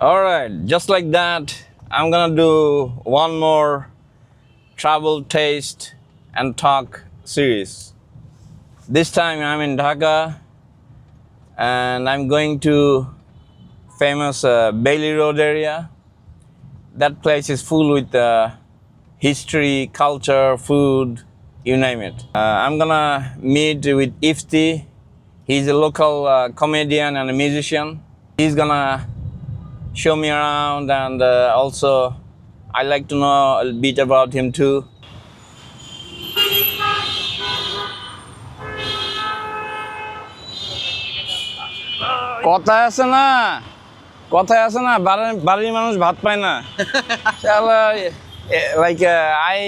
All right, just like that, I'm gonna do one more travel taste and talk series. This time I'm in Dhaka and I'm going to famous Bailey Road area. That place is full with history, culture, food, you name it. I'm gonna meet with IFTI. He's a local comedian and a musician. He's gonna show me around, and also I like to know a bit about him too. কথায় আছে না বাড়ির মানুষ ভাত পায় না like I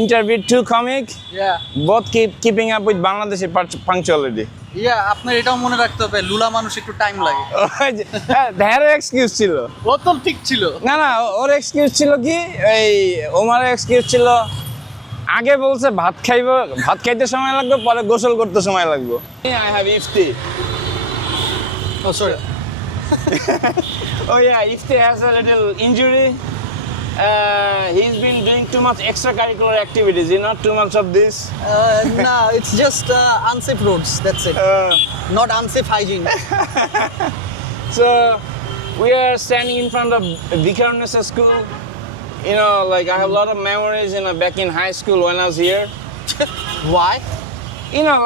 interviewed two comics. Yeah. Both keeping up with Bangladeshi punctuality. Yeah, আপনার এটাও মনে রাখতে হবে লুলা মানুষ একটু টাইম লাগে। their excuse ছিল। ও তো ঠিক ছিল। না ওর এক্সকিউজ ছিল কি এই ওমার এক্সকিউজ ছিল আগে বলছে ভাত খাইতে সময় লাগবে পরে গোসল করতে সময় লাগবে। I have IFTI. Oh sorry. Oh yeah, IFTI has a little injury. He's been doing too much extracurricular activities, too much of this. No, it's just unsafe roads, that's it. Not unsafe hygiene. So we are standing in front of Nervosa school. Like I have a lot of memories, back in high school when I was here. Why?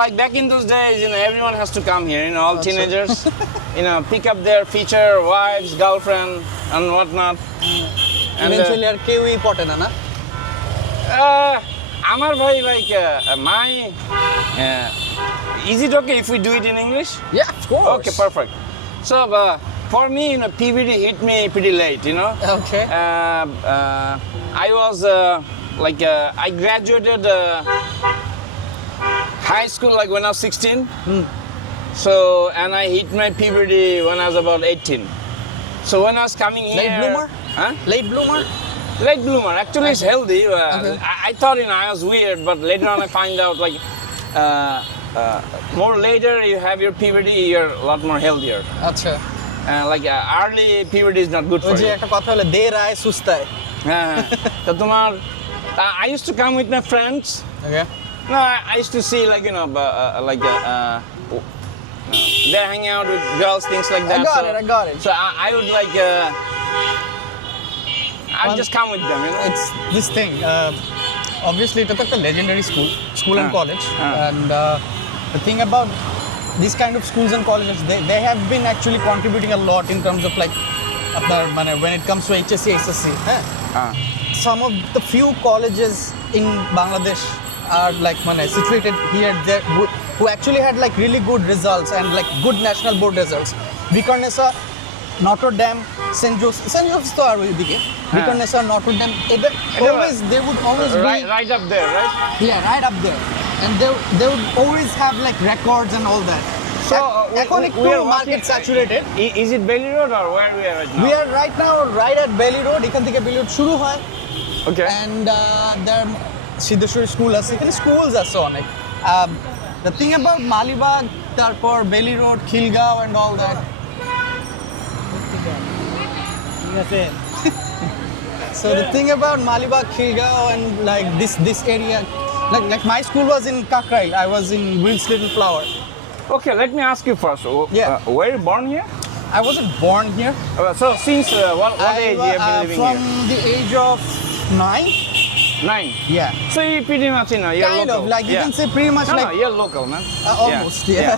Like back in those days, everyone has to come here, all teenagers, pick up their future wives, girlfriend, and whatnot. Eventually আর কেউই পটে না আমার ভাই like my is it okay if we do it in English? Yeah, of course. Okay, perfect. So for me, PVD hit me pretty late, Okay. I was I graduated high school like when I was 16. So and I hit my puberty when I was about 18. So when I was coming here, Late bloomer? Huh? Late bloomer? Late bloomer. Actually, it's healthy. Okay. I thought I was weird, but later on I find out more later you have your puberty, you're a lot more healthier. আচ্ছা Early puberty is not good for ওই যে you. একটা কথা হলো দের আয় সুস্তায় হ্যাঁ তো তোমার I used to come with my friends. Okay. No, I used to see they hang out with girls, things like that. I got it. So I would I'd just come with them, It's this thing. Obviously, it's a legendary school and college. And the thing about these kind of schools and colleges, they have been actually contributing a lot in terms of when it comes to HSC, SSC. Some of the few colleges in Bangladesh are situated here there who actually had really good results and good national board results. Vikarnesa, Notre Dame, St. Joseph's to are oidike. Vikarnesa, Notre Dame, they would always be right up there, right? Yeah, right up there, and they would always have records and all that. So we are market saturated. Is it Bailey Road or where we are right now? We are right now right at Bailey Road. এখান থেকে Bailey Road শুরু হয়. Okay. And there Siddheshwari school আছে, এখানে schools আছে অনেক। The thing about Malibag, তারপর Bailey Road, Khilgaon and all that. So the thing about Malibag, Khilgaon and this area, like my school was in Kakrail. I was in Will's Little Flower. Okay, let me ask you first. Yeah. Were you born here? I wasn't born here. So since what age you have been living from here? the age of 9. 9. Yeah. So you pretty much you're Kind local. of you can say pretty much No, you're local, man. Almost, yeah.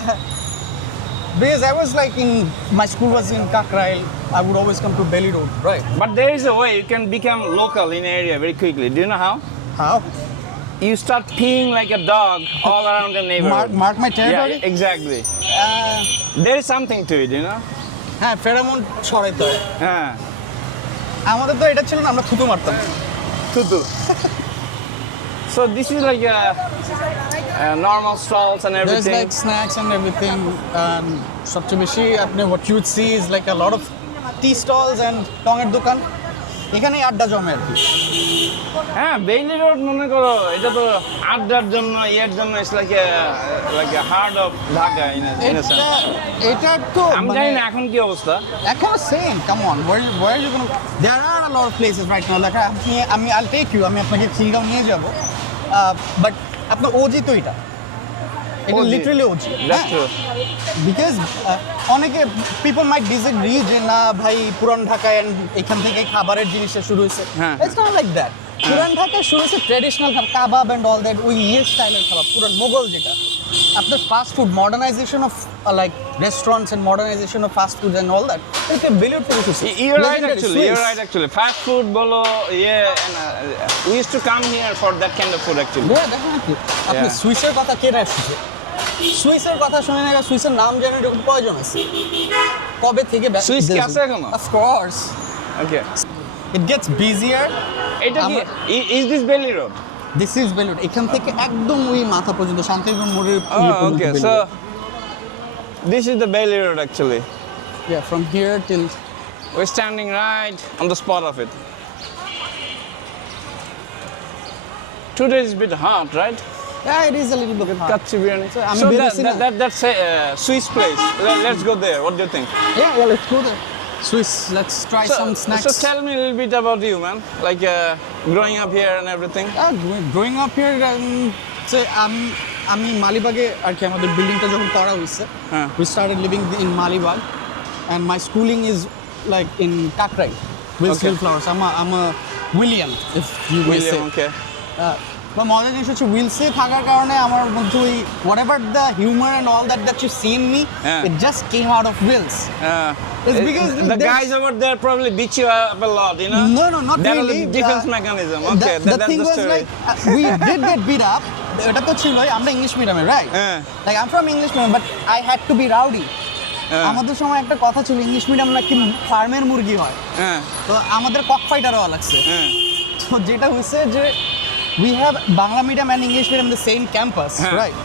Because I was my school was in Kakrail. I would always come to Bailey Road. Right. But there is a way you can become local in area very quickly. Do you know how? How? You start peeing like a dog all around the neighborhood. Mark my territory? Yeah, exactly. There is something to it, হ্যাঁ pheromone ছড়াইতে হয়। হ্যাঁ আমাদের তো এটা ছিল না, আমরা থুতু মারতাম। থুতু। So this is normal stalls and everything. There's snacks and everything. সবচেয়ে বেশি আপনি what you would see is a lot of tea stalls and টঙের দোকান. এখানেই আড্ডা জমে আর কি। হ্যাঁ, বেইলি রোড মনে করো এটা তো আড্ডার জন্য এর জন্য it's like a heart of Dhaka in a sense. এটা তো আমি জানি না এখন কি অবস্থা। এখন same, come on, where you gonna, there are a lot of places right now like I'll take you, আমি আপনাকে খিলগাঁও নিয়ে যাব, বাট আপনার ওজি তো এটা লিটারালি ওজি। বিকজ অনেকে পিপল মাইট ডিসএগ্রি যে না ভাই পুরান ঢাকায় এখান থেকে খাবারের জিনিসটা শুরু হয়েছে, ইটস নট লাইক দ্যাট। পুরান ঢাকায় শুরু হয়েছে ট্রেডিশনাল খাবার, কাবাব অ্যান্ড অল দ্যাট, ওই স্টাইলের খাবার, পুরান মোগল যেটা। আপনার fast food, modernization of like restaurants and modernization of fast food and all that, এটা বেলিউড থেকে শুরু হয়েছে। You're right actually. Fast food bolo, yeah, and we used to come here for that kind of food actually. Yeah, definitely. আপনি সুইসের কথা কে রাখছে? সুইসের কথা শুনে না, সুইসের নাম জানেন এরকম কয়জন আছে? কবে থেকে সুইস কি আছে এখনো? Of course. Okay. It gets busier. এটা কি is this Belly Road? This is Belly Road. এখান থেকে একদম ওই মাথা পর্যন্ত শান্তিনিকেতন মোড়ের Okay, so this is the Belly Road actually. Yeah, from here till We're standing right on the spot of it. Today is a bit hot, right? yeah, it is a little bit hot. Kachi biryani. So, আমি So বেরোছি না। that's a Swiss place. Let's go there. What do you think? Yeah, let's go there. Swiss, let's try some snacks. So tell me a little bit about you, man. Like growing up here and everything. Growing up here, so আমি মালিবাগে আর কি আমাদের বিল্ডিংটা যখন করা হয়েছে, we started living in Malibag, and my schooling is like in Takrai, Wilsonville Flowers. I'm a William, if you will say. Okay. বা মজার জিনিস হচ্ছে উইলসে থাকার কারণে আমার মধ্যে ওই whatever the humor and all that you see in me, it just came out of Wills. It's because the guys over there probably beat you up a lot, you know? No, not They're really. a defense mechanism. Okay, the thing was story. like we did get beat up. এটা তো ছিলই, আমরা English মিডিয়ামে, right? Like I'm from English medium, but I had to be rowdy. আমাদের সময় একটা কথা ছিল, ইংলিশ মিডিয়াম নাকি ফার্মের মুরগি হয়, তো আমাদের কক ফাইটার হওয়া লাগছে। তো যেটা হয়েছে যে we have Bangla medium and English medium in the same campus, right?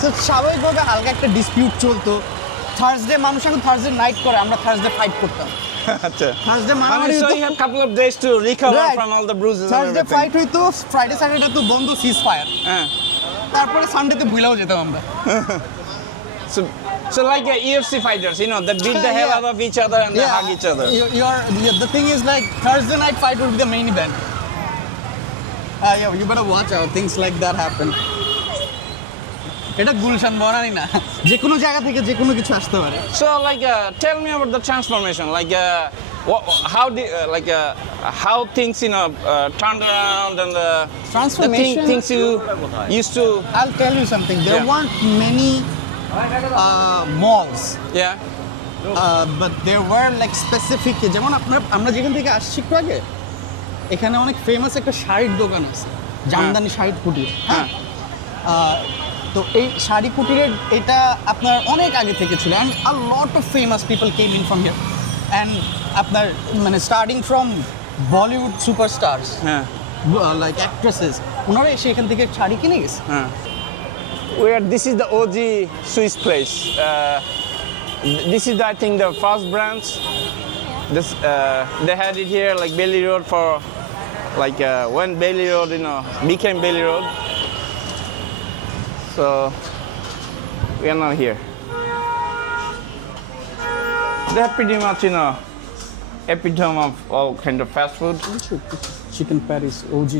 So স্বাভাবিকভাবে হালকা একটা ডিসপিউট চলতো। থার্সডে মানুষ এখন থার্সডে নাইট করে, আমরা থার্সডে ফাইট করতাম। আচ্ছা, থার্সডে মানে so you have couple of days to recover from all the bruises and Thursday everything. Fight হইতো, ফ্রাইডে স্যাটারডে তো বন্ধ, সিজ ফায়ার। তারপরে সানডেতে ভুলাও যেতাম আমরা। So like UFC fighters, you know, that beat the hell out of each other and they hug each other. The thing is like Thursday night fight would be the main event. Yeah, you better watch out. Things like that happen. এটা গুলশান বনানি না, যে কোনো জায়গা থেকে যে কোনো কিছু আসতে পারে। So like tell me about the transformation, like how things, you know, turned around and Transformation, the things you used to. I'll tell you something. There weren't many malls. Yeah. But there were like specific, যেমন আমরা যেখান থেকে আসছি একটু আগে, এখানে অনেক famous একটা শাড়ির দোকান আছে, জামদানি শাড়ি কুটির। হ্যাঁ, তো এই শাড়ি কুটিরের এটা আপনার অনেক আগে থেকে ছিল, and a lot of famous people came in from here, and আপনার মানে starting from Bollywood superstars, like actresses, ওনারা এসে এখান থেকে শাড়ি কিনে গেছে। This is the OG Swiss place. This is, I think, the first branch. They had it here, like Bailey Road, for like when Bailey Road, you know, became Bailey Road. So we are now here. They're pretty much, you know, epitome of all kind of fast food. Chicken patties, OG.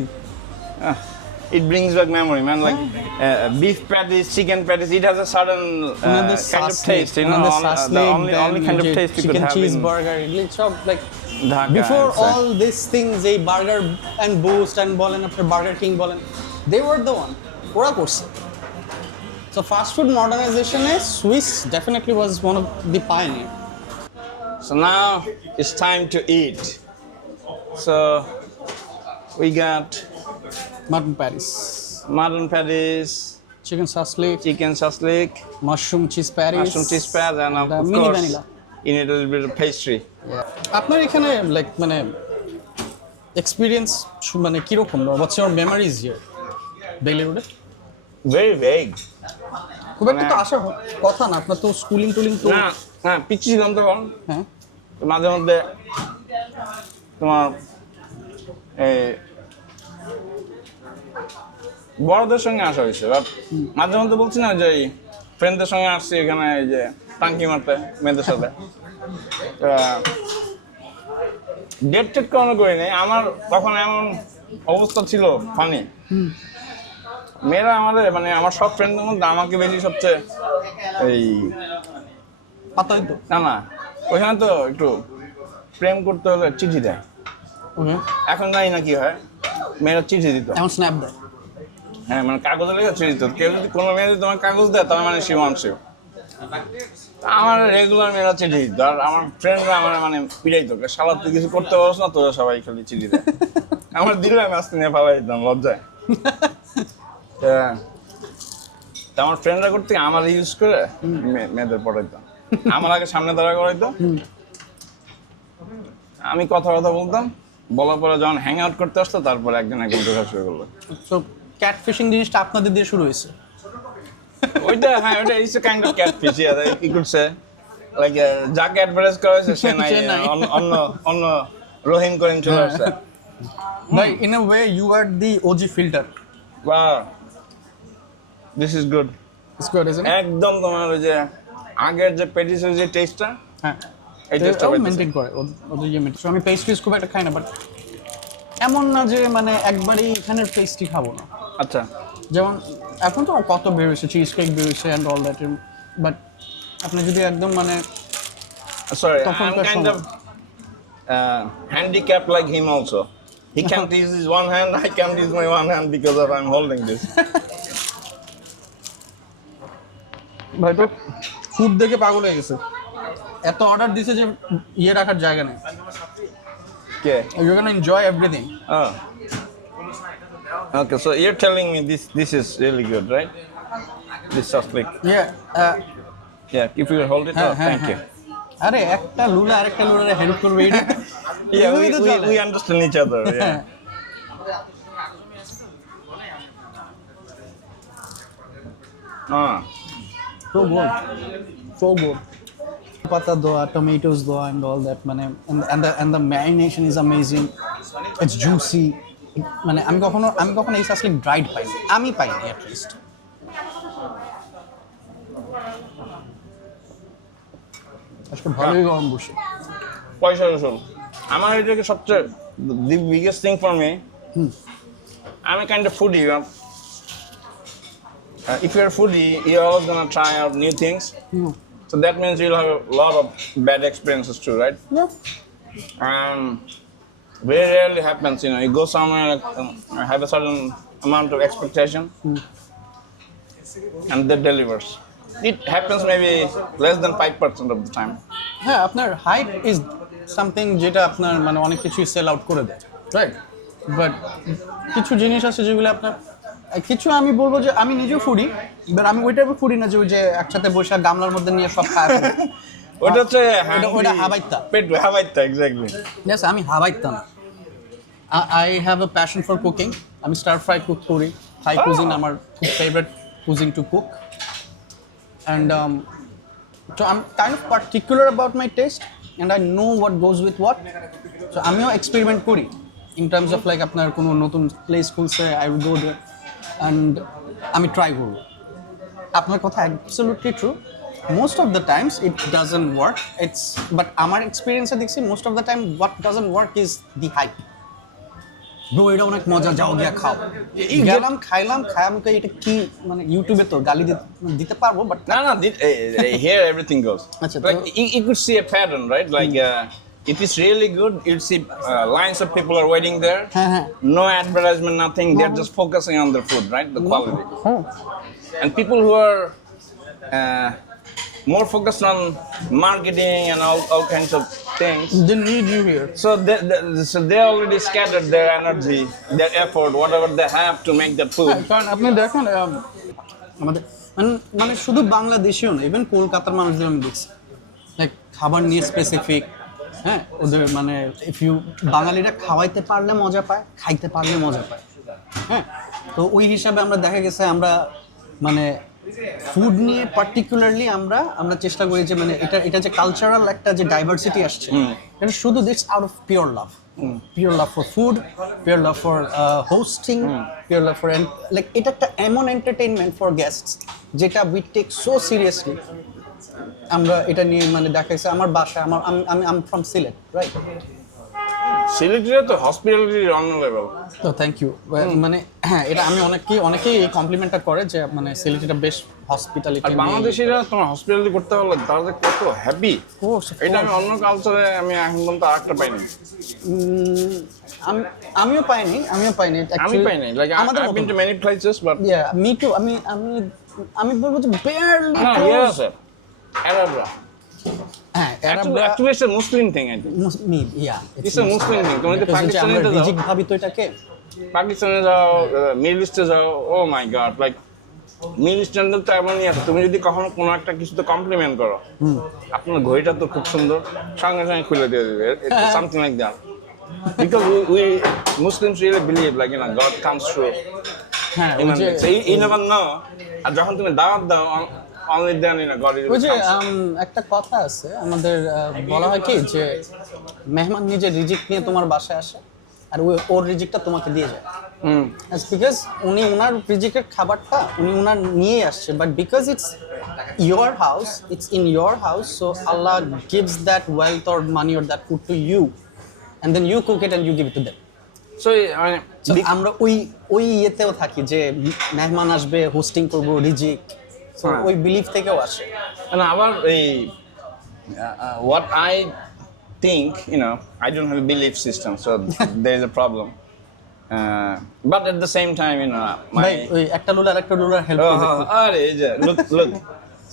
It brings back memory, man. Like beef patties, chicken patties. It has a certain kind of taste, you know. The only kind of taste you could have. Chicken cheeseburger, it's all like Dhaka. Before all these things, a burger and Boost and বলেন আপনার Burger King বলেন, they were the one. ওরা করছে। So fast food modernization is Swiss definitely was one of the pioneer. So now it's time to eat. So we got mutton patties, chicken saslik, mushroom cheese patties, and of mini course vanilla. You need a little bit of pastry. আপনার এখানে like মানে experience মানে কিরকম, what's your memories here Bailey Road? Very vague. খুব একটা তো আসার কথা না, আপনার তো স্কুলিং টুলিং তো না পিচ্ছি ছিলাম তখন। হ্যাঁ, মাঝে মধ্যে তোমার বড়দের সঙ্গে আসা হয়েছে, বাট মাঝে মধ্যে বলছি না যে ফ্রেন্ডদের সঙ্গে আসছি এখানে এই যে টাঙ্কি মারতে মেয়েদের সাথে। ডেট টেট কোনো করি নাই। আমার তখন এমন অবস্থা ছিল ফানি, মেয়েরা আমাদের মানে আমার সব ফ্রেন্ডদের মধ্যে আমাকে বেশি সবচেয়ে এই পাতা তো না ওইখানে তো একটু প্রেম করতে হলে চিঠি দেয়। এখন জানি না কি হয়, মেয়েরা চিঠি দিত, এখন স্ন্যাপ দেয়। হ্যাঁ মানে কাগজে লেগে চিঠি দিত। কেউ যদি কোনো মেয়ে যদি তোমার কাগজ দেয় তার মানে সে ওয়ান্টস ইউ। আমার রেগুলার মেয়েরা চিঠি দিত, আর আমার ফ্রেন্ডরা আমার মানে পিড়াইতো, শালা তুই কিছু করতে পারছ না, তোরা সবাই খালি চিঠি দেয়। আমার দিলে আমি আস্তে নিয়ে ফালাই দিতাম লজ্জায়। তা আমার ফ্রেন্ডরা করতে আমার ইউজ করে মেয়েদের পড়াইতাম, আমার আগে সামনে দাঁড়া করাইতো, আমি কথা বলতাম, বলার পরে যখন হ্যাং আউট করতে আসতো তারপরে একজন ঢোকা শুরু করলো। সো ক্যাট ফিশিং জিনিসটা আপনাদের দিয়ে শুরু হয়েছে? ওইটা হ্যাঁ, ওইটা is kind of cat fish. কি করছে লাইক যাকে অ্যাডভার্টাইজ করা হয়েছে সে নাই, অন্য রহিম করিম চলে আসছে। ভাই in a way you are the OG filter. Wow, this is good. It's good isn't it? একদম তোমার ওই যে আগের যে পেটিসের যে টেস্টটা, হ্যাঁ এই টেস্টটা মেইনটেইন করে ওদের যে মেইনটেইন। আমি পেস্ট্রিজ খুব একটা খাই না, বাট এমন না যে মানে একবারই এখানের পেস্ট্রি খাবো না। আচ্ছা, যেমন এখন তো কত বের হয়েছে, চিজ কেক বের হয়েছে অ্যান্ড অল দ্যাট, বাট আপনি যদি একদম মানে sorry, I'm kind of handicapped like him also. He can't use his one hand, I can't use my one hand because of I'm holding this. ভাই তো food দেখে পাগল হয়ে গেছে, এত অর্ডার দিছে যে ইয়ে রাখার জায়গা নেই। Okay. You're gonna enjoy everything. Oh. Okay, so you're telling me this is really good, right? This sauce click. Yeah, if you hold it, thank you. আরে একটা লুলা আরেকটা লুলারে হেল্প করবে এটা। Yeah, we understand each other. Yeah. So good. Pata doa, tomatoes doa, and all that. মানে and the marination is amazing. It's juicy. মানে আমি কখনো এই সাসলিক ড্রাইড পাইনি, আমি পাইনি at least. আজকে ভালোই গরম বসে। পয়সা রসুন আমার এটাকে সবচেয়ে the biggest thing for me. I'm a kind of foodie. If you're a foodie, you're always gonna try out new things. So that means you'll have a lot of bad experiences too, right? Yeah. Very rarely happens, you know, you go somewhere, have a certain amount of expectation, and that delivers. It happens maybe less than 5% of the time. হ্যাঁ, আপনার hype is something যেটা আপনার মানে অনেক কিছুই sell out করে দেয়, right? But কিছু জিনিস আছে যেগুলো আপনার কিছু, আমি বলবো যে আমি নিজেও ফুডি, বাট আমি ওই টাইপের ফুডি না যে ওই যে একসাথে বসে গামলার মধ্যে নিয়ে সব খায়। ওটা হচ্ছে ওটা হাবাইতা, পেট হাবাইতা, এক্স্যাক্টলি। ইয়েস, আমি হাবাইতা না। I have a passion for cooking. আমি স্টার ফ্রাই কুক করি। থাই কুজিন আমার খুব favourite cuisine to cook, and so I'm kind of particular about my taste and I know what goes with what. So আমিও experiment করি in terms of like আপনার কোনো নতুন place খুলছে, I will go there and আমি try করব। আপনার কথা absolutely true. Most of the times it doesn't work. But আমার এক্সপেরিয়েন্সে দেখছি most of the time what doesn't work is the hype. Bro এটা অনেক মজা, যাও গিয়া খাও। গেলাম খাইলাম, তো এটা কি মানে ইউটিউবে তো গালি দিতে পারবো, বাট না here everything goes. আচ্ছা, like you could see a pattern, right? Like if it's really good, you'd see lines of people are waiting there. No advertisement, nothing. They're just focusing on their food, right? The quality. And people who are more focused on marketing and all kinds of things, they need you here. So they already scattered their energy, their effort, whatever they have to make that food. কারণ আপনি দেখেন আমাদের মানে শুধু বাংলাদেশিও না, even কলকাতার মানুষদের আমি দেখছি লাইক খাবার নিয়ে স্পেসিফিক। হ্যাঁ, ওদের মানে বাঙালিরা খাওয়াইতে পারলে মজা পায়, খাইতে পারলে মজা পায়। হ্যাঁ, তো ওই হিসাবে আমরা দেখা গেছে আমরা মানে ফুড নিয়ে পার্টিকুলারলি আমরা চেষ্টা করি যে মানে এটা যে কালচারাল একটা যে ডাইভার্সিটি আসছে, এটা শুধু this out of pure love. pure love for food, pure love for hosting, pure love for like এটা একটা এমন entertainment for guests যেটা we take so seriously. আমরা এটা নিয়ে মানে দেখাইছে আমার বাসা আমার আমি I'm from Silet, right? সিলেটের তো হসপিটালিটি অন্য লেভেল। তো থ্যাংক ইউ। মানে হ্যাঁ এটা আমি অনেকেই এই কমপ্লিমেন্টটা করে যে মানে সিলেটটা বেশ হসপিটালিটি। আর বাংলাদেশিরা তোমার হসপিটালিটি করতে পারলে তারা যে কত হ্যাপি, এটা আমি অন্য কালচারে আমি এখন পর্যন্ত আরেকটা পাইনি। আমিও পাইনি আমি পাইনি like I have been to many places but yeah me two আমি বলবো যে বেয়ারলি ইয়েস আরবরা actually it's a Muslim thing I think. It's a Muslim thing. তুমি তো পাকিস্তানে যাও, রিজিক ভাবি তো এটাকে পাকিস্তানে যাও, মিডল ইস্টে যাও, ও মাই গড লাইক মিডল ইস্টার্নের তো এমনই আছে, তুমি যদি কখনো কোনো একটা কিছুতে কমপ্লিমেন্ট করো, আপনার ঘড়িটা তো খুব সুন্দর, সঙ্গে সঙ্গে খুলে দিয়ে দেবে, something like that, because we Muslims really believe like God comes through. হ্যাঁ you never know. আর যখন তুমি দাওয়াত দাও only then God is. ওই যে একটা কথা আছে আমাদের বলা হয় কি যে মেহমান নিজের রিজিক নিয়ে তোমার বাসায় আসে আর ওর রিজিকটা তোমাকে দিয়ে যায়। বিকজ উনি ওনার রিজিকের খাবারটা উনি ওনার নিয়ে আসছে, but because it's your house, it's in your house, so Allah gives that wealth or money or that food to you and then you cook it and you give it to them. So আমরা ওই ইয়েতেও থাকি যে মেহমান আসবে, hosting করব, রিজিক, so ওই belief থেকেও আসে। And আবার এই what I think, I don't have a belief system, so there is a problem. But at the same time, my ওই একটা লুলার হেল্প করে। Look.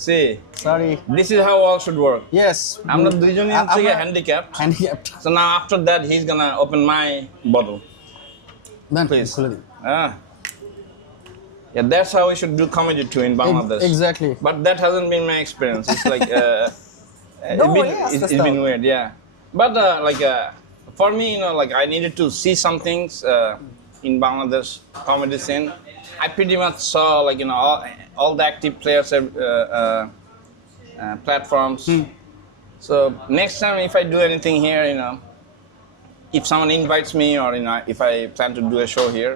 See, sorry. This is how all should work. Yes. আমরা দুইজনই হচ্ছে handicapped. So now after that, he's gonna open my bottle. Then please. Yeah, that's how we should do comedy too in Bangladesh. Exactly. But that hasn't been my experience. It's like it's been weird, yeah. But for me, like I needed to see some things in Bangladesh comedy scene. I pretty much saw all the active players platforms. So next time if I do anything here, if someone invites me or if I plan to do a show here,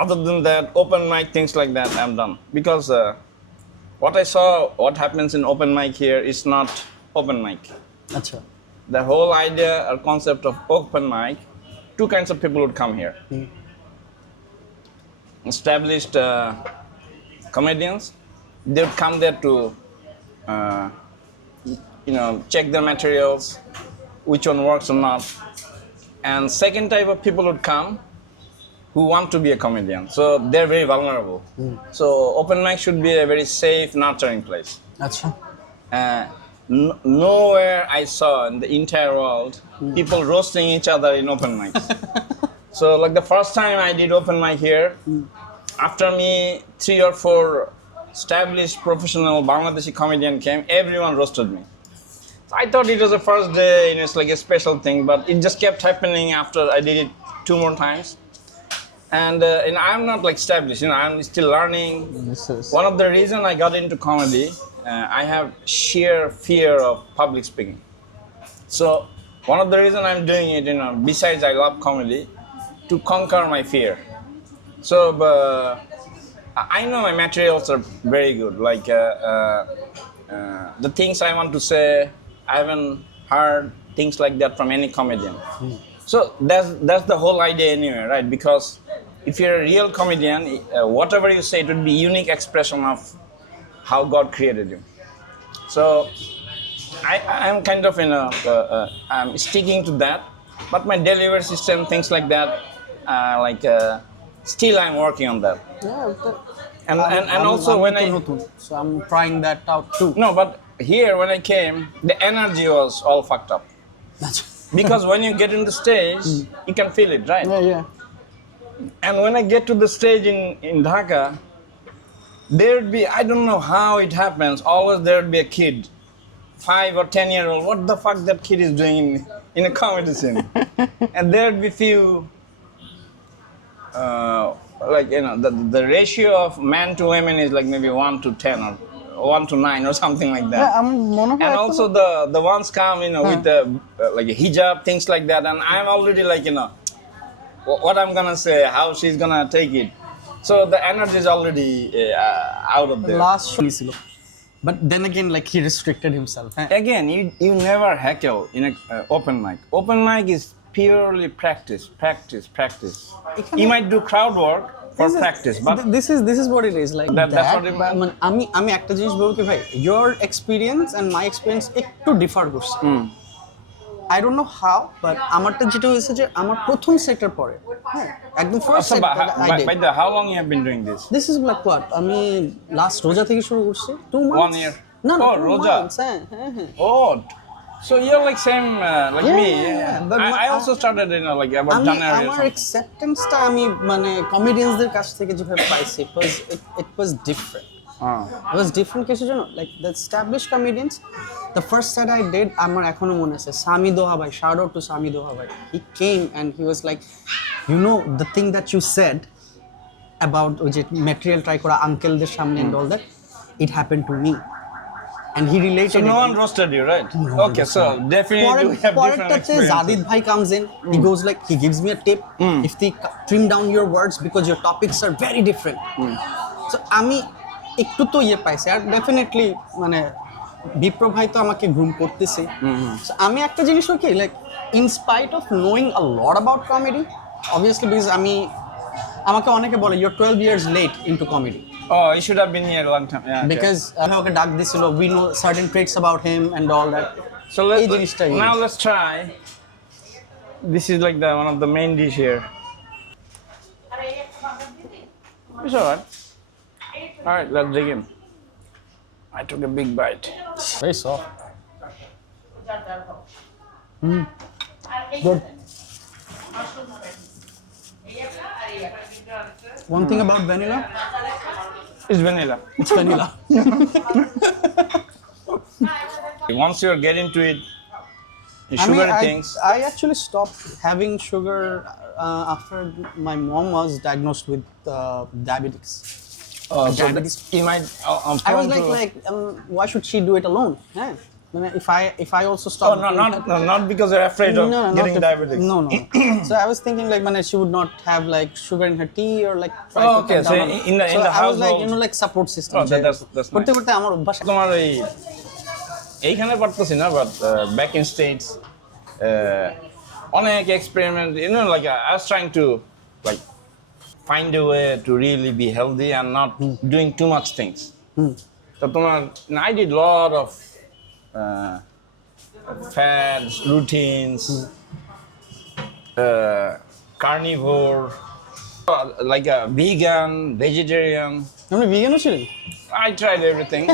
other than that, open mic things like that, I'm done. Because what I saw, what happens in open mic here is not open mic. Achha. The whole idea or concept of open mic, two kinds of people would come here. Established comedians, they would come there to check their materials, which one works or not. And second type of people would come who want to be a comedian, so they're very vulnerable. So open mic should be a very safe, nurturing place. Achha. Nowhere I saw in the entire world people roasting each other in open mics. So like the first time I did open mic here, after me 3 or 4 established professional Bangladeshi comedian came, everyone roasted me. So I thought it was the first day, it's like a special thing, but it just kept happening after I did it 2 more times. And I'm not like established, I'm still learning. One of the reasons I got into comedy, I have sheer fear of public speaking. So one of the reasons I'm doing it, besides I love comedy, to conquer my fear. So I know my materials are very good. Like the things I want to say, I haven't heard things like that from any comedian. So that's the whole idea anyway, right? Because if you're a real comedian, whatever you say, it would be unique expression of how God created you. So I'm kind of I'm sticking to that, but my delivery system, things like that, still I'm working on that. Yeah. And also when so I'm trying that out too. No, but here when I came, the energy was all fucked up. Because when you get in the stage, you can feel it, right? Yeah. And when I get to the stage in Dhaka, there'd be, I don't know how it happens, always there'd be a kid, 5 or 10-year-old, what the fuck that kid is doing in a comedy scene? And there'd be few, the ratio of man to women is like maybe 1 to 10 or 1 to 9 or something like that. I'm one of And also the ones come, with the like a hijab, things like that, and I'm already like, what I'm gonna say, how she's gonna take it. So the energy is already out of there. last show ছিল but then again like he restricted himself Again, you never heckle in a open mic. Open mic is purely practice. You might do crowd work for practice, but this is what it is like that's what it meant. মানে আমি একটা জিনিস বলবো কি ভাই your experience and my experience একটু differ করছে I don't know how but আমারটা যেটা হয়েছে যে আমার প্রথম সেটের পরে হ্যাঁ একদম first set by the how long you have been doing this? This is like what আমি লাস্ট রোজা থেকে শুরু করছি 2 months 1 year. No, Oh, Roja. হ্যাঁ Oh, so you're like same like me. Yeah, but I also started like about January or আমার something. acceptance-টা আমি মানে কমেডিয়ানসদের কাছ থেকে যেভাবে পাইছি it was different. It was different কিছু জানো like the established comedians the first set I did আমার এখনো মনে আছে সামি দোহা ভাই shout out to সামি দোহা ভাই he came and he was like the thing that you said about ওই যে material try করা আঙ্কেলদের সামনে and all that it happened to me and he related So no it. one roasted you, right? Okay, so definitely we have different experiences. Zadid bhai comes in, he goes like, he gives me a tip, if they trim down your words because your topics are very different. So আমি একটু তো ইয়ে পাইছি আর definitely মানে বিপ্র ভাই তো আমাকে groom করতেছে সো আমি একটা জিনিস কি like in spite of knowing a lot about comedy obviously because আমাকে অনেকে বলে you R 12 years late into comedy. Oh, you should have been here a long time. Yeah. Because okay, ডাক দিছিল we know certain traits about him and all that. So now let's try. This is like one of the main dish here. It's alright. Alright, let's dig in. I took a big bite. Very soft. Good. One thing about vanilla. It's vanilla. It's vanilla. Once you're getting to it, the sugary things. I actually stopped having sugar after my mom was diagnosed with diabetes. Diabetes. You might. I was like, why should she do it alone? Yeah. If I also stop. Oh, not because you're afraid of getting diabetes. No. So I was thinking like, she would not have like sugar in her tea or like. Okay. So in the I household. was like, like support system. Oh, that's nice. করতে আমার অভ্যাস। তোমার এইখানে পারতেছি না, but back in States, অনেক experiment. Like I was trying to like find a way to really be healthy and not doing too much things. So I did a lot of fads, routines, carnivore, like a vegan, vegetarian. আপনি vegan ছিলেন? I tried everything,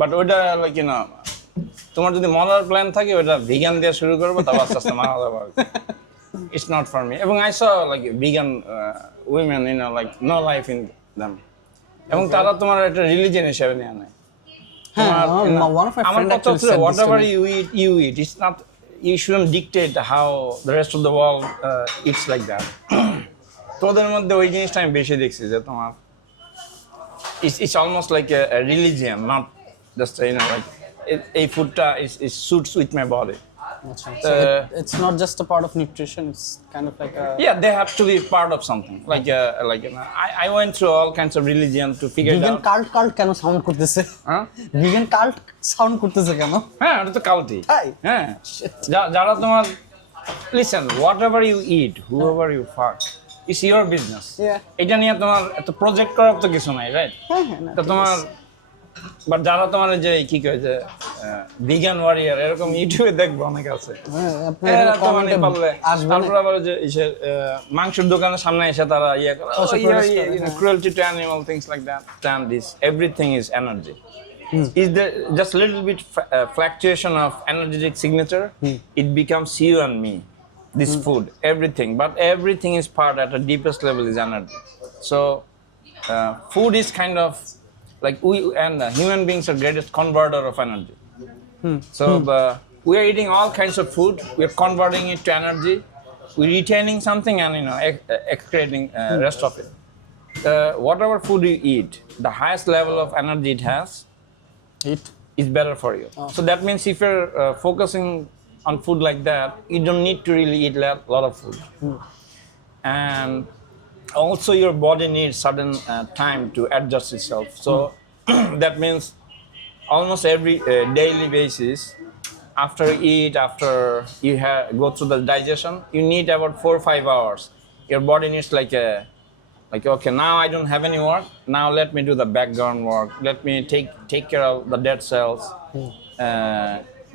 but ওটা like তোমার যদি মরার plan থাকে ওটা vegan দিয়ে শুরু করবো তারপর আস্তে আস্তে মারা যাবে। It's not for me. এবং I saw like vegan women, like no life in them. এবং তারা তোমার একটা রিলিজিয়ন হিসেবে নেয় না। One of my friends actually said whatever you eat. It's not. You shouldn't dictate how the rest of the world eats like that. তোদের মধ্যে ওই জিনিসটা আমি বেশি দেখছি যে তোমার it's almost like a religion, not just like a foodটা is suits with my body. So it's not just a part of nutrition, it's kind of like a... Yeah, they have to be part of something. Like I went through all kinds of religion to figure it out. Vegan cult কেন sound করতেছে? Vegan cult sound করতেছে কেন? হ্যাঁ, এটা তো কাল্টই। হ্যাঁ, যারা তোমার listen, whatever you eat, whoever you fuck, it's your business. এটা নিয়ে তোমার এত প্রজেক্ট করার তো কিছু নাই, রাইট? তো তোমার বাট যারা তোমার যে কি কয় যে ভিগান ওয়ারিয়ার এরকম ইউটিউবে দেখবো অনেক আছে। আপনারা কমেন্টে পারলে তারপর আবার যে মাংসের দোকানের সামনে এসে তারা ইয়ে করে cruelty to animal, things like that. Stand this, everything is energy. Is there just a little bit fluctuation of energetic signature, it becomes you and me, this food, everything, but everything is part at the deepest level is energy. So food is kind of like we and human beings are greatest converter of energy. So we are eating all kinds of food, we are converting it to energy, we're retaining something and excreting rest of it. whatever food you eat, the highest level of energy it has Eat. is better for you. So that means if you're focusing on food like that, you don't need to really eat a lot of food. And also your body needs certain time to adjust itself. So that means almost every daily basis, after you eat, after you go through the digestion, you need about 4 or 5 hours. Your body needs like okay, now I don't have any work, now let me do the background work, let me take care of the dead cells.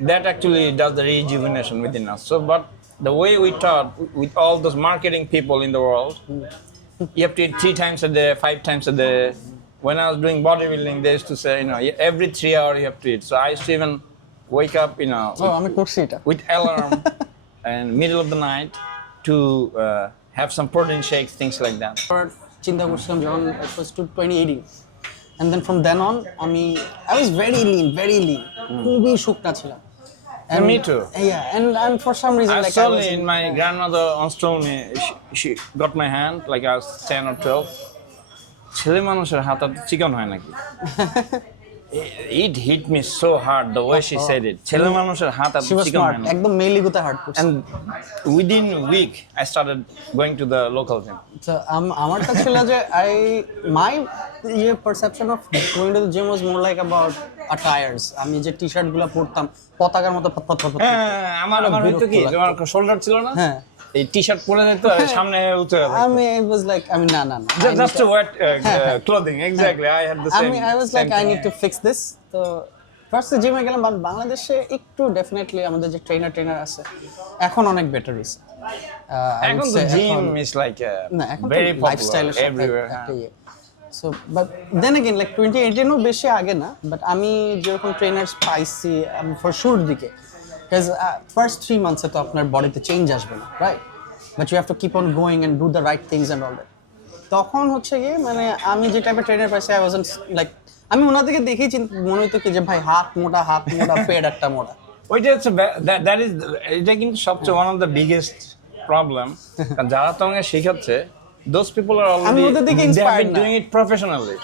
That actually does the rejuvenation within us. So but the way we taught with all those marketing people in the world, you have to eat 3 times a day, 5 times a day. When I was doing bodybuilding, they used to say, every 3 hours you have to eat. So I used to even wake up, আমি করছি এটা with alarm and middle of the night to have some protein shakes, things like that. চিন্তা করছিলাম যখন it was to 2018 and then from then on I was very lean খুবই শুকনা ছিলাম. And me too. Yeah, and for some reason like I was in my grandmother once told me, she got my hand like I was 10 or 12. ছেলে মানুষের হাত আর চিকন হয় নাকি? It hit me so hard the way she said it. ছেলে মানুষের হাত আর চিকন হয় না। একদম মেইলি গুতা হার্ড করছে। And within a week I started going to the local gym. So আমারটা ছিল যে my perception of going to the gym was more like about attires. আমি যে টি-শার্ট গুলো পরতাম পতাকার মতো ফট আমার হয়তো কি তোমার শোল্ডার ছিল না? হ্যাঁ। এই টি-শার্ট পরে যেত সামনে উঠে যেত। it was like না just to wear clothing, exactly. I had the same. I was like I need to fix this. তো ফার্স্ট জিমে গেলাম বাংলাদেশে একটু ডেফিনেটলি আমাদের যে ট্রেনার আছে এখন অনেক বেটার হইছে। এখন তো gym is like very popular everywhere. So but then again like 2018 ও বেশি আগে না, বাট আমি যেরকম ট্রেনার্স পাইছি ফর শিওর দিকে, because first 3 months তো আপনার বডিতে চেঞ্জ আসবে না, right, but you have to keep on going and do the right things and all that. তখন হচ্ছে কি মানে আমি যে টাইপের ট্রেনার পাইছি আই ওয়াজন্ট লাইক, আমি ওনাদেরকে দেখেই মনে হতো কি যে ভাই হাত মোটা পেট একটা মোটা। ওইটা হচ্ছে that is এটা কিন্তু সবচেয়ে one of the biggest problem, কারণ যারা তোমাকে শেখাচ্ছে those people are already they have been doing it professionally.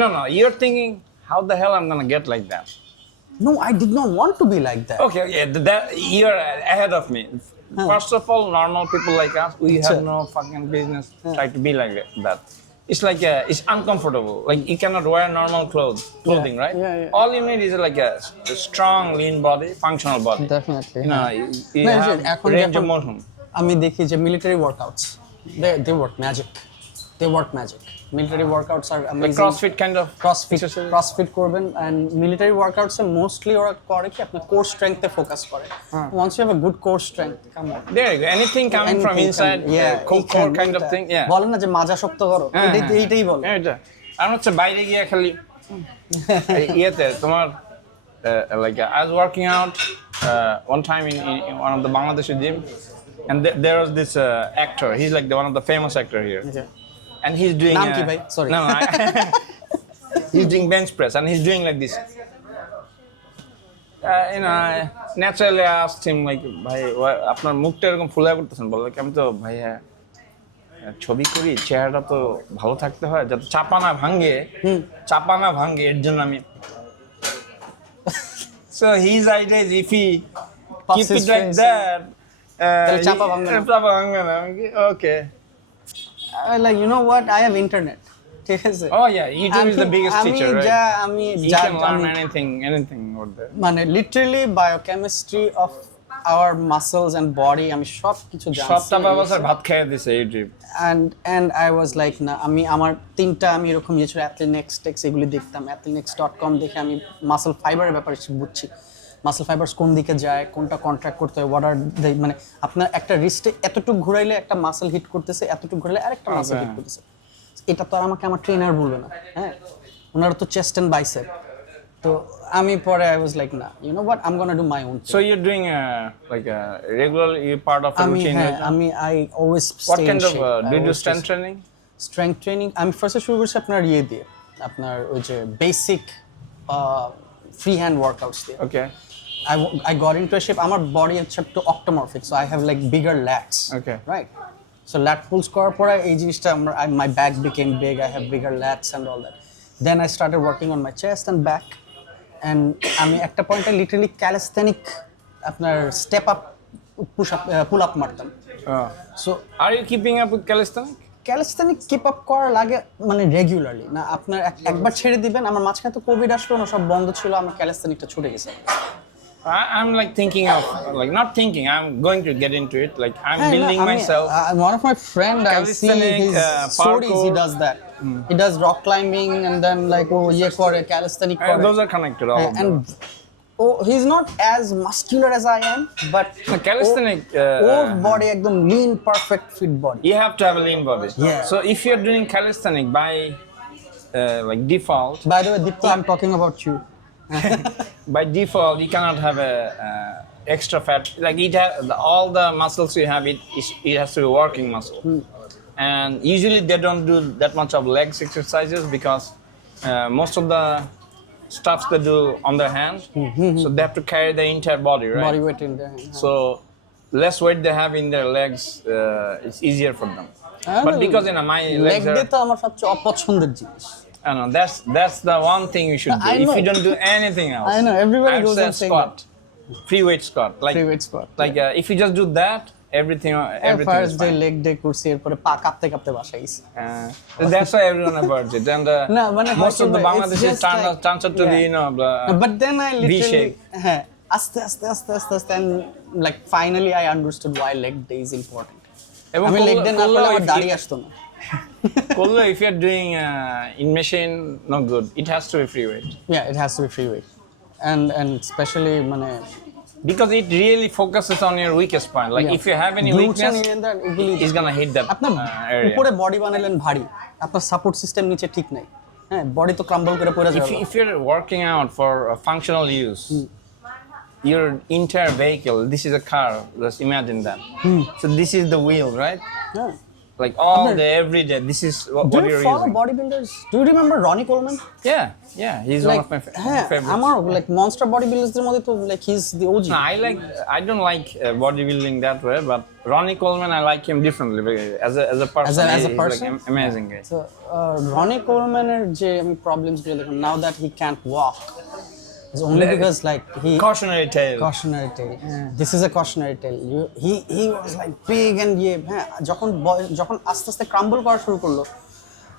No, you're thinking how the hell I'm gonna get like that. No, I did not want to be like that. Okay, that you're ahead of me. First of all, normal people like us, we have no fucking business try to be like that. It's like it's uncomfortable. Like you cannot wear normal clothing, right? Yeah. All you need is like a strong, lean body, functional body. Definitely. You have range of motion. আমি দেখি যে military workouts, they work magic. Military workouts are amazing. The CrossFit kind of CrossFit করবেন, and military workouts mostly ওরা করে কি আপনার core strength এ focus করে. Once you have a good core strength, come on. There you go. Anything coming from inside, core kind of thing, yeah. বলেন না যে মাজা শক্ত করো, এইটাই বলে। এটা আর হচ্ছে বাইরে গিয়ে খালি ইয়েতে তোমার like I was working out one time in one of the Bangladeshi gym, and there was this actor. He's like one of the famous actor here. Okay. And he's doing Naam ki bhai? Sorry. No, he's doing bench press and he's doing like this. Naturally I asked him like, bhai আপনার মুখটা এরকম ফুলা করতেছেন? বলে আমি তো ভাইয়া ছবি করি, চেহারাটা তো ভালো থাকতে হয় যাতে চাপা না ভাঙে এর জন্য আমি so his idea is if he keep it like that চাপা ভাঙবে না। Okay. Like you know what, I have internet. ঠিক আছে? Oh yeah, YouTube is the biggest teacher, right? You can learn anything over there. মানে literally biochemistry of our muscles and body আমি সব কিছু জানছি। সবটা বাবাসার ভাত খেয়ে দিছে YouTube. And I was like না, আমার তিনটা আমি এরকম ছিল Athlenex এগুলি দেখতাম, athlenex.com দেখে আমি মাসল ফাইবারের ব্যাপারে বুঝছি। মাসল ফাইবারস কোন দিকে যায়, কোনটা কন্ট্রাক্ট করতে হয়, মানে আপনার একটা রিস্টে এতটুকু ঘুরাইলে একটা মাসল হিট করতেছে, এতটুকু ঘুরাইলে আরেকটা মাসল হিট করতেছে। এটা তো আর আমাকে আমার ট্রেনার বলবে না, হ্যাঁ, ওনারা তো চেস্ট এন্ড বাইসেপ। তো আমি পরে I was like না, you know what, I'm gonna do my own thing. So you're doing like a regular part of a routine? I always stay What kind in of shape. do you do strength training? আমি ফার্স্টে শুরু করছি আপনার দিয়ে আপনার ওই যে basic free hand workouts দিয়ে। Okay. I got into a shape. আমার body is to octomorphic, so I have like bigger lats. Okay. Right. So lat pulls করার পরে এই জিনিসটা my back became big, I have bigger lats and all that. Then I started working on my chest and back, and আমি একটা পয়েন্টে literally callisthenic আপনার step up pull up মারতাম। So are you keeping up with callisthenic keep up করা লাগে মানে regularly না, আপনার একবার ছেড়ে দিবেন। আমার মাঝখানে তো কোভিড আসলো না, সব বন্ধ ছিল, আমার ক্যালিস্থেনিকটা ছুটে গেছে। I'm like thinking of, like not thinking, I'm going to get into it. Like I'm building myself. One of my friend, I see his stories, he does that. He does rock climbing and then like calisthenic. Those are connected, all of them. He's not as muscular as I am, but calisthenic body, ekdom lean, perfect fit body. You have to have a lean body. Yeah. So if you're doing calisthenic by like default. By the way, Deepta, I'm talking about you. By default, you cannot have a extra fat. Like all the muscles you have, it has to be working muscle. And usually they don't do that much of legs exercises because most of the stuffs they do on their hand, so they have to carry the entire body, right? Body weight in their hand. So less weight they have in their legs, it's easier for them. But because my legs are... leg আমার সবচেয়ে অপছন্দের জিনিস। I know that's the one thing you should do. If you don't do anything else, I know everybody goes and squat, free weight squat, like free weight squat. Like if you just do that, everything first is day fine. leg day করছি, এরপরে পা কাঁপতে কাঁপতে বাসায় গেছি। That's why everyone avoids it, and most of the Bangladeshis turns out to be, you know, but then I literally V-shape. aste and like finally I understood why leg day is important. আমি leg day না করলে আমার দাড়ি আসতো না। Although if you're doing in machine, not good. It has to be free weight. Yeah, it has to be free weight, and especially because it really focuses on your weakest point. Like if you have any weakness, it's gonna hit that area. উপরে body বানালেন ভারী, আপনার support system নিচে ঠিক নাই, হ্যাঁ body তো crumble করে পড়ে যাবে। If you're working out for functional use, your entire vehicle, this is a car, just imagine that. So this is the wheel, right? Yeah. Like all day, every day, this is what you're using. Do you follow bodybuilders? Do you remember Ronnie Coleman? Yeah, he's one of my favorites. আমার like monster bodybuilders দের মধ্যে তো like he's the OG. No, I don't like bodybuilding that way, but Ronnie Coleman, I like him differently as a person. As a person, like amazing guy. So Ronnie Coleman যে আমি problems গুলো দেখুন, now that he can't walk, it's only because like he cautionary tale. This is a cautionary tale. He was like big and যখন আস্তে আস্তে crumble করা শুরু করলো,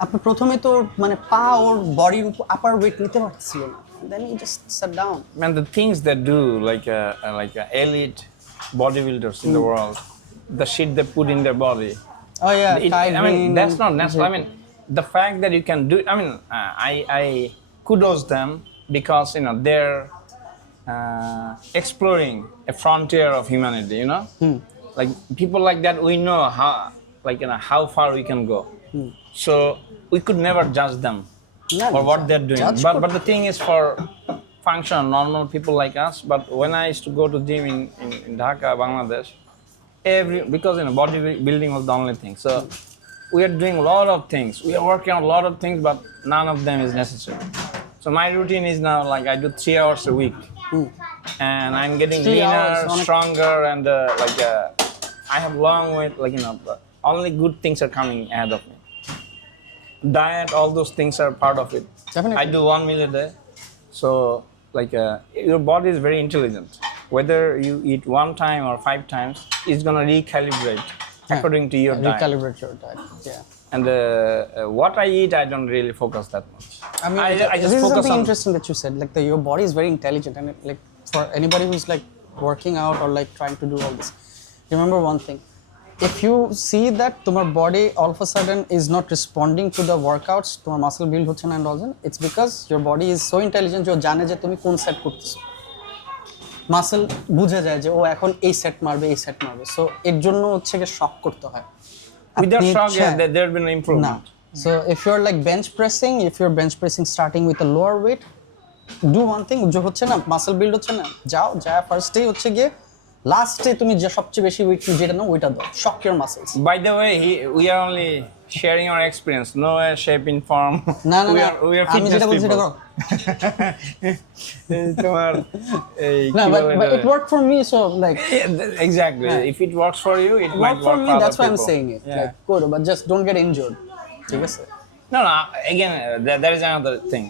আপনি প্রথমে তো মানে পা ওর বডির উপর আপার ওয়েট নিতে পারছিল না, then he just sat down. Man, the things they do, like elite bodybuilders in the world, the shit they put in their body. Oh yeah, I mean that's not natural. I mean the fact that you can do it, I mean I kudos them because they're exploring a frontier of humanity, like people like that, we know how far we can go. So we could never judge them for what they're doing, but the thing is for functional normal people like us. But when I used to go to gym in Dhaka, Bangladesh, because bodybuilding was the only thing, so we are doing a lot of things, we are working on a lot of things, but none of them is necessary. So my routine is now like I do 3 hours a week, and I'm getting leaner, stronger, and I have long weight. Only good things are coming ahead of me. Diet, all those things are part of it. Definitely. I do 1 meal a day, so your body is very intelligent. Whether you eat 1 time or 5 times, it's gonna recalibrate according to your diet. Recalibrate your diet. Yeah. And what I eat, I don't really focus that much. I mean, I just this is focus something on interesting that you said. Like your body is very intelligent, and like for anybody who's like working out or like trying to do all this, remember one thing: if you see that your body all of a sudden is not responding to the workouts, your muscle build হচ্ছে না and all that, it's because your body is so intelligent যে জানে যে তুমি কোন set করতেছো। Muscle বুঝে যায় যে ও এখন এই সেট মারবে, সো এর জন্য হচ্ছে যে শক করতে হয়। Without shock, there'll be no improvement. So if you're like if you're bench pressing starting with a lower weight, do one thing, যে হচ্ছে না মাসল বিল্ড হচ্ছে না, যা ফার্স্ট ডে হচ্ছে গিয়ে লাস্টে তুমি যে সবচেয়ে বেশি ওয়েট যেটা নাও ওইটা দাও, shock your muscles. By the way, we are only sharing our experience, no shape in form. না we are আমি যেটা বলছি people. এটা করো, তোমার এই No, কি বলে but এটা? it worked for me, so like Yeah, exactly. If it works for you, it it might worked for work me. for That's other why I'm people. saying it. Yeah. Like, good, but just don't get injured. ঠিক আছে? No, no. Again, there is another thing.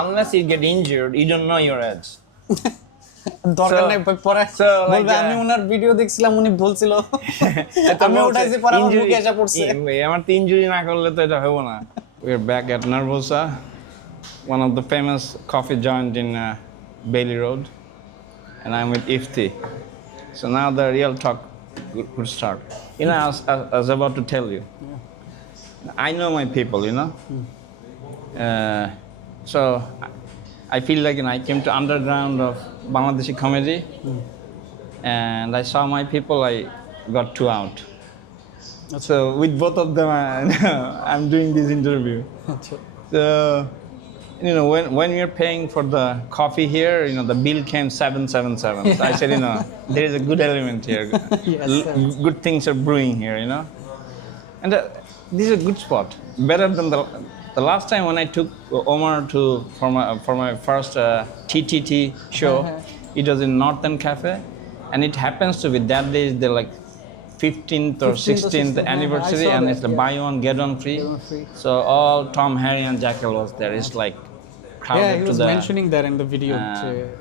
Unless you get injured, you don't know your age. দরকার So- নাই পরে so, like, বলবে আমি ওনার video দেখছিলাম উনি বলছিল আমি উঠাইছি পরে আমার মুখে এসে পড়ছে আমার তো ইনজুরি না করলে তো এটা হবে না। We're back at Nervosa, one of the famous coffee joint in Bailey Road, and I'm with IFTI. So now the real talk could start. You know, I was about to tell you. I know my people, you know. So I feel like I came to underground of Bangladeshi comedy, and I saw my people. I got two out. So with both of them, I'm doing this interview. So when you're paying for the coffee here, the bill came 777. So I said, there is a good element here. Yes, Good things are brewing here, and this is a good spot, better than the last time when I took Omar for my first TTT show. It was in Northern Cafe, and it happens to be that day is the 15th or 16th anniversary, and it's the buy one get one free. Get one free. So all Tom, Harry, and Jackal was there. It's like crowded Yeah, he to was the. mentioning that in the video.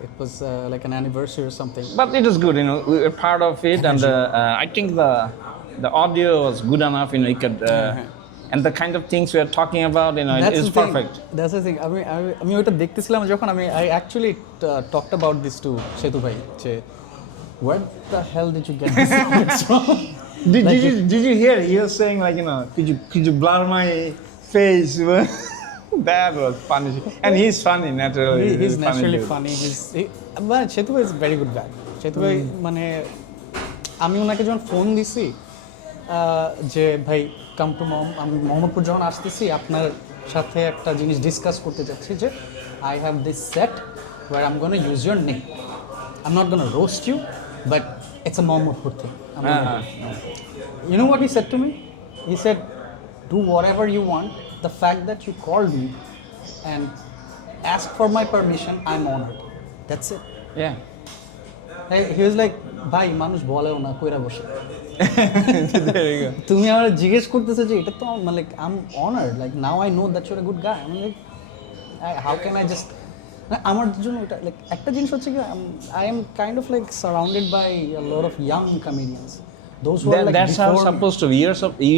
It was like an anniversary or something. But it was good, we were part of it, and I think the audio was good enough, you could. And the kind of things we are talking about, it is perfect. That's the thing. আমি ওটা দেখতেছিলাম যখন I actually talked about this to Shetu bhai. Where the hell did you get this from? Did you hear? He was saying could you blur my face? That was funny, and he's funny naturally. He's a naturally dude. funny. But Shetu bhai is a very good guy. Shetu bhai মানে আমি ওনাকে যখন phone দিছি যে ভাই come to আমি মোহাম্মদপুর যখন আসতেছি আপনার সাথে একটা জিনিস ডিসকাস করতে যাচ্ছি যে I have this set where I am gonna use your name I am not gonna roast you but it's a Mohammadpur thing you know what he said to me? He said, do whatever you want. The fact that you called me and asked for my permission, I'm honored. That's it. Yeah. He was like, ভাই মানুষ বলেও না কইরা বসে There you go. তুমি আমার জিজ্ঞেস করতেছো যে এটা তো like I'm honored, like now I know that you're a good guy. I'm like how can I just আমার জন্য এটা like একটা জিনিস হচ্ছে কি I am kind of like surrounded by a lot of young comedians. Those who are like That's how before it's supposed to be.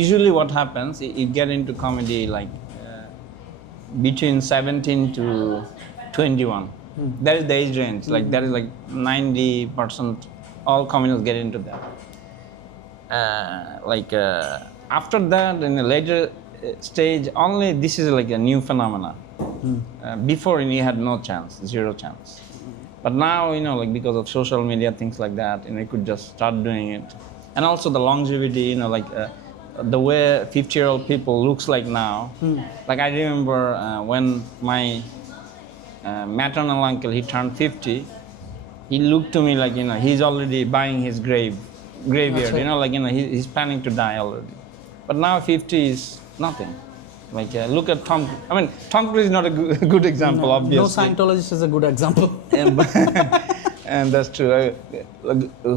Usually what happens, you get into comedy between 17 to 21. That is the age range. That is 90% all comedians get into that. After that, in a later stage, only this is like a new phenomena. Before you had no chance, zero chance. But now, because of social media, things like that, you could just start doing it. And also the longevity, the way 50-year-old people looks like now. Like I remember when my maternal uncle, he turned 50, he looked to me like, he's already buying his graveyard, right. He's planning to die already. But now 50 is nothing. Look at Tom. Tom Cruise is not a good example, obviously. No Scientologist is a good example. And that's true.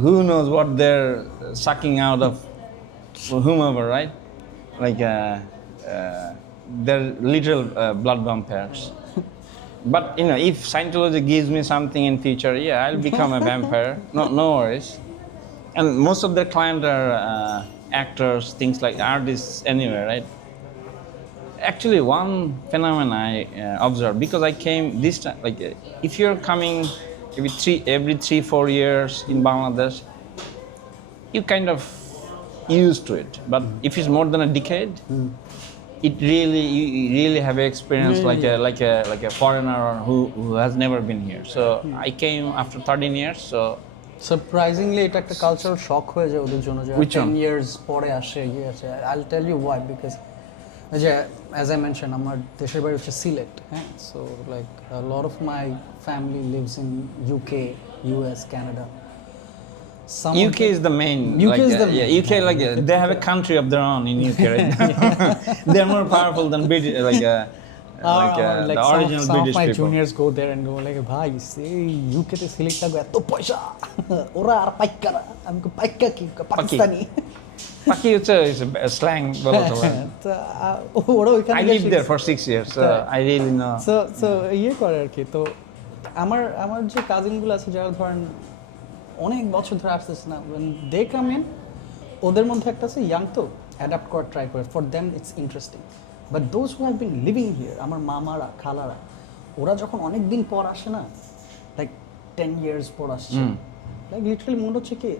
Who knows what they're sucking out of whomever, right? They're literal blood vampires. But if Scientology gives me something in future, yeah, I'll become a vampire. No worries. And most of their clients are actors, things like artists, anywhere, right? Actually, one phenomenon I observed, because I came this time, if you're coming every 3-4 years in Bangladesh, you kind of used to it. But if it's more than a decade, you really have experience like a foreigner who has never been here. So I came after 13 years. So surprisingly, এটা একটা cultural shock হয়ে যায় ওদের জন্য যে 10 years পরে আসে I'll tell you why, because as I mentioned, আমার দেশের বাড়ি হচ্ছে Sylhet, so a lot of my family lives in UK, US, Canada. UK is the main. UK is the main. UK they have a country of their own in UK right now. They're more powerful than British, like the original some British of my people. juniors go there and go like, "Bhai, say UK te select লাগবে এত পয়সা, ওরা আর পাইকারা, আমি কো পাইকা কি Pakistani." Paki is a slang. তো ওরা ওইখানে I lived there for 6 years, so I really know. So ইয়ে করে আর কি। তো আমার যে কাজিনগুলো আছে যারা ধরেন অনেক বছর ধরে আসতেছে না, when they come in, ওদের মধ্যে একটা আছে ইয়াং তো অ্যাডাপ্ট করার ট্রাই করে, for them it's interesting. But those who have been living here, আমার মামারা খালারা, ওরা যখন অনেক দিন পর আসে না, লাইক 10 years পর আসছে, লাইক লিটারালি মনে হচ্ছে কি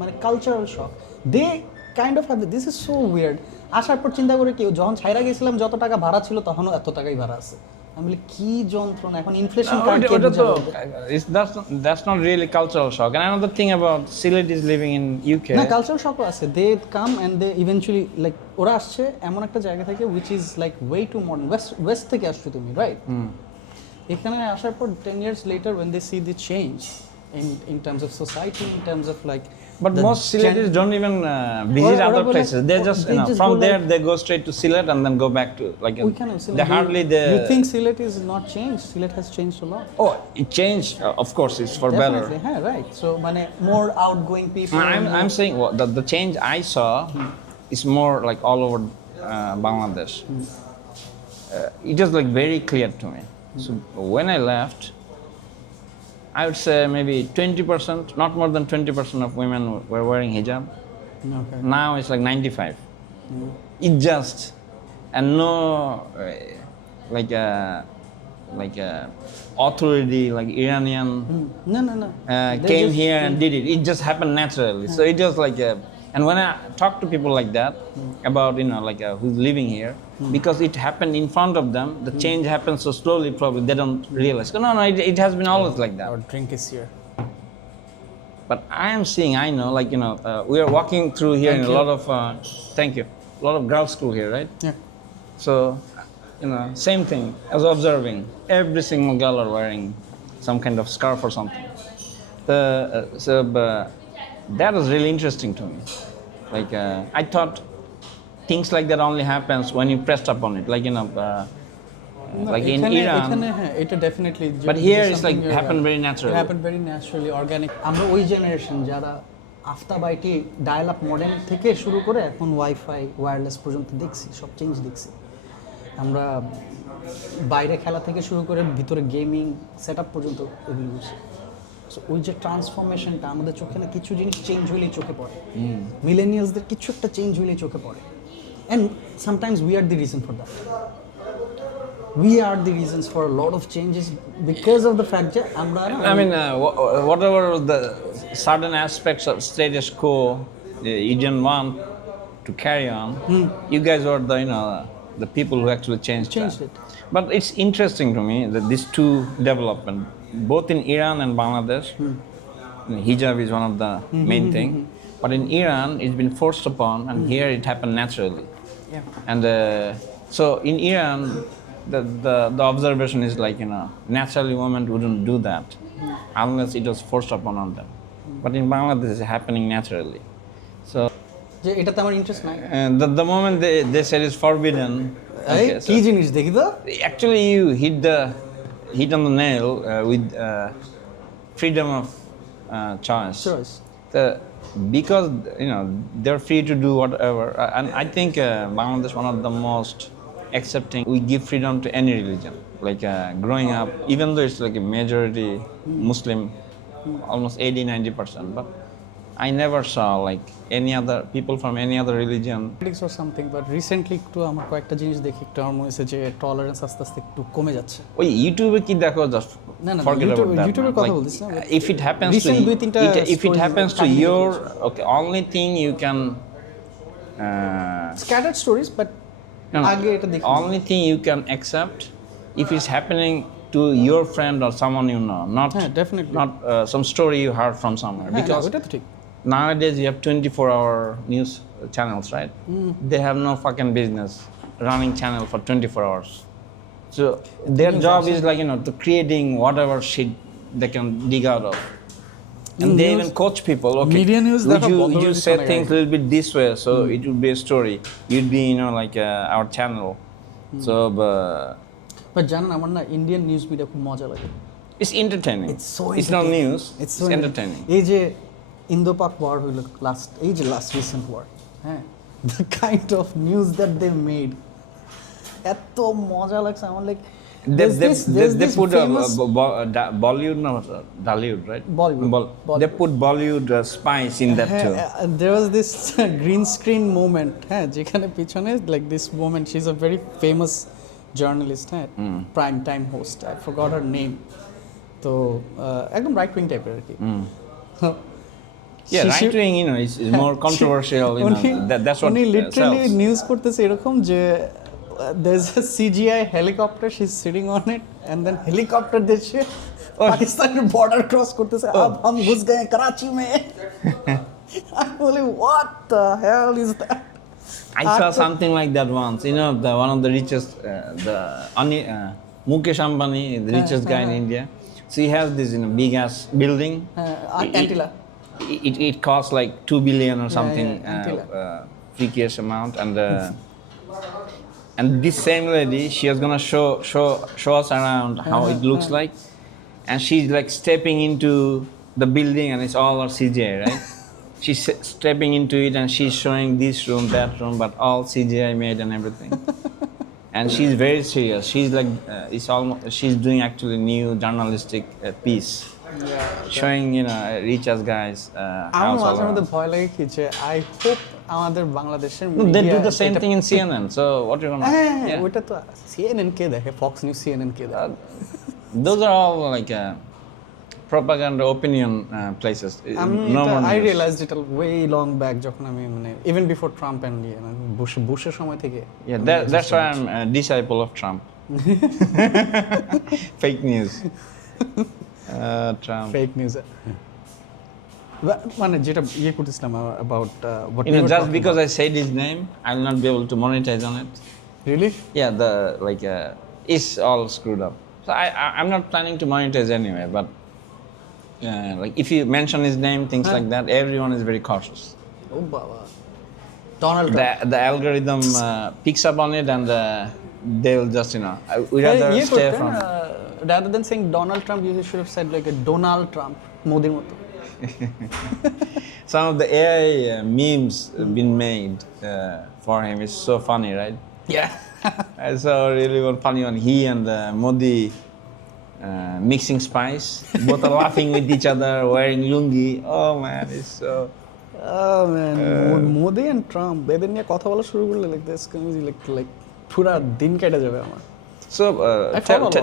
মানে cultural shock. They kind of have this is so weird. আসার পর চিন্তা করে কেউ যখন ছাইরা গেছিলাম যত টাকা ভাড়া ছিল তখনও এত টাকাই ভাড়া আছে। আমি বলি কি যন্ত্রণা, এখন inflation That's not really cultural shock. And another thing about Sylhet is living in UK. না, কালচারাল শকও আছে। দে কাম অ্যান্ড দে ইভেনচুয়ালি লাইক ওরা আসছে এমন একটা জায়গা থেকে which is like way to modern. West থেকে আসছো তুমি, রাইট? এখানে আসার পর 10 years later when they see the change in terms of society, in terms of like But most Sylhetis don't even visit other places. They just, from there they go straight to Sylhet and then go back to like. They hardly You think Sylhet is not changed? Sylhet has changed a lot. Oh, it changed. Of course, it's for better. Definitely, yeah, right. So, more outgoing people. I'm saying the change I saw is more like all over Bangladesh. It was like very clear to me. So when I left, I would say maybe 20%, not more than 20% of women were wearing hijab. Okay. Now it's like 95. It just, and no like authority like Iranian No. came here and did it. It just happened naturally. So it just like and when I talk to people like that about who's living here, because it happened in front of them, the change happens so slowly. Probably they don't realize. No, it has been always like that. Our drink is here. But I am seeing, I know, we are walking through here in a lot of, thank you, a lot of girls' school here, right? Yeah. So, same thing, as observing, every single girl are wearing some kind of scarf or something. That was really interesting to me. I thought things like that only happens when you pressed upon it, like in Iran. It definitely. But here it's like happened very naturally. It happened very naturally, organic. আমরা ওই generation যারা আফতাবাইটি dial up modem থেকে শুরু করে এখন wifi wireless পর্যন্ত দেখছি, সব চেঞ্জ দেখছি। আমরা বাইরে খেলা থেকে শুরু করে ভিতরে গেমিং সেটআপ পর্যন্ত এগুলো বুঝছি। সো ওই যে ট্রান্সফরমেশনটা আমাদের চোখে না কিছু জিনিস চেঞ্জ হলেই চোখে পড়ে। মিলেনিয়ালসদের কিছু একটা চেঞ্জ হলেই চোখে পড়ে। And sometimes we are the reason for that. We are the reasons for a lot of changes because of the fact that whatever the certain aspects of status quo you didn't want to carry on, you guys were the people who actually changed it. But it's interesting to me that these two development, both in Iran and Bangladesh, hijab is one of the main thing. But in Iran, it's been forced upon, and here it happened naturally. Yeah. And so in Iran, the observation is naturally women wouldn't do that unless it was forced upon on them. But in Bangladesh, it's happening naturally. So এটাতে আমার interest নাই। The moment they said it's forbidden. কি জিনিস দেখি তো? Actually, you hit on the nail with freedom of choice. Because they're free to do whatever, and I think Bangladesh is one of the most accepting. We give freedom to any religion. Growing up, even though it's like a majority Muslim, almost 80-90%, but I never saw any other people from any other religion. Or something, but recently একটু আমার কয়েকটা জিনিস দেখি একটু আমার মনে হচ্ছে যে টলারেন্স আস্তে আস্তে একটু কমে যাচ্ছে। ওই ইউটিউবে কি দেখো জাস্ট forget about that. ইউটিউবের কথা বলছিস না? If it happens to your only thing you can scattered stories, but আগে এটা দেখি only thing you can accept if it's happening to your friend or someone you know, not definitely not some story you heard from somewhere, because ওটা তো ঠিক। Nowadays you have 24-hour news channels, right? They have no fucking business running channel for 24 hours. So their job is to creating whatever shit they can dig out of. And they even coach people. Okay, media news would you say things a little bit this way, so it would be a story. You'd be our channel. So but জানেন আমার না Indian news media খুব মজা লাগে। It's entertaining. It's not entertaining. news. It's entertaining. এই যে ইন্দো-পাক war হইল last recent war, হ্যাঁ, the kind of news that they made এত মজা লাগছে আমার। Like they put Bollywood, no, Dallywood, right? Bollywood. They put Bollywood spice in that too. There was this green screen moment, হ্যাঁ, যেখানে পিছনে like this woman, she's a very famous journalist, হ্যাঁ, prime time host, I forgot her name, তো একদম right wing টাইপের আর কি। Yeah, right wing, you know, is more controversial, you know, that's what উনি literally sells. News করতেছে এরকম যে there's a CGI helicopter, she's sitting on it, and then helicopter দেশে পাকিস্তানের বর্ডার ক্রস করতেছে, अब हम घुस गए कराची में। I'm like, what the hell is that? I saw something like that once. You know, one of the richest, Mukesh Ambani, the richest guy in India. So he has this, you know, big ass building. Antilla. It costs like 2 billion or something, freakish amount, and this same lady, she was gonna show us around how it looks like, and she's like stepping into the building, and it's all our CGI, right? She's stepping into it, and she's showing this room, that room, but all CGI made and everything. And she's very serious. She's like, she's doing actually new journalistic piece, showing, you know, rich as guys. আমার মাঝে মধ্যে ভয় লাগে কি যে I hope আমাদের বাংলাদেশের No, they do the same thing in CNN. So what you're gonna? হ্যাঁ, ওটা তো CNN কে দেখে, ফক্স নিউজ CNN কে দেখে? Those are all like propaganda opinion places. I realized it way long back যখন আমি মানে even before Trump and বুশের সময় থেকে। Yeah, that's why I'm a disciple of Trump. Fake news. Trump. Fake news. মানে যেটা ইয়ে করতেছিলাম about what you know, just because I said his name, I'll not be able to monetize on it. Really? Yeah, the like it's all screwed up. So I'm not planning to monetize anyway, but like if you mention his name, things like that, everyone is very cautious. Oh baba. Donald Trump. The algorithm picks up on it, and they will just, you know, we rather stay from. Rather than saying Donald Trump, you should have said like a Donald Trump, Modir moto. Some of the AI memes been made for him is so funny, right? Yeah. I saw really one funny one. He and Modi mixing spice. Both are laughing with each other, wearing lungi. Oh man, it's so. Oh man, Modi and Trump. এদের নিয়ে কথা বলা শুরু করলে like this can be like পুরা দিন কেটে যাবে আমার। So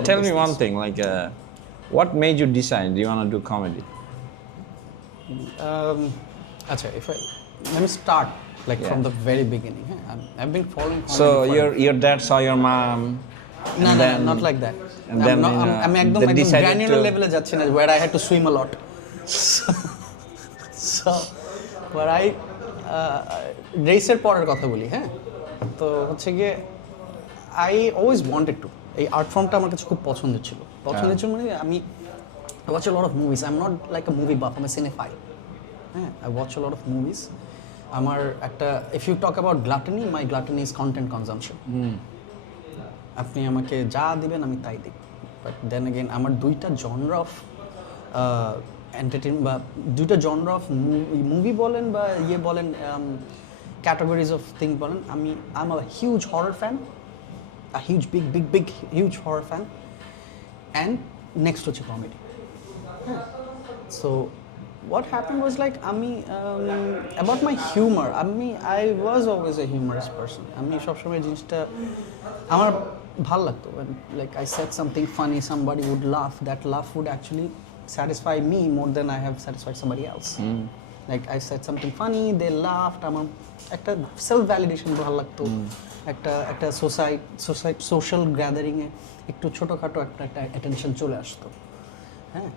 tell me one thing, like what made you decide you want to do comedy? Let me start from the very beginning. I've been following comedy. So your dad saw your mom. No, not like that. And then I'm একদম granular level এ যাচ্ছি না, where I had to swim a lot. So where I রেসের পরের কথা বলি, হ্যাঁ, তো হচ্ছে গিয়ে I always wanted to. এই আর্ট ফর্মটা আমার কাছে খুব পছন্দের ছিল মানে আমি I watch a lot of movies. I'm not like a movie buff, I'm a cinephile. I watch a lot of movies. আমার একটা, if you talk about gluttony, my gluttony is content consumption. আপনি আমাকে যা দিবেন আমি তাই দিই। But then again, আমার দুইটা genre of entertainment বা দুইটা genre of movie বলেন বা ইয়ে বলেন, categories of things বলেন, I'm a huge horror fan. A huge, big, huge horror fan, and next হচ্ছে comedy. So what happened was like about my humor. I was always a humorous person. আমি সবসময় জিনিসটা আমার ভালো লাগতো when like I said something funny, somebody would laugh. That laugh would actually satisfy me more than I have satisfied somebody else. Like I said something funny, they laughed. আমার একটা self validation ভালো লাগতো। একটা social gathering এ একটু ছোটখাটো একটা attention চলে আসতো, হ্যাঁ।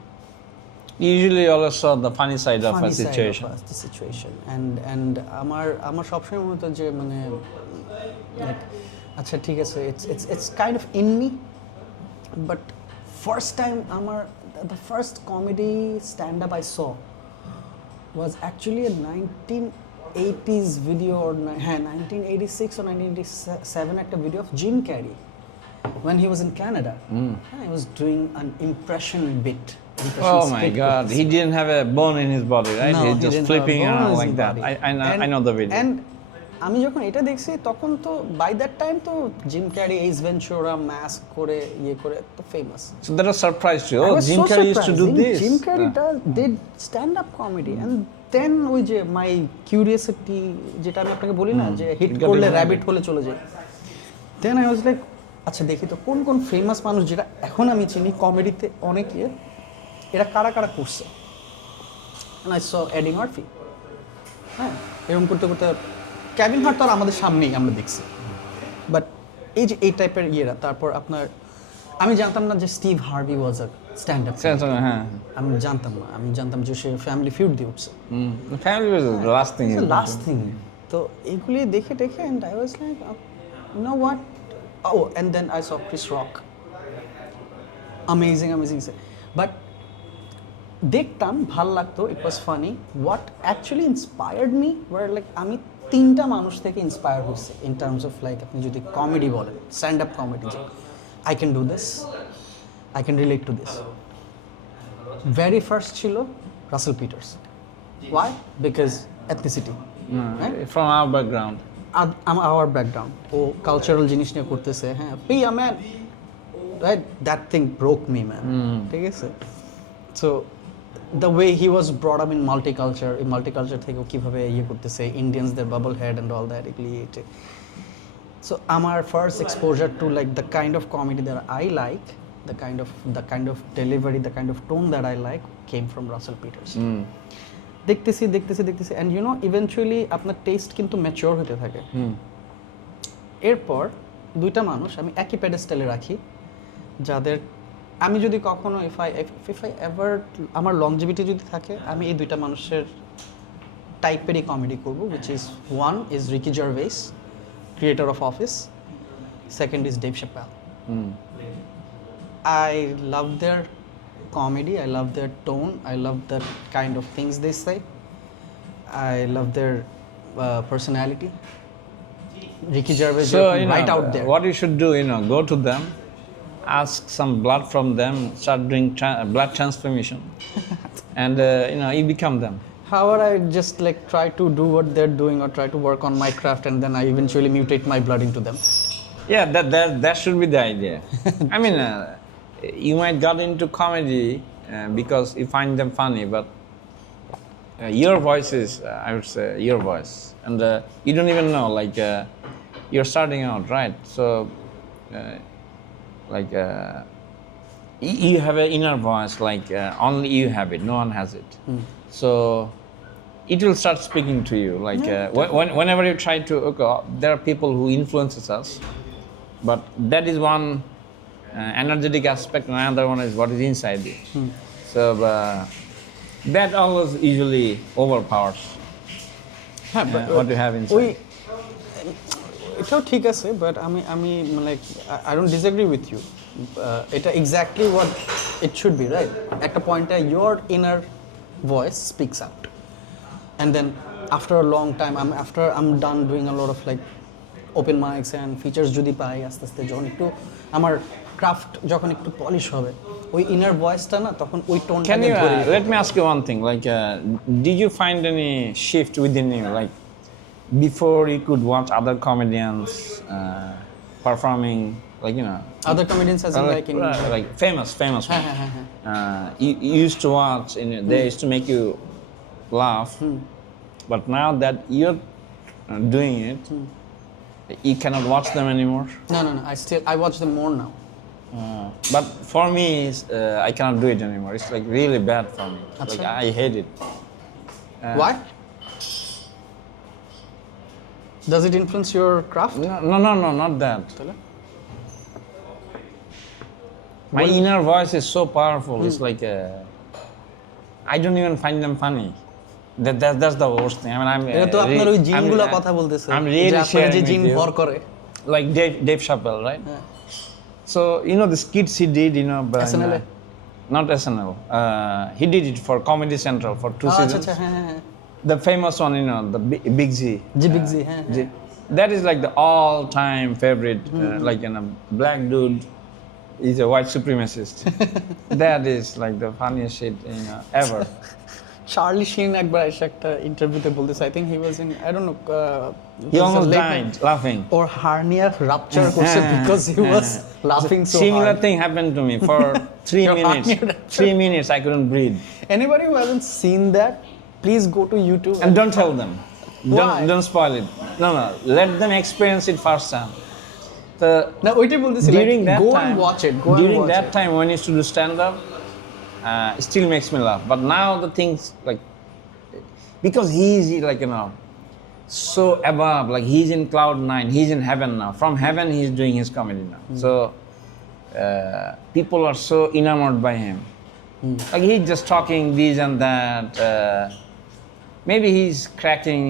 Usually you always saw the funny side of a situation. And আমার সবসময় মনে হতো যে মানে like আচ্ছা ঠিক আছে, it's kind of in me, but first time the first comedy stand up I saw was actually a 1980s video or 1986 or 1987 একটা video of Jim Carrey. when he was in Canada, he was doing an impression bit. Oh my God! He didn't have a bone in his body, right? No, He's he just didn't flipping have a bone around in his like that. body. I know the video. And আমি যখন এটা দেখছি তখন তো by that time তো gym carry, এইস Ventura mask করে ইয়ে করে তো famous. So that was surprised you. Oh, Jim Carrey used to do this. Jim Carrey did stand up comedy and then ওই যে মাই কিউরিওসিটি যেটা আমি আপনাকে বলি না যে হিট করলে র‍্যাবিট হলে চলে যায়। Then I was like আচ্ছা দেখি তো কোন কোন ফেমাস মানুষ যেটা এখন আমি চিনি কমেডিতে অনেক এরা কারা কারা করছে। And I saw Eddie Murphy. হ্যাঁ এরকম করতে করতে কেভিন হার্ট তো আমাদের সামনেই আমরা দেখছি, বাট এই যে এই টাইপের ইয়েরা। তারপর আপনার আমি জানতাম না যে স্টিভ হার্ভি ওয়াজ আ স্ট্যান্ড আপ। হ্যাঁ আমি জানতাম না, আমি জানতাম যে সে ফ্যামিলি ফিউড দিয়ে উঠছে। Family was the last thing. তো এইগুলি দেখে দেখে and I was like you know what, oh and then I saw Chris Rock, amazing but দেখতাম ভাল লাগতো, it was funny. What actually inspired me were like আমি তিনটা মানুষ থেকে ইন্সপায়ার হয়েছে ইন টার্মস অফ লাইক আপনি যদি কমেডি বলেন, স্ট্যান্ড আপ কমেডি, যে I can do this, I can relate to this. Very first ছিল Russell Peters. Why? Because ethnicity, from our background, our background. ও কালচারাল জিনিস নিয়ে করতেছে, হ্যাঁ be a man, right? That thing broke me man, ঠিক আছে? So the way he was brought up in multicultural থেকে কিভাবে ইয়ে করতেছে, ইন্ডিয়ানস দের bubble head and all that, এগুলি সো আমার first exposure to like the kind of comedy that I like, the kind of delivery, the kind of tone that I like came from Russell Peters. দেখতেছি and you know eventually আপনার test কিন্তু mature হতে থাকে। এরপর দুইটা মানুষ আমি একই প্যাডেস্টালে রাখি যাদের আমি যদি কখনো ইফ আই এভার আমার লংজিভিটি যদি থাকে, আমি এই দুইটা মানুষের টাইপেরই কমেডি করব, which is one is Ricky Gervais, creator of Office, second is Dave Chappelle. I love their comedy, I love their tone, I love the kind of things they say, I love their personality. Ricky Gervais, so right out there. What you should do, go to them, ask some blood from them, start doing blood transformation, and you become them. However, I just like try to do what they're doing or try to work on my craft, and then I eventually mutate my blood into them. Yeah, that should be the idea. I mean, you might got into comedy because you find them funny, but your voice is, I would say, your voice, and you don't even know, like you're starting out, right? So. You have an inner voice, like only you have it, no one has it. So it will start speaking to you, like whenever you try to, okay, there are people who influences us, but that is one energetic aspect, and another one is what is inside you. So that always usually overpowers what you have inside. এটাও ঠিক আছে, but আমি like I don't disagree with you. এটা exactly what it should be, right? একটা পয়েন্টে your inner voice speaks out, and then after a long time I'm done doing a lot of like open mics and features যদি পাই, আস্তে আস্তে যখন একটু আমার ক্রাফট যখন একটু পলিশ হবে, ওই ইনার ভয়েসটা না তখন ওই টোনটা। Can you let me ask you one thing, like did you find any shift within you, like before you could watch other comedians performing, like other comedians as in like famous you used to watch, they used to make you laugh, but now that you're doing it, you cannot watch them anymore? No, I watch them more now. But for me, I cannot do it anymore. It's like really bad for me. Like I hate it. Why? Does it influence your craft? No, not that. My inner voice is so powerful. It's like I don't even find them funny. That's the worst thing. I mean, I'm really sharing with you. Like Dave Chappelle, right? Yeah. So the skits he did, but SNL. Not SNL. He did it for Comedy Central for 2 seasons. The famous one, the Big Z. Big Z. that is like the all-time favorite. Like black dude is a white supremacist. That is like the funniest shit ever. Charlie Sheen একবার এসে একটা ইন্টারভিউতে বলতেছে, I think he was in, I don't know, He almost died laughing. Or hernia rupture করছে because he was laughing so Similar hard. thing happened to me for 3 minutes. 3 minutes I couldn't breathe. Anybody who hasn't seen that, please go to YouTube And don't tell them. Why? Don't spoil it. No. Let them experience it firsthand. না ওইটাই বলতেছি, During like, that go time, and watch it. During that time when I used to do stand-up, still makes me laugh. But now the things like, because he's like so above, like he's in cloud 9, he's in heaven now. From heaven he's doing his comedy now. So people are so enamored by him. Like he's just talking this and that. Maybe he's cracking,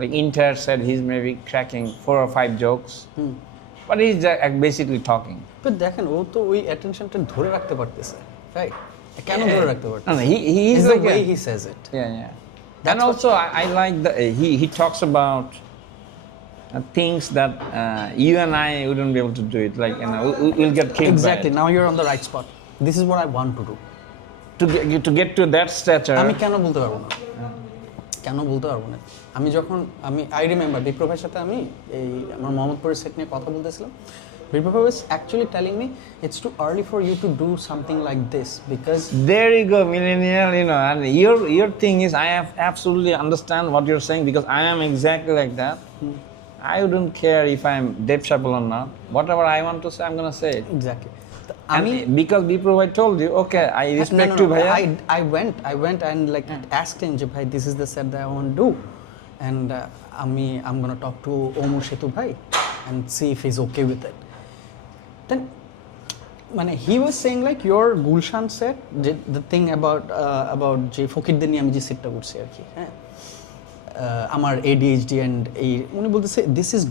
like Inter said, he's maybe cracking 4 or 5 jokes. But he's basically talking. But দেখেন ও তো ওই অ্যাটেনশনটা ধরে রাখতে পারতেছে, right? কেন ধরে রাখতে পারতেছে? No, he is the like way he says it. Yeah. And also I like that he talks about things that you and I wouldn't be able to do it. Like we'll get killed. Exactly. by it. Now you're on the right spot. This is what I want to do. To get to that stature. আমি কেন বলতে পারবো না? কেন বলতে পারবো না? আমি যখন আই রিমেম্বার বিপ্লব ভাইয়ের সাথে আমি এই আমার মোহাম্মদপুরের সেট নিয়ে কথা বলতেছিলাম, বিপ্লব ভাই was actually telling me it's too early for you to do something like this because there you go, millennial, and your thing is I have absolutely understand what you're saying because I am exactly like that. I wouldn't care if I'm Dave Chappelle or not. Whatever I want to say, I'm gonna say it. Exactly. And because Bipro I told you, okay, I respect you, bhaiya. I went and like asked him, bhai, this is the set that I want to do, and I'm gonna talk to Omar Shetu bhai and see if he's okay with it. Then, he was saying like your Gulshan set, the thing about যে ফকিরদের নিয়ে আমি যে সেটটা করছি আর কি, হ্যাঁ, আমার ADHD and এই উনি বলতেছে this is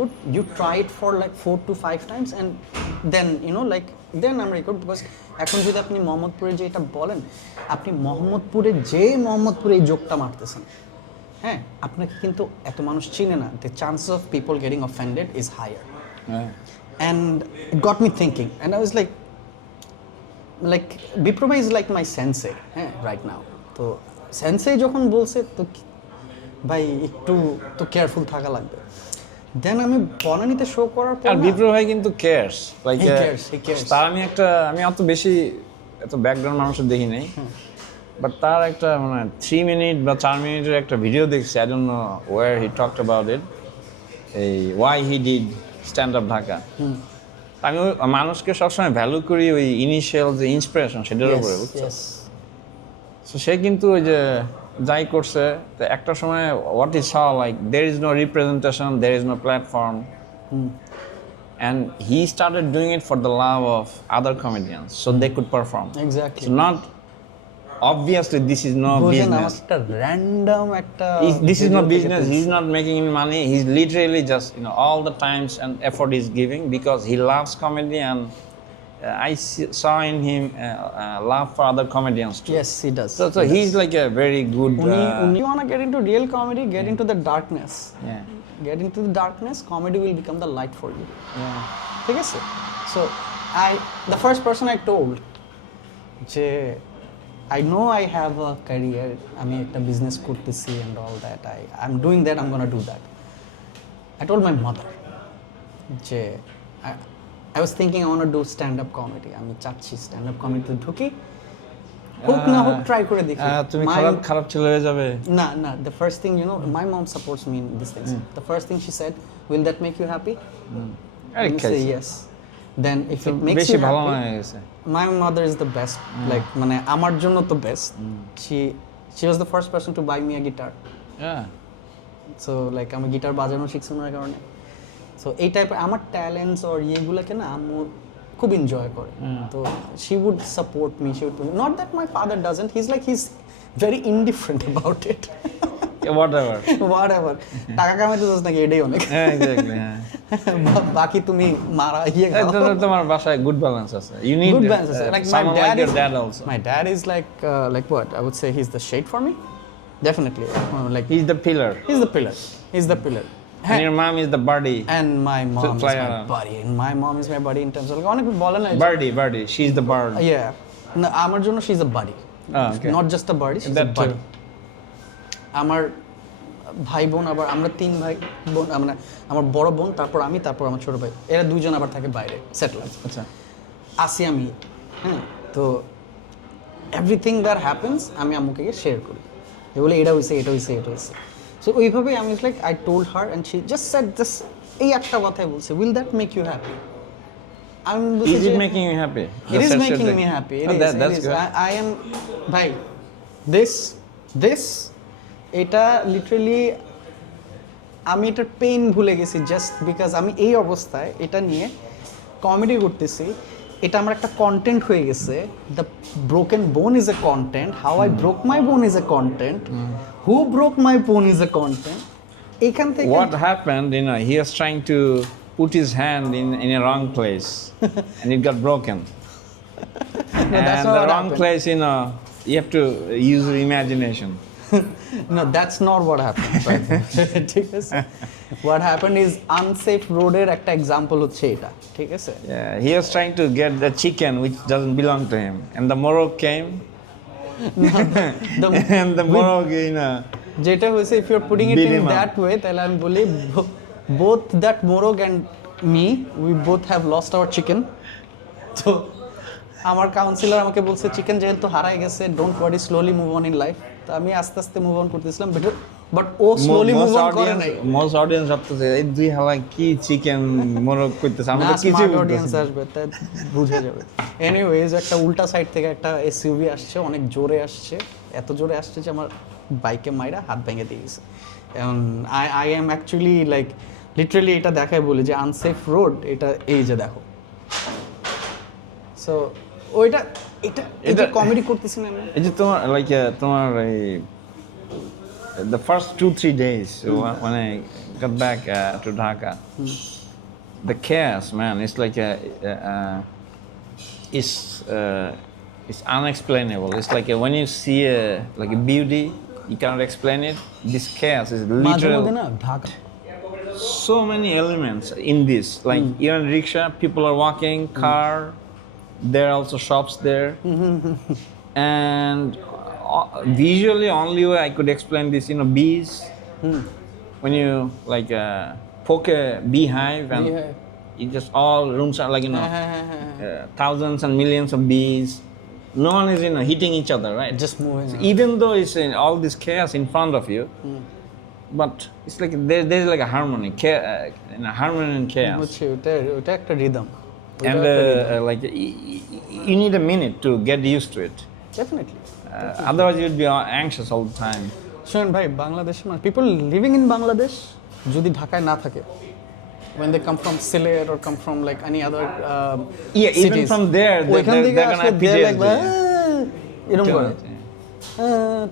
good, you try it for like 4 to 5 times and then then I'm record because এখন যদি আপনি মোহাম্মদপুরে যে এটা বলেন, আপনি মোহাম্মদপুরে এই জোকটা মারতেছেন, হ্যাঁ, আপনাকে কিন্তু এত মানুষ চিনে না, the chances of people getting offended is higher. And it got me thinking and I was like Biproba is like my sensei, right now. So sensei যখন বলছে তো ভাই একটু তো কেয়ারফুল থাকা লাগবে। দেন আমি বনানীতে শো করার পর আর বিপ্লব ভাই কিন্তু কেয়ারস, লাইক he cares. তার আমি অত বেশি এত ব্যাকগ্রাউন্ড মানুষের দেখি নাই, বাট তার একটা 3 মিনিট বা 4 মিনিটের একটা ভিডিও দেখছি, I don't know where he talked about it, এই why he did stand up Dhaka. আমি মানুষকে সবসময় ভ্যালু করি ওই ইনিশিয়াল যে ইন্সপিরেশন সেটার উপরে, বুঝছো? সো সে কিন্তু ওই যে যাই করছে তো একটা সময় হোয়াট ইজ স like there is no representation, there is no platform, and he started doing it for the love of other comedians so they could perform. Exactly. So not obviously this is no business. This is no business. He's not making any money. He's literally just all the times and effort he's giving because he loves comedy and I saw in him love for other comedians too. Yes, he does. So he's like a very good. You want to get into real comedy, get into the darkness. Yeah. Get into the darkness, comedy will become the light for you. Yeah. ঠিক আছে? So the first person I told যে I know I have a career, আমি একটা business করতেছি and all that, I'm doing that, I'm gonna do that. I told my mother যে I was thinking I want to do stand-up comedy. আমি চাচ্ছি stand-up comedy তে ঢুকি, হোক না হোক ট্রাই করে দেখি। তুমি খারাপ ছেলে হয়ে যাবে না, the first thing, my mom supports me in these things. The first thing she said, will that make you happy? I say yes. Then if it makes you happy, my mother is the best, like আমার জন্য তো best. She was the first person to buy me a guitar. Yeah. So like আমি guitar বাজানো শিখছি ওনার কারণে। So এই টাইপের আমার ট্যালেন্টস আর এগুলোকে না আম্মু খুব এনজয় করে। তো she would support me, not that my father doesn't, he's very indifferent about it. whatever টাকা কামাইতে যাস নাকি এটাই অনেক। হ্যাঁ এক্স্যাক্টলি, হ্যাঁ বাকি তুমি মারা তোমার বাসায় গুড ব্যালেন্স আছে, you need good balance. Like your dad also. My dad is like what I would say, he's the shade for me, definitely. Like he's the pillar. He's the pillar. And your mom is the birdie. And my mom is fly my around. buddy. And my mom is my buddy in terms of like, অনেক বলে না Birdie. She's the bird. Yeah. না, আমার জন্য she's a buddy. Oh, okay. Not just a birdie, she's That a buddy. too. আমার ভাই বোন আবার আমরা 3 ভাই বোন মানে আমার বড় বোন তারপর আমি তারপর আমার ছোট ভাই এরা দুইজন আবার থাকে বাইরে সেটেল আচ্ছা আসি আমি হ্যাঁ তো এভরিথিং দ্যাট হ্যাপেন্স আমি আম্মুকে গিয়ে শেয়ার করি যে বলে এটা হইছে সো ওইভাবে আমি like I told her and she just said this এই একটা কথাই বলছে will that make you happy Is it making you happy? It is making me happy. That's good. I am, bhai, this, এটা literally আমি এটার pain ভুলে গেছি just because আমি এই অবস্থায় এটা নিয়ে কমেডি করতেছি এটা আমার একটা কন্টেন্ট হয়ে গেছে the broken bone is a content how I broke my bone is a content who broke my bone is a content এখান থেকে What happened, he was trying to put his hand in a wrong place and it got broken. No, that's And not the what wrong happened. place, you have to use your imagination. No, that's not what happened. Right? ঠিক আছে what happened is unsafe road-এর একটা example হচ্ছে এটা ঠিক আছে Yeah, he was trying to get the chicken which doesn't belong to him, and the morog came. And the morog, যেটা হয়েছে if you're putting it beat in him up. that way তাহলে আমি বলি both that morog and me we both have lost our chicken তো আমার councillor আমাকে বলছে chicken যেহেতু হারাই গেছে don't worry slowly move on in life তো আমি আস্তে আস্তে মুভ অন করতেছিলাম বাট ও স্লোলি মুভ অন করে নাই Most audience ভাবতেছে এই দুই হালা কি চিকেন morog কইতেছে আমরা না তো কিছু স্মার্ট অডিয়েন্স আসবে তাই বুঝে যাবে এনিওয়েজ একটা উল্টা সাইড থেকে একটা এসইউভি আসছে অনেক জোরে আসছে এত জোরে আসছে যে আমার বাইকে মাইরা হাত ভেঙে দিয়ে গেছে এবং I am actually like literally এটা দেখাই বলি যে আনসেফ রোড এটা এই যে দেখো সো ওইটা এটা কমেডি করতেছি না আমি এই যে তোমার তোমার এই the first 2-3 days when I got back to Dhaka, the chaos, man, it's like it's unexplainable. It's like when you see a beauty, you cannot explain it. This chaos is মাঝে মধ্যে literal. না Dhaka So many elements in this. Like you're in rickshaw, people are walking, car. There are also shops there, and visually only way I could explain this. Bees. When you poke a beehive and it just all rooms are like thousands and millions of bees. No one is hitting each other, right? just moving So even though it's in all this chaos in front of you, but it's like there's like a harmony, harmony and chaos. হচ্ছে ওটা একটা rhythm And you need a minute to get used to it. Definitely Otherwise, you'd be anxious all the time. শুনেন ভাই বাংলাদেশে না people living in Bangladesh যদি ঢাকায় না থাকে when they come from Sylhet or come from like any other Yeah, even cities, from there, ওইখান থেকে they're gonna আসলে have they're like, PTSD. এরকম করে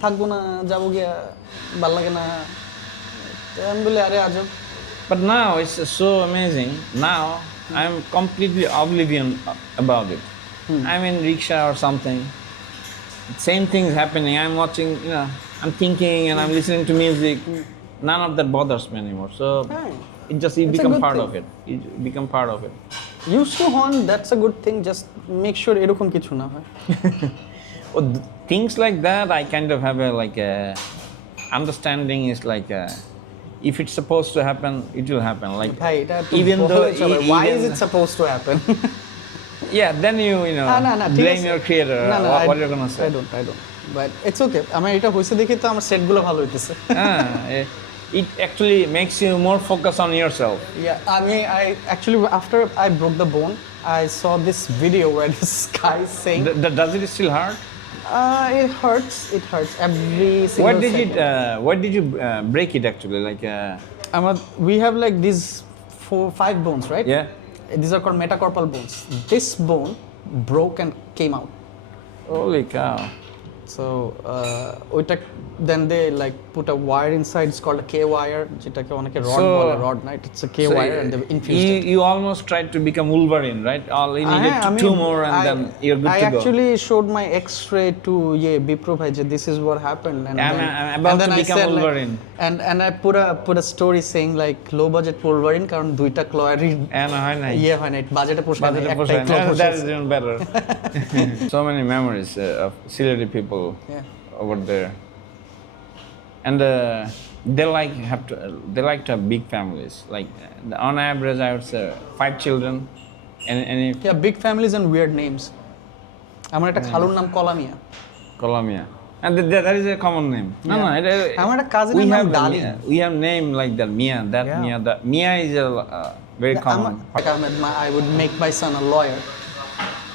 থাকবো না যাবো গিয়া ভাল লাগে না তো আমি বলি আরে আজব But now it's so amazing. Now I'm completely oblivion about it. I'm in rickshaw or something. Same thing's happening. I'm watching, I'm thinking and I'm listening to music. None of that bothers me anymore. So you It's become a good part thing. of it. You become part of it. used to haunt that's a good thing just make sure এরকম কিছু না হয় Things like that, I kind of have a understanding is if it's supposed to happen, it will happen. Like ভাই এটা even though why even- is it supposed to happen yeah, then you না ঠিক blame আছে। your creator. না, What you're gonna say? I don't but it's okay আমার এটা হইছে দেখি তো আমার সেটগুলো ভালো হইতেছে It actually makes you more focus on yourself. Yeah, I mean, I actually after I broke the bone, I saw this video where this guy is saying, Does it still hurt? It hurts every single second. Where did you break it actually? We have like these 4-5 bones, right? Yeah. These are called metacarpal bones. This bone broke and came out. Holy cow. So ওইটা then they like put a wire inside, it's called a K wire, যেটাকে অনেকে rod So- বলে, rod না, it's a K wire and they infused it. You almost tried to become Wolverine, right? All you needed I mean, two more and then you're good I to go. actually showed my X-ray to Bipro bhai, this is what happened, and I'm then, about and then to I become said Wolverine. like, and I put a story saying like low budget Wolverine কারণ দুইটা ক্লয়ারি And I হয় না, বাজেটে পোষায় না, Budget একটাই portion. claw That পোষায়। is even better. So many memories of Sylheti people Yeah. over there, and they like to have big families. Like on average, I would say 5 children, and Yeah, big families and weird names. আমার একটা খালুর নাম কলামিয়া। Colombia, and that is a common name. No, আমার একটা cousin we এর নাম have ডালিম। we have name like that. Mia, that Yeah. Mia, that Mia is a very common. Ahmed, I would make my son a lawyer.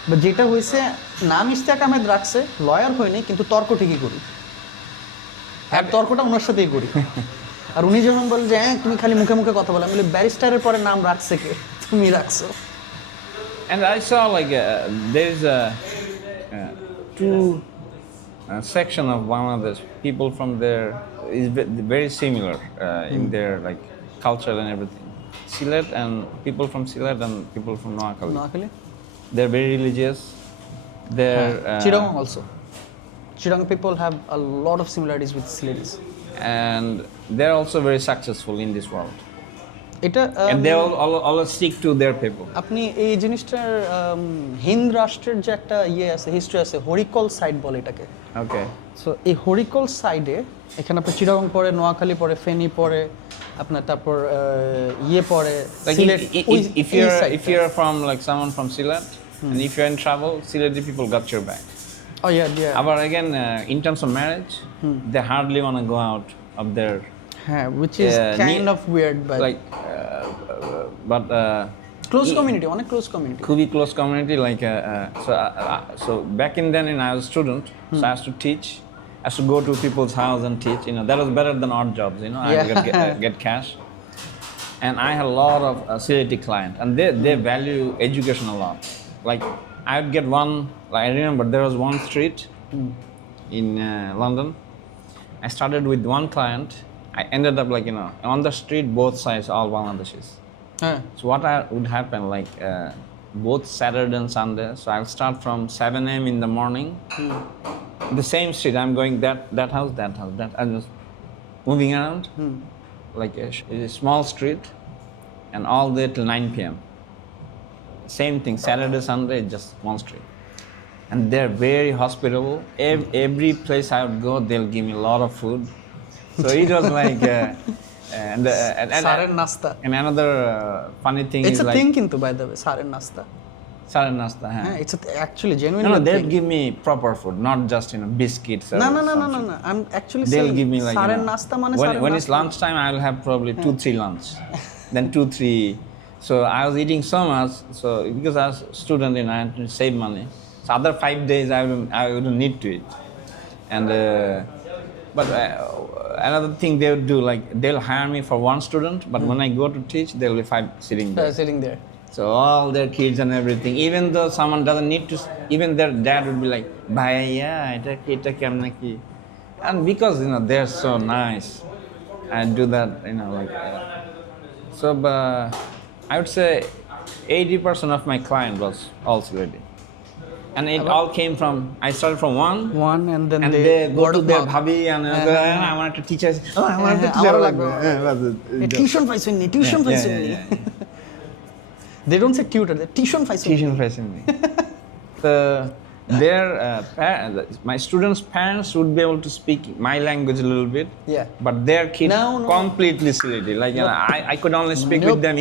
But যেটা হয়েছে নাম ইশতিয়াক আহমেদ রাখছে, lawyer হয়নি, কিন্তু তর্ক ঠিকই করি। আর তর্কটা ওনার সাথেই করি। আর উনি যখন বলে যে হ্যাঁ তুমি খালি মুখে মুখে কথা বলে, আমি বলি ব্যারিস্টারের পরে নাম রাখছে কে? তুমি রাখছো। And I saw like there is a two section of Bangladesh. People from there is very similar in their like culture and everything. Sylhet and people from Sylhet and people from Noakhali. Noakhali? They're very religious. They're Chittagong also. Chittagong people have a lot of similarities with Sylhetis. and they're also very successful in this world. এটা And they always stick to their people. আপনি এই জিনিসটার হিন্দ রাষ্ট্রের যে একটা আছে, history আছে, হরিকল side বলে এটাকে। Okay. সো এই হরিকল সাইডে এখানে আপনার চিটাগং পড়ে, নোয়াখালী পড়ে, ফেনী পড়ে, আপনার তারপর পড়ে, Like Sylhet. if you're from like someone from Sylhet, and if you're in trouble, Sylheti people got your back. Oh yeah. But again, in terms of marriage, they hardly want to go out of their হ্যাঁ, which is kind of weird, but like, but close community, অনেক close community. খুবই close community. Like so back in then, when I was a student, so I used to teach. I used to go to people's house and teach. That was better than odd jobs. I Yeah. get cash. And I had a lot of Sylheti clients, and they value education a lot. Like I would get one. Like I remember there was one street in London. I started with one client. I ended up like on the street, both sides all Bangladeshis. হ্যাঁ, So what would happen like both Saturday and Sunday. So I'll start from 7 a.m. in the morning. The same street. I'm going that house. I'm just moving around like a small street, and all day till 9 p.m. Same thing. Saturday, Sunday, just one street. And they're very hospitable. Every place I would go, they'll give me a lot of food. So it was like, সারের নাস্তা। and another funny thing It's is a like thing কিন্তু by the way, সারের নাস্তা। Sare nasta. হ্যাঁ, it's actually No, genuinely they'll give me proper food, not just biscuits. Or No. something. I'm actually They'll saying give me like সারের নাস্তা মানে সারের when it's নাস্তা। lunchtime, I will have probably 2-3 lunch, then 2-3. So I was eating so much. So because I was a student, I had to save money. So other 5 days I wouldn't need to eat. And but another thing they would do, like they'll hire me for one student, but when I go to teach, there'll be 5 sitting there. Sitting there. So all their kids and everything, even though someone doesn't need to, even their dad would be like, "Bhaiya, eta kemna ki," and because they're so nice, I do that, like. So, I would say 80% of my client was all Sylheti, and it all came from. I started from one, and then and they go to their bhabhi and I want to teach us. Oh, I want to teach আমারও her লাগবে। like tuition পাইছেন নি? They don't say tutor, they tuition পাইছেন। Tuition facility. My students' parents would be able to speak my language a little bit. Yeah. But their kids No. completely Sylheti. Like I could only speak with them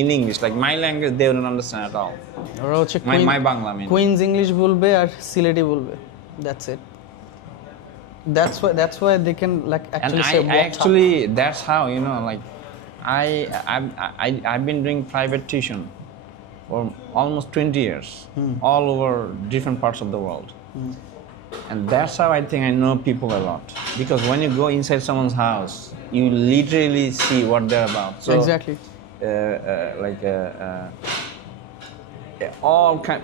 in English. Like my language, they wouldn't understand at all. ওরা হচ্ছে My Bangla, I mean. Queen's English বলবে আর সিলেটি বলবে। That's it. That's why they can like And actually say I actually, that's how like I've been doing private tuition for almost 20 years, all over different parts of the world. And that's how I think I know people a lot. Because when you go inside someone's house, you literally see what they're about. So, Exactly.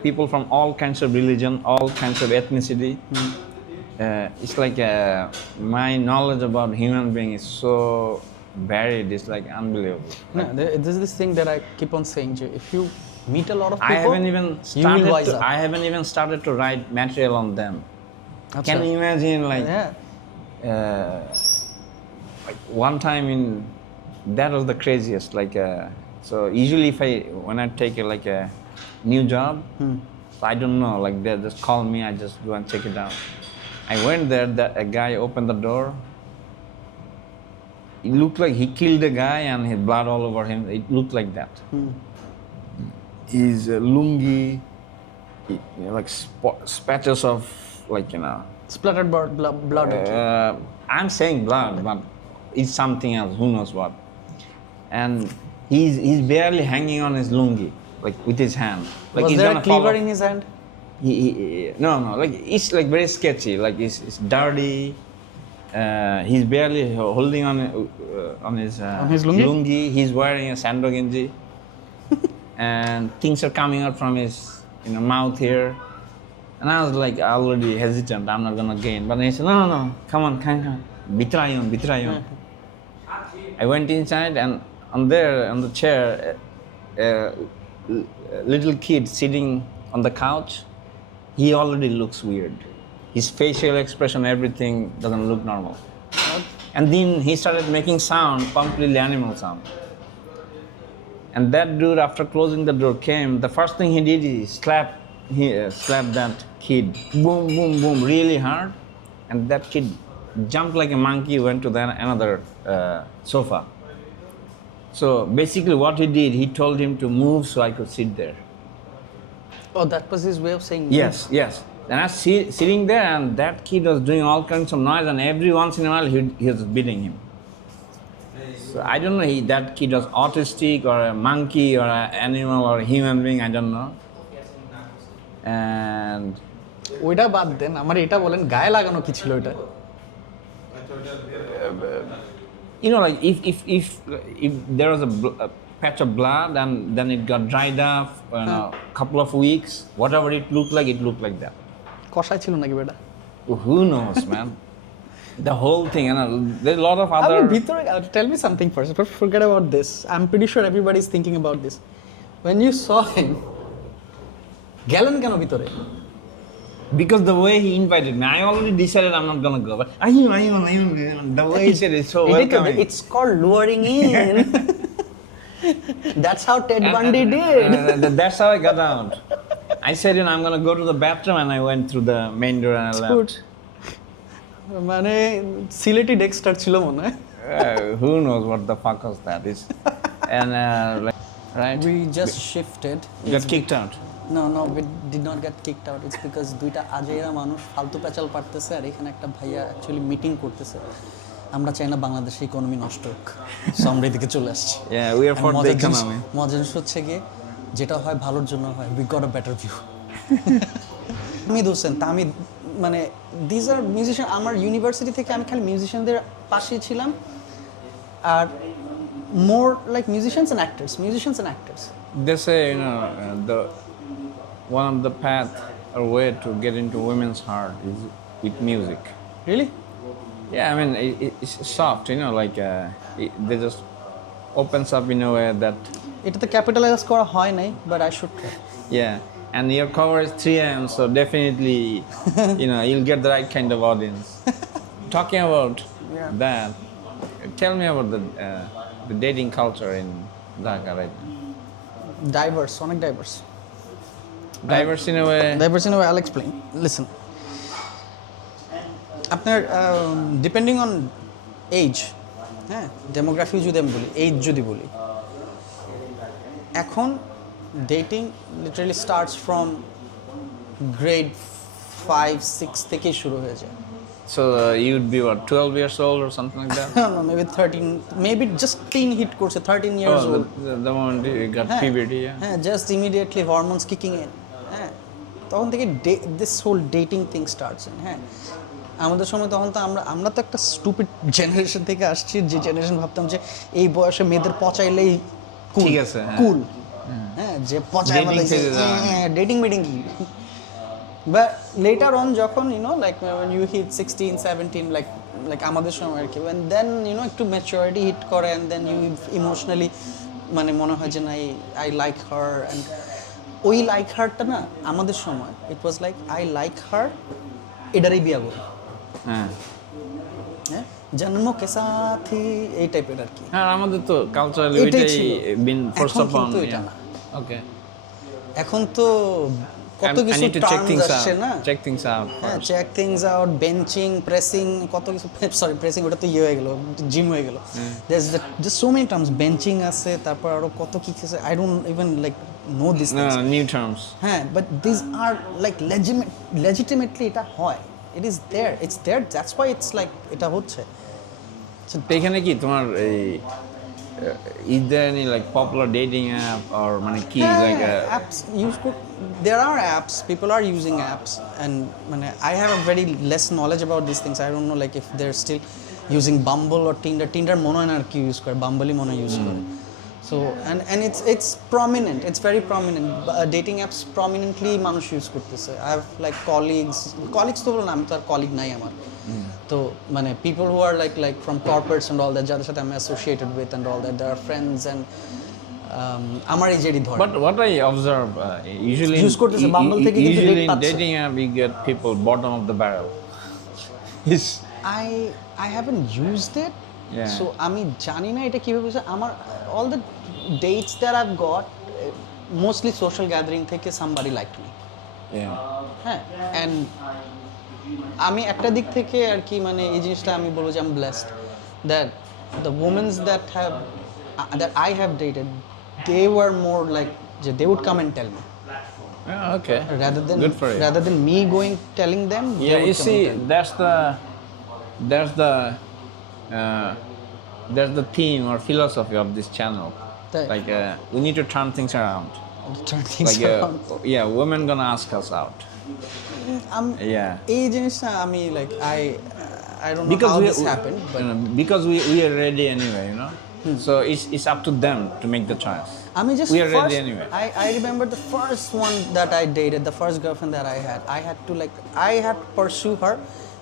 People from all kinds of religion, all kinds of ethnicity. it's like my knowledge about human being is so varied. It's like unbelievable. No, this is this thing that I keep on saying. If you meet a lot of people, I haven't even you will started. wise up. I haven't even started to write material on them. Achha. Can you imagine, like, Yeah. like one time that was the craziest. Like, so usually when I take like a new job, so I don't know. Like they just call me, I just go and check it out. I went there. A guy opened the door. It looked like he killed a guy and his blood all over him. It looked like that. His lungi, like patches of, like, Splattered blood. I'm saying blood, but it's something else. Who knows what? And he's barely hanging on his lungi, like with his hand. Like Was he's there a gonna cleaver fall in his hand? No, like it's like very sketchy. Like it's dirty. He's barely holding on his lungi. He's wearing a sando genji, and things are coming out from his mouth here. And I was like already hesitant. I'm not gonna gain. But he said, no, come on. Bitrayon. I went inside, and on the chair, a little kid sitting on the couch. He already looks weird. His facial expression, everything doesn't look normal. And then he started making sound, completely animal sound. And that dude, after closing the door, came. The first thing he did is slapped that kid. Boom, boom, boom, really hard. And that kid jumped like a monkey, went to another sofa. So basically what he did, he told him to move so I could sit there. Oh, that was his way of saying Yes. And I was sitting there, and that kid was doing all kinds of noise, and every once in a while he was beating him. So I don't know that kid was autistic or a monkey or an animal or a human being, I don't know. And ওইটা বাদ দেন, আমার এটা বলেন গায়ে লাগানো কি ছিল এটা? like if there was a patch of blood and then it got dried up, a couple of weeks, whatever it looked like that. কষাই ছিল নাকি বেটা? Who knows, man? The whole thing, there's a lot of other. ভিতরে, tell me something first. Forget about this. I'm pretty sure everybody is thinking about this. When you saw him, গেলেন কেন ভিতরে? Because the way he invited me, I already decided I'm not gonna go. But ayun, the way he said it's so welcoming. It's called luring in. That's how Ted Bundy did. That's how I got out. I said, I'm gonna go to the bathroom, and I went through the main door and I left. মানে Sylheti Dexter ছিল মনে হয়। Who knows what the fuck was that is? And right? We just shifted. Got kicked out. No, we did not get kicked out. It's because দুইটা আজেরা মানুষ ফালতু পেঁচাল পারতেছে, আর এখানে একটা ভাইয়া অ্যাকচুয়ালি মিটিং করতেছে। আমরা চাই না বাংলাদেশের ইকোনমি নষ্ট হোক, সো আমরা এদিকে চলে আসছি। Yeah, we are for the economy. মজার হচ্ছে গিয়ে যেটা হয় ভালোর জন্য হয়, we got a better view. Tamid Hossain, মানে দিস আর মিউজিশিয়ান। আমার ইউনিভার্সিটি থেকে আমি খালি মিউজিশিয়ানদের পাশে ছিলাম, আর more like musicians and actors. They say, the one of the path or way to get into women's heart is with music. Really? Yeah, I mean it's soft, like they just opens up in a way that. এটাতে capitalise করা হয় নাই, but I should try. Yeah, and your cover is 3 AM, so definitely, you'll get the right kind of audience. Talking about that, tell me about the dating culture in Dhaka right now. Diverse, অনেক diverse. Diverse in a way, I'll explain. Listen. আপনার depending on age, হ্যাঁ, demography যদি আমি বলি, age যদি বলি, এখন dating literally starts from grade 5-6 থেকেই শুরু হয়ে যায়। So you'd be what, 12 years old or something like that? No, maybe 13, maybe just teen hit করছে, 13 years old. The moment you got puberty, yeah. হ্যাঁ, just immediately hormones kicking in. হ্যাঁ, তখন থেকে this whole dating thing starts. হ্যাঁ, আমাদের সময় তখন তো আমরা তো একটা স্টুপিড জেনারেশন থেকে আসছি, যে জেনারেশন ভাবতাম যে এই বয়সে মেয়েদের পচাইলেই ঠিক আছে, কুল। হ্যাঁ, যে পচাই বলে ডেটিং মিটিং কি, But later on যখন like when you hit 16 17 like আমাদের সময় আর কি, when then একটু maturity hit করে and then you emotionally মানে মনে হয় যে না I like her, and ওই like her-টা না আমাদের সময় it was like I like her এটারই বিয়া করি। হ্যাঁ হ্যাঁ, জন্ম কে সাথী এই টাইপের আর কি। হ্যাঁ, আমাদের তো কালচারালি এটাই ওইটাই ছিল। বিন ফোর্সড এখন আপন। কিন্তু এটা না। ওকে, এখন তো কত কিছু টার্মস আসছে না, চেক থিংস আউট। হ্যাঁ, চেক থিংস আউট, বেঞ্চিং, প্রেসিং, কত কিছু, সরি প্রেসিং ওটা তো ইয়ে হয়ে গেল, জিম হয়ে গেল। there's so many terms, বেঞ্চিং আছে, তারপর আরো কত কি আছে, I don't even like know these things. No, new terms. হ্যাঁ, but these are like legitimately এটা হয়, it is there, it's there, that's why it's like এটা হচ্ছে। তো এখানে কি তোমার এই is there any like popular dating app or মানে কি like apps there are apps, people are using apps, and I have a very less knowledge about these things, I don't know like if they're still using Bumble or Tinder মনে হয় না আর কি use করে, Bumble মনে হয় use করে। So and it's prominent, it's very prominent, dating apps prominently মানুষ use করতেছে। I have like colleagues তো বললাম, আমি তো আর কলিগ নাই আমার, তো people who are like from corporates and all that, যাদের সাথে আমি associated with and all that, they are friends, and আমার এই জেডি ধরে। But what I observe usually use করতেছে Bumble থেকে, কিন্তু usually date in পাচ্ছে। dating app you get people bottom of the barrel. I haven't used it, Yeah. so আমি জানি না এটা কিভাবে হয়েছে। আমার all the dates that I've got mostly social gathering থেকে somebody liked me. Yeah. হ্যাঁ, and আমি একটা দিক থেকে আর কি এই জিনিসটা আমি বলবো যে I'm blessed that the women that I have dated, they were more like they would come and tell me. Yeah, okay. Good for you. Rather than me going telling them. Yeah, you see, there's the theme or philosophy of this channel. Like we need to turn things around. Turn things around. Yeah, women gonna ask us out. Yeah. এই জিনিসটা আমি like I don't know how this happened, but because we are ready anyway, So it's up to them to make the choice. We are ready anyway. I remember the first one that I dated, the first girlfriend that I had to pursue her,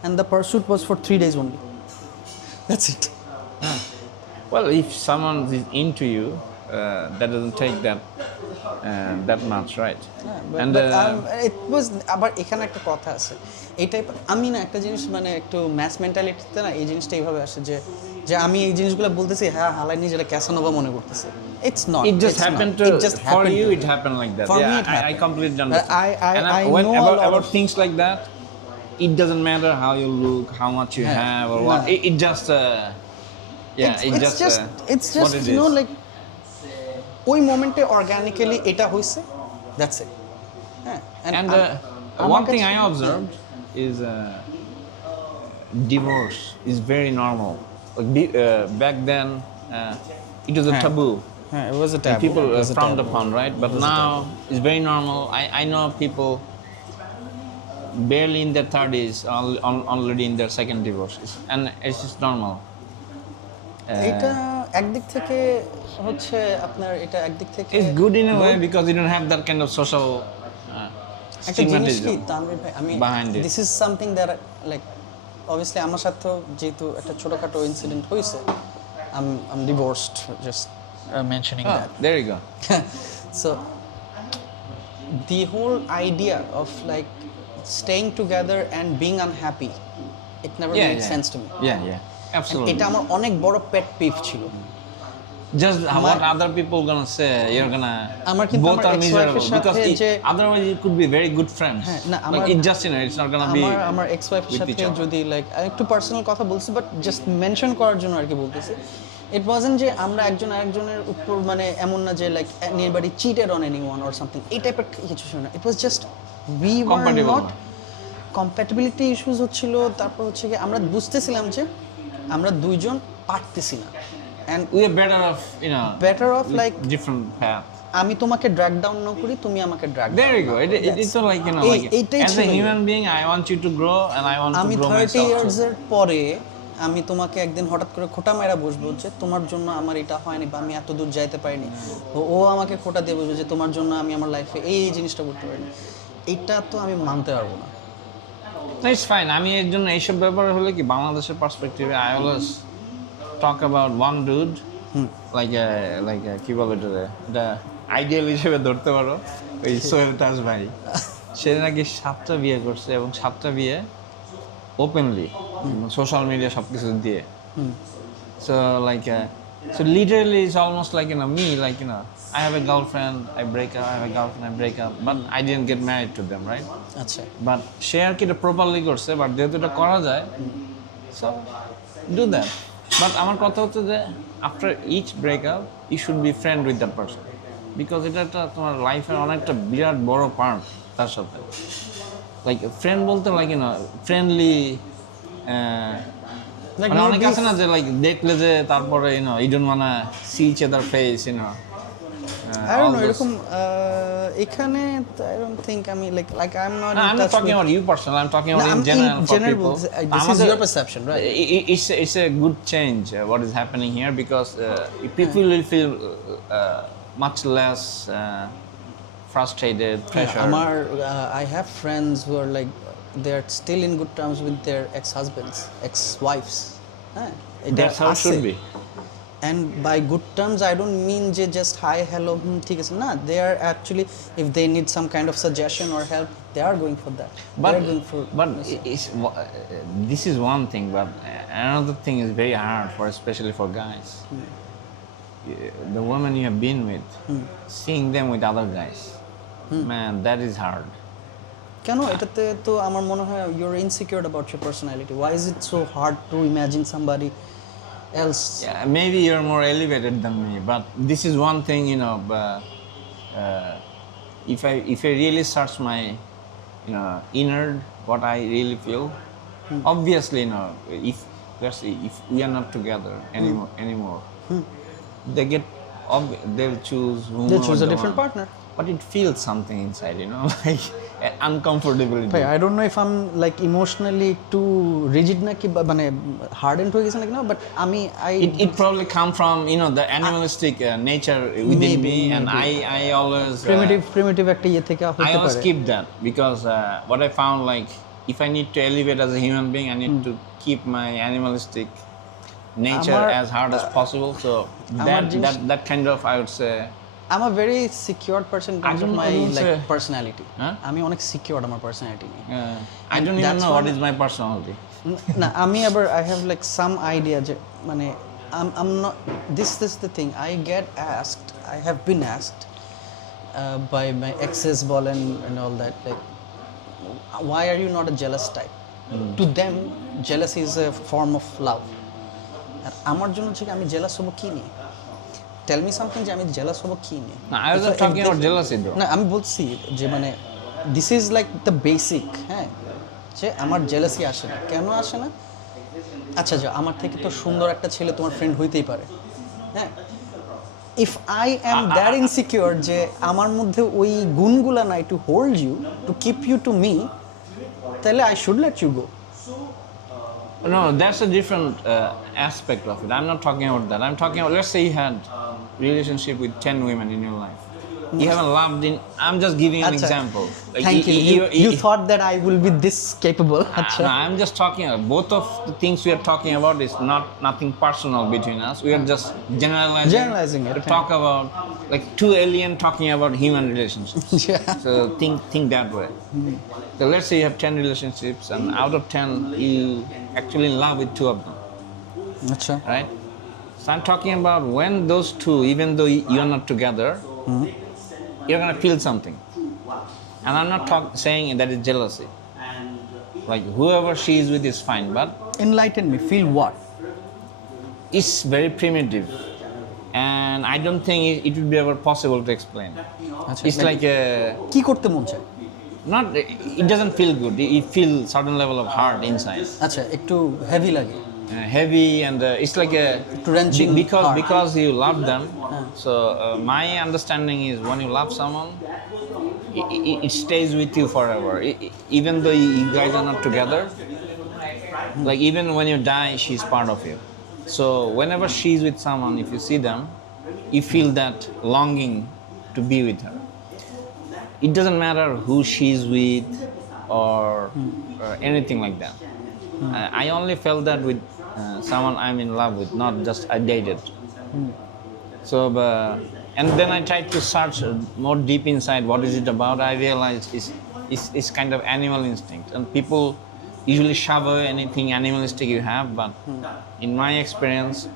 and the pursuit was for 3 days only. That's it. Well, if someone is into you, that doesn't take that much, right? It was আবার এখানে একটা কথা আছে, এই type আমি না একটা জিনিস একটু ম্যাস মেন্টালিটিতে না এই জিনিসটা এইভাবে আসে যে আমি এই জিনিসগুলো বলতেছি, হ্যাঁ হালাই নিজেরা ক্যাসানোভা মনে করতেছে। It's not. It just happened for you. It happened like that. For me, it I completely understand. I when know about things like that, it doesn't matter how you look, how much you have, or what. It just it's just like ওই মোমেন্টে organically এটা হইছে, that's it. হ্যাঁ, and one thing I observed is divorce is very normal. Like back then it was a taboo. It was a taboo. People frowned upon, right? But now it's very normal. I know people barely in their 30s already in their second divorce, and it's just normal. এটা একদিক থেকে হচ্ছে আপনার, এটা একদিক থেকে it's good in a way because you don't have that kind of social একটা জিনিস কি তানভীর ভাই, আমি this is something that like obviously আমার সাথে যেহেতু একটা ছোটখাটো ইনসিডেন্ট হয়েছে, I'm divorced, just mentioning that. There you go. So the whole idea of like staying together and being unhappy, it never made sense to me. Yeah, absolutely. এটা আমার অনেক বড় পেট পিভ ছিল। Just what other people gonna say, you're gonna both are miserable because otherwise you could be very good friends. Like it just it's not gonna be. আমার x ওয়াইফের সাথে যদি like একটু পার্সোনাল কথা বলছি, বাট জাস্ট মেনশন করার জন্য আর কি বলতেছি। ইট ওয়াজন্ট যে আমরা একজন আরেকজনের উপর এমন না যে like anybody cheated on anyone or something, এই টাইপের কিছু ছিল না। It was just we were not compatibility issues হচ্ছিল। তারপর হচ্ছে কি আমরা বুঝতেছিলাম যে আমরা দুইজন পারতেছি না, and we are better off like different path. আমি তোমাকে ড্র্যাগ ডাউন না করি, তুমি আমাকে drag there you go. It's not like as a human being I want you to grow and I want to grow myself. আমি 30 years এর পরে আমি তোমাকে একদিন হঠাৎ করে খোঁটা মেরা বসবো যে তোমার জন্য আমার এটা হয়নি বা আমি এত দূর যাইতে পারিনি, ও আমাকে খোঁটা দিয়ে বসবে যে তোমার জন্য আমি আমার লাইফে এই জিনিসটা করতে পারিনি। এটা তো আমি মানতে পারবো না। It's fine. আমি এর জন্য এইসব ব্যাপারে হলে কি বাংলাদেশের পার্সপেক্টিভে I always talk about one dude like কি বলে এটা আইডিয়াল হিসেবে ধরতে পারো, ওই সোহেল তাজ ভাই। সে নাকি 7টা বিয়ে করছে এবং 7টা বিয়ে ওপেনলি, সোশ্যাল মিডিয়া সব কিছু দিয়ে। So like so literally it's almost like me, like I have a girlfriend, I break up, I have a girlfriend, I break up, but I didn't get married to them, right? আচ্ছা, But সে আর কি এটা properly করছে, but যেহেতু এটা করা যায়, so do that. But আমার কথা হচ্ছে যে after each breakup you should be friend with that person, because এটা একটা তোমার লাইফের অনেকটা বিরাট বড় পার্ট তার সাথে। লাইক ফ্রেন্ড বলতে লাইক ফ্রেন্ডলি, মানে অনেক আছে না যে লাইক দেখলে যে তারপরে you don't wanna see each other face, I don't know, এরকম এখানে I don't think আমি like I'm not in I'm not touch talking with, about you personally, I'm talking about No, in I'm general in for general, people. this is your perception, right? It's a good change what is happening here, because people will feel much less frustrated, pressure. আমার I have friends who are like they are still in good terms with their ex-husbands, ex-wives. That's how it should be. And by good terms I don't mean just hi hello ঠিক আছে না, they are actually, if they need some kind of suggestion or help, they are going for that. But they are going for this is one thing, but another thing is very hard for, especially for guys. The women you have been with, seeing them with other guys, man, that is hard. কেন? এটাতে তো আমার মনে হয় you're insecure about your personality. Why is it so hard to imagine somebody else? Yeah, maybe you're more elevated than me, but this is one thing, but, if I really search my inner, what I really feel, obviously if we are not together anymore, they'll choose a different partner. But it feels something inside, like uncomfortability. ভাই I don't know if I'm like emotionally too rigid নাকি মানে hardened হয়ে গেছে নাকি না, but আমি it probably come from the animalistic nature within me, and I always primitive একটা ইয়ে থেকে হতে পারে। I always keep that, because what I found, like if I need to elevate as a human being, I need to keep my animalistic nature as hard as possible. So that kind of, I would say, I'm a very secured person in terms of my like personality. আমি অনেক secured আমার personality নিয়ে। I don't even know what is my personality. না আমি আবার I have like some idea যে মানে I'm not, this is the thing, I have been asked by my exes বলেন and all that, like why are you not a jealous type? To them jealousy is a form of love. আর আমার জন্য হচ্ছে আমি jealous হব কি নিয়ে? Tell me something যে আমি jealous হব কি নিয়ে? No, I was not talking about jealousy though. না আমি বলছি যে মানে this is like the basic, যে আমার jealousy আসে না। কেন আসে না? আচ্ছা যে আমার থেকে তো সুন্দর একটা ছেলে তোমার ফ্রেন্ড হইতেই পারে, if I am that insecure যে আমার মধ্যে ওই গুণগুলা নাই to hold you, to keep you to me, তাহলে I should let you go. No, that's a different aspect of it. I'm not talking about that. I'm talking about, let's say you had relationship with 10 women in your life. You haven't loved in. I'm just giving an example. Like Thank you. You thought that I will be this capable. No, I'm just talking about both of the things we are talking about is nothing personal between us. We are just generalizing it. To talk about like two alien talking about human relationships. Yeah. So think that way. So let's say you have 10 relationships, and out of 10 you actually in love with 2 of them. Achha. Right? So I'm talking about when those 2, even though you're not together, you're gonna feel something. And I'm not saying that it's jealousy. Like whoever she is with is fine, but enlighten me. Feel what? It's very primitive, and I don't think it would be ever possible to explain. It's like a কি করতে মন চায়? Not, it doesn't feel good. You feel certain level of heart inside. আচ্ছা একটু heavy লাগে। Heavy, and it's like a wrenching because you love them. So my understanding is when you love someone, it stays with you forever. Even though you guys are not together, like even when you die, she's part of you. So whenever she's with someone, if you see them, you feel that longing to be with her. it doesn't matter who she's with or anything like that. I only felt that with someone I'm in love with, not just I dated. So, and then I tried to search more deep inside what is it about. I realized it's kind of animal instinct, and people usually shove away anything animalistic you have, but in my experience,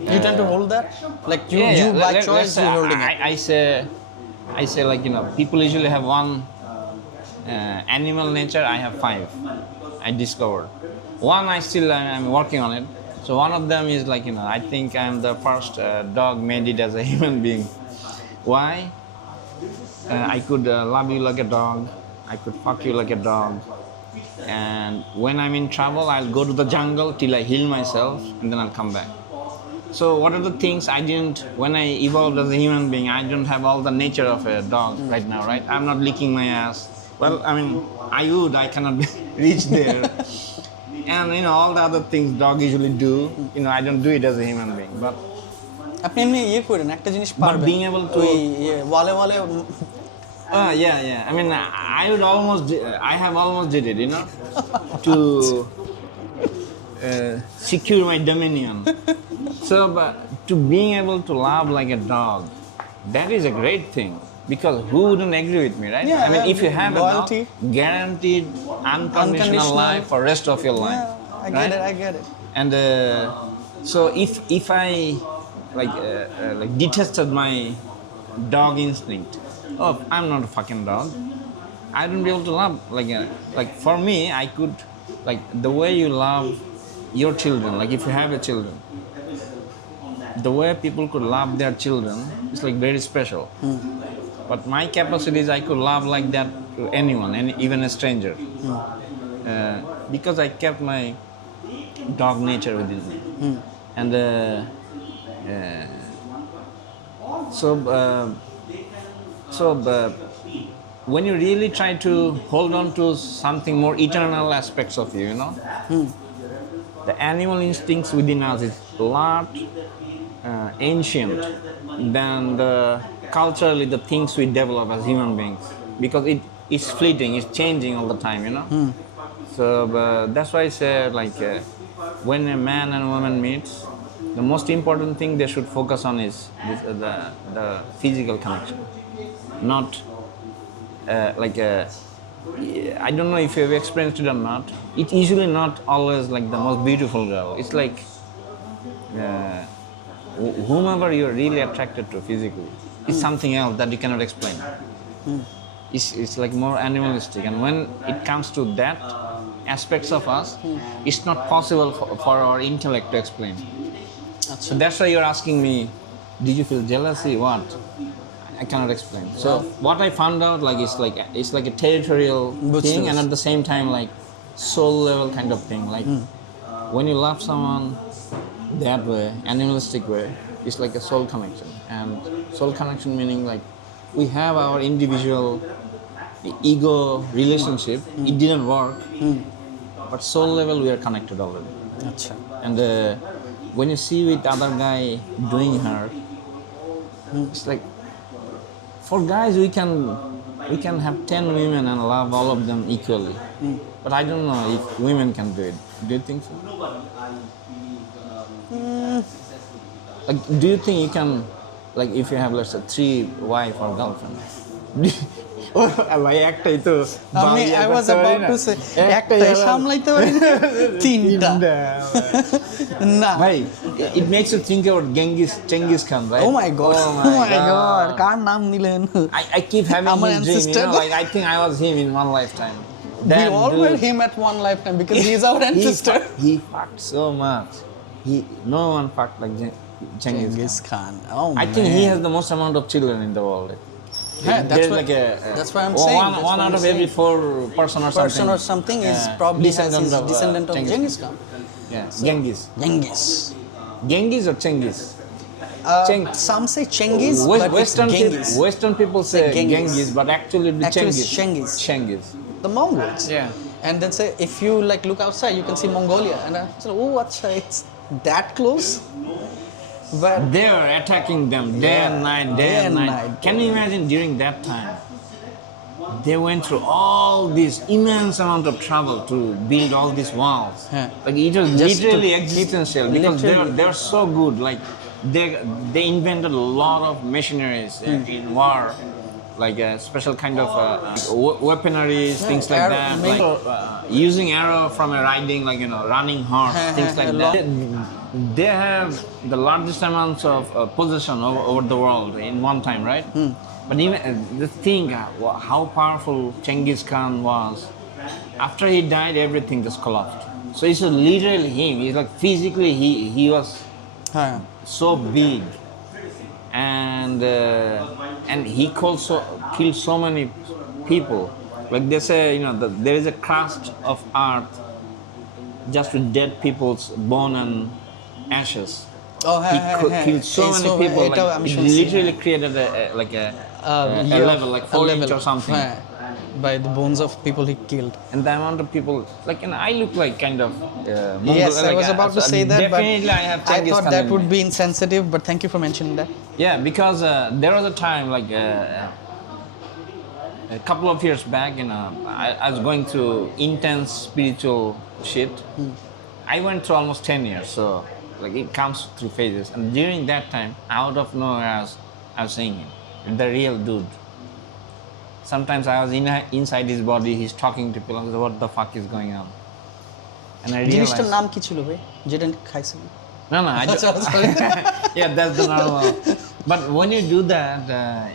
You tend to hold that? Like you by let's choice, say you're holding it. I say like, you know, people usually have one animal nature. I have 5. I discovered one. I'm working on it. So one of them is like, you know, I think I'm the first dog made it as a human being. Why? I could love you like a dog. I could fuck you like a dog. And when I'm in trouble, I'll go to the jungle till I heal myself, and then I'll come back. So what are the things I didn't, when I evolved as a human being, I don't have all the nature of a dog right now, right? I'm not licking my ass. Well, I mean, I cannot reach there. And, you know, all the other things dog usually do, you know, I don't do it as a human being. But আপনি এমনি ইয়ে করেন একটা জিনিস but পারবেন being able to, ওয়ালে ওয়ালে I mean, I have almost did it, you know, to secure my dominion. So, but to being able to love like a dog, that is a great thing. Because who wouldn't agree with me, right? Yeah, I mean, if you have loyalty. a dog, guaranteed unconditional life for rest of your life. Yeah, I get it. And so if I like detested my dog instinct, oh, I'm not a fucking dog, I wouldn't be able to love like for me, I could, like the way you love your children, like if you have a children, the way people could love their children is like very special. But my capacity is I could love like that to anyone, even a stranger, because I kept my dog nature within me. And when you really try to hold on to something more eternal aspects of you, you know, the animal instincts within us is a lot ancient than culturally the things we develop as human beings, because it's fleeting, it's changing all the time, you know. So that's why I say like when a man and a woman meets, the most important thing they should focus on is the physical connection, not I don't know if you've experienced it or not. It's usually not always like the most beautiful girl. It's like whomever you're really attracted to physically is something else that you cannot explain. It's like more animalistic, and when it comes to that aspects of us, it's not possible for our intellect to explain. So that's why you're asking me, did you feel jealousy? What? I cannot explain. So what I found out, like it's like a territorial thing, and at the same time like soul level kind of thing. Like when you love someone that way, animalistic way, it's like a soul connection. And soul connection meaning like we have our individual ego relationship. It didn't work, but soul level we are connected already. Achha. And when you see with other guy doing her, it's like, for guys we can have 10 women and love all of them equally. But I don't know if women can do it. Do you think so? Like, do you think you can, like if you have let's say 3 wife or girlfriend? I was about to say একটাই সামলাইতে পারি না, 3টা না ভাই, it makes you think about Genghis Khan, right? Oh my god, কার নাম নিলেন? I keep having আমার this dream, you ancestor. know, like I think I was him in one lifetime. We all were him at one lifetime because he is our ancestor. He fucked so much. No one fucked like Genghis Khan. Oh, I think he has the most amount of children in the world. Yeah, There's that's why I'm saying. One out of every 4 person or something. Is probably descendant of Genghis Khan. Yeah, Genghis. Genghis or Chengiz? Some say Chengiz, but Western it's Genghis. Western people say Genghis, but actually it's Chengiz. Chengiz. The Mongols. Yeah. And then say if you like look outside, you can see Mongolia, and I said, oh, it's that close. But they were attacking them day and night. Can you imagine during that time? they went through all this immense amount of trouble to build all these walls. Yeah. Like it was Just to literally keep- existential because literally. they're so good. Like they invented a lot of machineries in war, like a special kind of weaponaries, things like arrow- that. main- Like, using arrow from a riding, like running horse, things like that. They have the largest amounts of possession over the world in one time, right? But even the thing, how powerful Genghis Khan was, after he died, everything just collapsed. So it's literally him. He's like physically, he was Yeah. so big, and he killed so many people. Like they say, there is a crust of earth just with dead people's bone and ashes. Oh, He killed so many people. এটা Like, আমি he শুনছি, literally created a level, like 4 inch or something. হ্যাঁ, by the bones of people he killed. And the amount of people, like, I look like kind of Mongol. Yes, I like, was about to say that, but definitely I have I Genghis thought Khan that in would me. be insensitive, but thank you for mentioning that. Yeah, because there was a time, like a couple of years back, I was going through intense spiritual shit. I went through almost 10 years, so like it comes through phases. And during that time, out of nowhere, I was seeing him, the real dude. Sometimes I was inside his body, he's talking to people, I was like, what the fuck is going on? And I জিনিসটার realized, নাম কি ছিল ভাই যেটা খাইছিলেন? no, I yeah, that's the normal. But when you do that,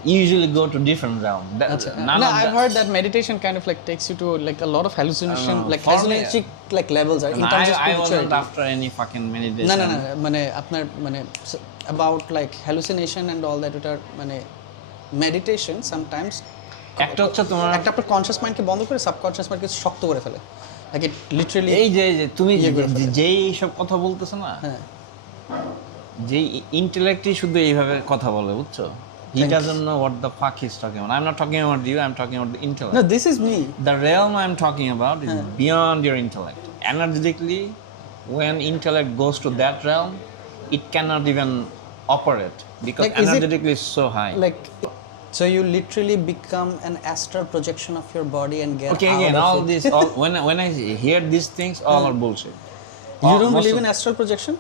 you usually go to different realm. None No, of I've that- heard that meditation kind of like takes you to like a lot of hallucination, like for me- hallucinogenic like levels are in terms of I wasn't spirituality. after any fucking meditation. না না না মানে আপনার মানে about like hallucination and all that ওটার মানে meditation sometimes একটা হচ্ছে তোমার একটা আপনার কনসিয়াস মাইন্ডকে বন্ধ করে সাবকনসিয়াস মাইন্ডকে শক্ত করে ফেলে, like it literally এই যে তুমি ইয়ে করে ফেলে। যেই সব কথা বলতেছো না, হ্যাঁ যেই ইন্টেলেক্টই শুধু এইভাবে কথা বলে, বুঝছো? He doesn't know what the fuck he's talking about. I'm not talking about you, I'm talking about the intellect. no this is me. The realm I'm talking about is beyond your intellect. Energetically, when intellect goes to that realm, it cannot even operate because Like, is it- energetically it's so high. Like so you literally become an astral projection of your body and get Okay, out again, of all it. this, when I hear these things, all are bullshit. You don't Most believe of- in astral projection?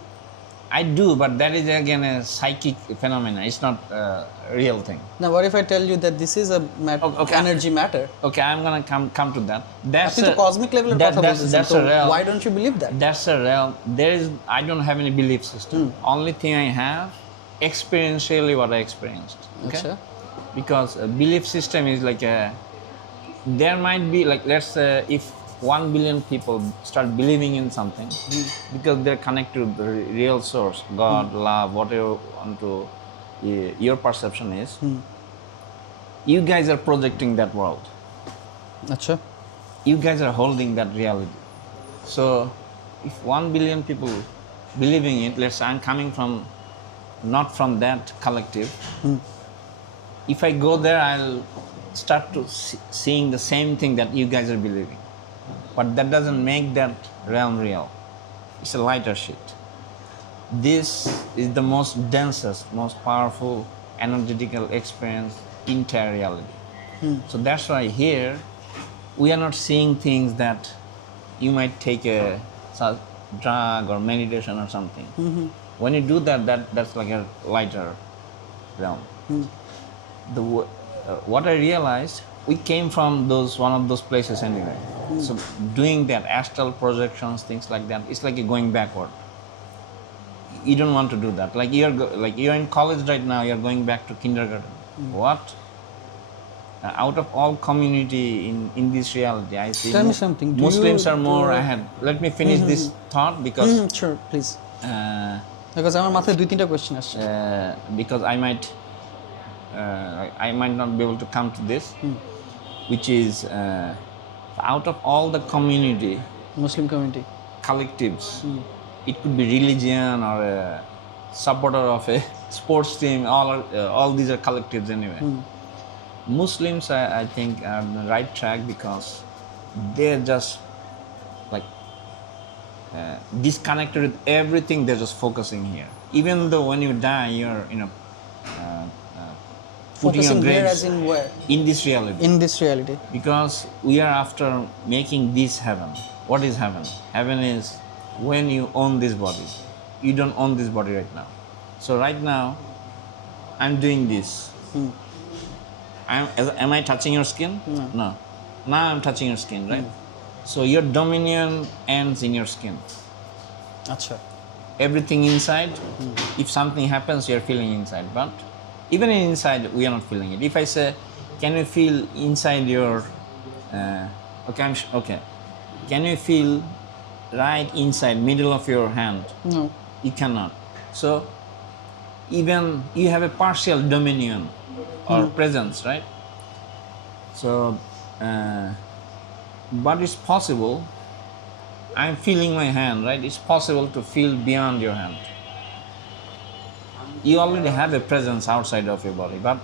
I do, but that is again a psychic phenomenon. It's not a real thing. Now what if I tell you that this is a Okay. energy matter? Okay, I'm gonna come to that. That's আপনি তো cosmic level এর কথা বলতেছেন, that's তো a realm. why don't you believe that? That's a realm. I don't have any belief system. Only thing I have, experientially what I experienced. Okay. আচ্ছা Because a belief system is like there might be like, let's say if 1 billion people start believing in something because they're connected to the real source, God, love, whatever your perception is, you guys are projecting that world. আচ্ছা You guys are holding that reality. So if 1 billion people believing it, let's say I'm coming from not from that collective, if I go there, I'll start to seeing the same thing that you guys are believing. But that doesn't make that realm real. It's a lighter shit. This is the most densest, most powerful, energetical experience, entire reality. So that's why here, we are not seeing things that you might take a drug or meditation or something. When you do that's like a lighter realm. What I realized, we came from one of those places anyway. So doing that astral projections, things like that, it's like you're going backward. You don't want to do that. Like you're in college right now, you're going back to kindergarten. What? Out of all community in this reality, I see Tell me something. Do Muslims you- are more ahead. Let me finish this thought because sure please uh, because আমার মাথায় দুই তিনটা question আসছে because I might not be able to come to this, which is out of all the community Muslim community collectives, it could be religion or a supporter of a sports team. All these are collectives anyway. Muslims, I think, are on the right track because they're just like disconnected with everything. They're just focusing here. Even though when you die, you're putting your Focusing here grace as in where? in this reality. In this reality. Because we are after making this heaven. What is heaven? Heaven is when you own this body. You don't own this body right now. So right now, I'm doing this. Am I touching your skin? No. Now I'm touching your skin, right? So your dominion ends in your skin. Acha. Everything inside, if something happens, you're feeling inside. But even inside, we are not feeling it. If I say, can you feel inside your, okay. Can you feel right inside, middle of your hand? No. You cannot. So even you have a partial dominion or presence, right? So, but it's possible. I'm feeling my hand, right? It's possible to feel beyond your hand. You already have a presence outside of your body, but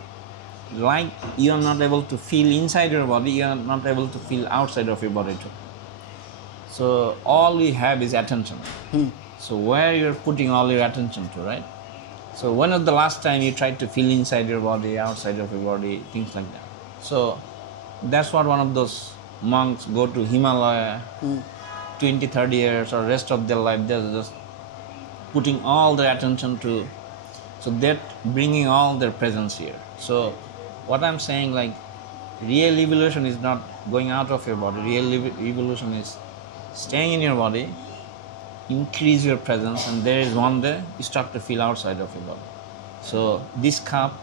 like you are not able to feel inside your body, you are not able to feel outside of your body too. So all we have is attention. So where you're putting all your attention to, right? So when was the last time you tried to feel inside your body, outside of your body, things like that? So that's what one of those monks go to Himalaya, 20, 30 years or rest of their life, they're just putting all their attention to, so they're bringing all their presence here. So what I'm saying, like, real evolution is not going out of your body. Real evolution is staying in your body, increase your presence, and there is one day you start to feel outside of your body. So this cup,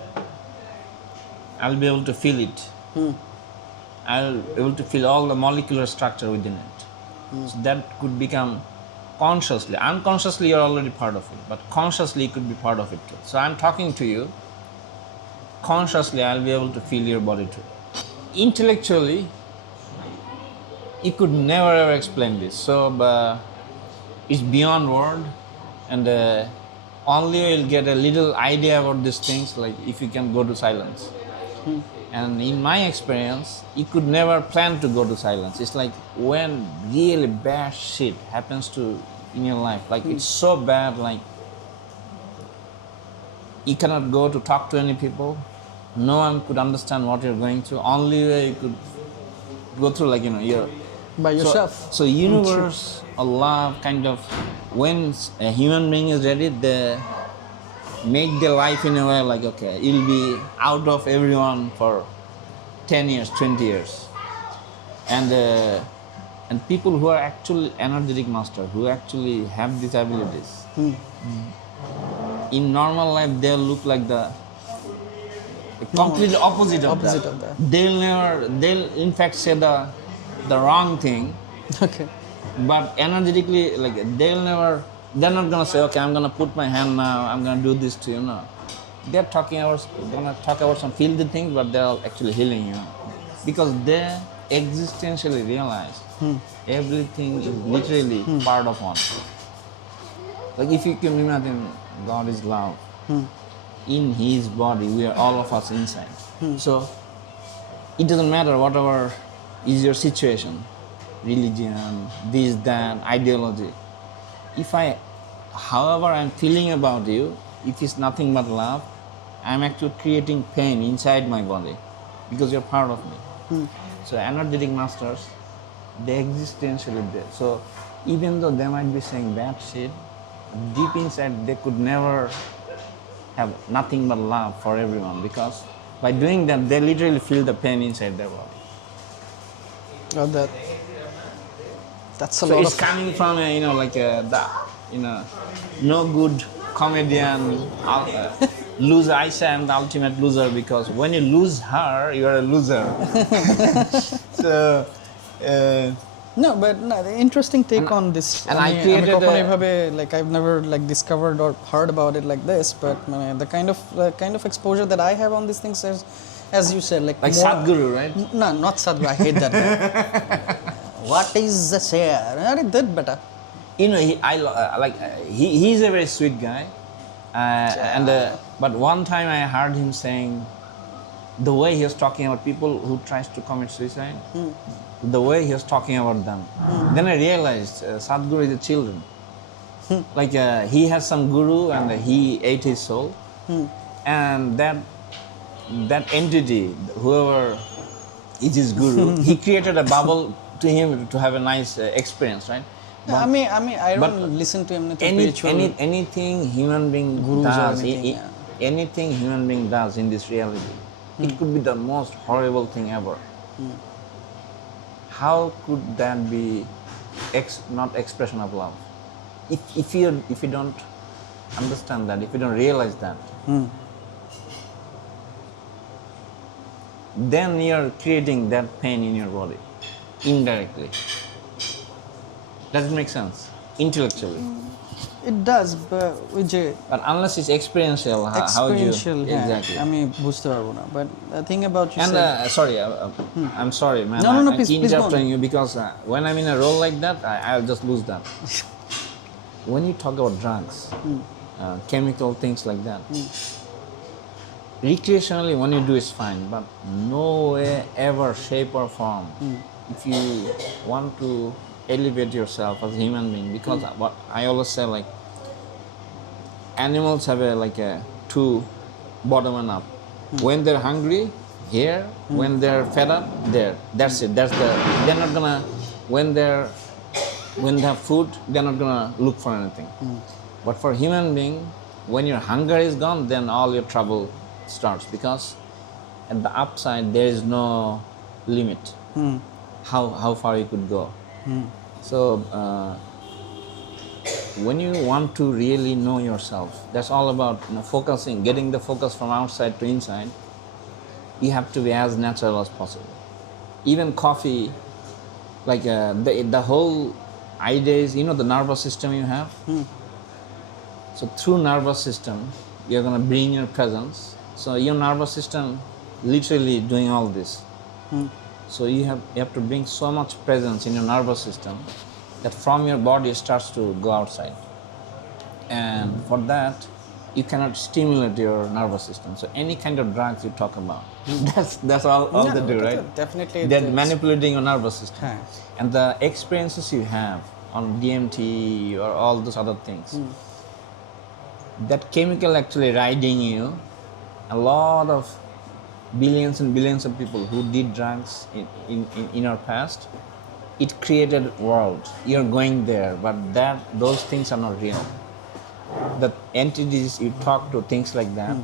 I'll be able to feel it. I'll be able to feel all the molecular structure within it. So that could become consciously. Unconsciously, you're already part of it, but consciously, it could be part of it too. So I'm talking to you. Consciously, I'll be able to feel your body too. Intellectually, you could never ever explain this. So it's beyond word, and only you'll get a little idea about these things, like if you can go to silence. And in my experience, you could never plan to go to silence. It's like when really bad shit happens in your life, like it's so bad, like you cannot go to talk to any people. No one could understand what you're going through. Only way you could go through, like, you're By yourself. So universe, Allah, kind of, when a human being is ready, they make their life in a way like, okay, you'll be out of everyone for 10 years, 20 years. And people who are actually energetic masters, who actually have these abilities, in normal life, they'll look like the complete opposite of that. They'll in fact say the wrong thing. Okay. But energetically, like, they're not gonna say, okay, I'm gonna put my hand now, I'm gonna do this to you. No. They're gonna talk about some filthy things, but they're actually healing you. Because they existentially realize everything is literally part of one. Like, if you can imagine, God is love. In His body, we are all of us inside. So it doesn't matter whatever is your situation, religion, this, that, ideology. However I'm feeling about you, if it's nothing but love, I'm actually creating pain inside my body because you're part of me. So energetic masters, they existentially there. So even though they might be saying bad shit, deep inside they could never have nothing but love for everyone, because by doing that, they literally feel the pain inside their body. Got that. That's a So lot it's of... coming from no good comedian, loser. I say I'm the ultimate loser because when you lose her, you're a loser. So. The interesting take on this. And I created like, I've never discovered or heard about it like this, but the kind of exposure that I have on these things is, as you said, like more, Sadhguru, right? No, not Sadhguru. I hate that guy. What is the share? I did that better. He's a very sweet guy, but one time I heard him saying, the way he was talking about people who tries to commit suicide, the way he was talking about them, then I realized Sadhguru is the children. He has some guru and he ate his soul, and that that entity, whoever is his guru, he created a bubble to him to have a nice experience, right? Yeah, I but don't listen to him. Anything human being Gurus or does, anything, anything human being does in this reality, it could be the most horrible thing ever. How could that be not expression of love? If you don't understand that, if you don't realize that, then you're creating that pain in your body indirectly. Does it make sense? Intellectually. It does, but But unless it's experiential, how would you exactly? আমি বুঝতে পারবো না, but the thing about you And sorry, I'm sorry, man. No, I please, keep please go on. interrupting you because when I'm in a role like that, I'll just lose that. When you talk about drugs, chemical things like that, recreationally, when you do it's fine, but no way, ever, shape or form, if you want to elevate yourself as a human being, because what I always say, like, animals have a two, bottom and up. When they're hungry, here. When they're fed up, there. That's it. They're not gonna, when they have food, they're not gonna look for anything. But for human being, when your hunger is gone, then all your trouble starts, because at the upside there is no limit how far you could go. So when you want to really know yourself, that's all about focusing, getting the focus from outside to inside. You have to be as natural as possible. Even coffee, like the whole idea is, the nervous system you have. So through nervous system, you're going to bring your presence. So your nervous system literally doing all this. So you have to bring so much presence in your nervous system that from your body starts to go outside. And for that, you cannot stimulate your nervous system. So any kind of drugs you talk about, that's all they do, right? Definitely. They're manipulating your nervous system. Huh. And the experiences you have on DMT or all those other things, that chemical actually riding you. A lot of billions and billions of people who did drugs in our past, it created world. You're going there, but those things are not real. The entities you talk to, things like that,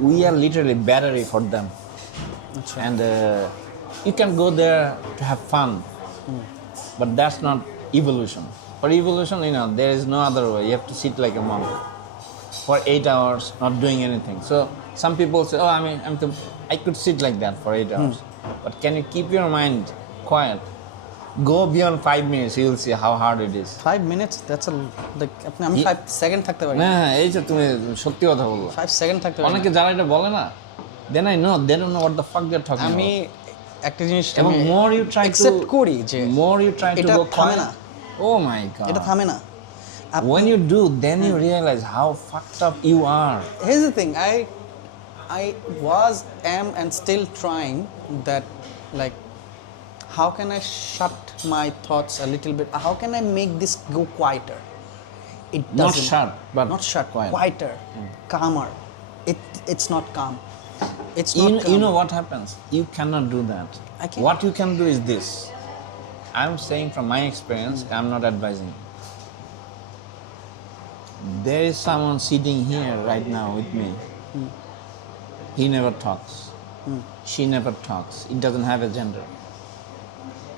we are literally battery for them. That's right. And you can go there to have fun, but that's not evolution. For evolution, there is no other way. You have to sit like a monk for 8 hours, not doing anything. So some people say, I could sit like that for 8 hours. But can you keep your mind quiet? Go beyond 5 minutes, you'll see how hard it is. 5 minutes, that's আমি 5 second থাকতে পারি। না, এই যে তুমি সত্যি কথা বলছো। 5 সেকেন্ড থাকতে পারি। অনেকে যারা এটা বলে না, then I know they don't know what the fuck they're talking about. আমি একটা জিনিস এবং more you try to accept করি যে more you try to go quiet. Oh my god. এটা থামে না। When you do, then you realize how fucked up you are. Here's the thing, I am and still trying that, like, how can I shut my thoughts a little bit? How can I make this go quieter? It doesn't. Not shut, but not shut, quieter, calmer. It's not calm. It's not calm. You know what happens? You cannot do that. I can't. What you can do is this. I'm saying from my experience, I'm not advising. There is someone sitting here right now with me. He never talks. She never talks. It doesn't have a gender.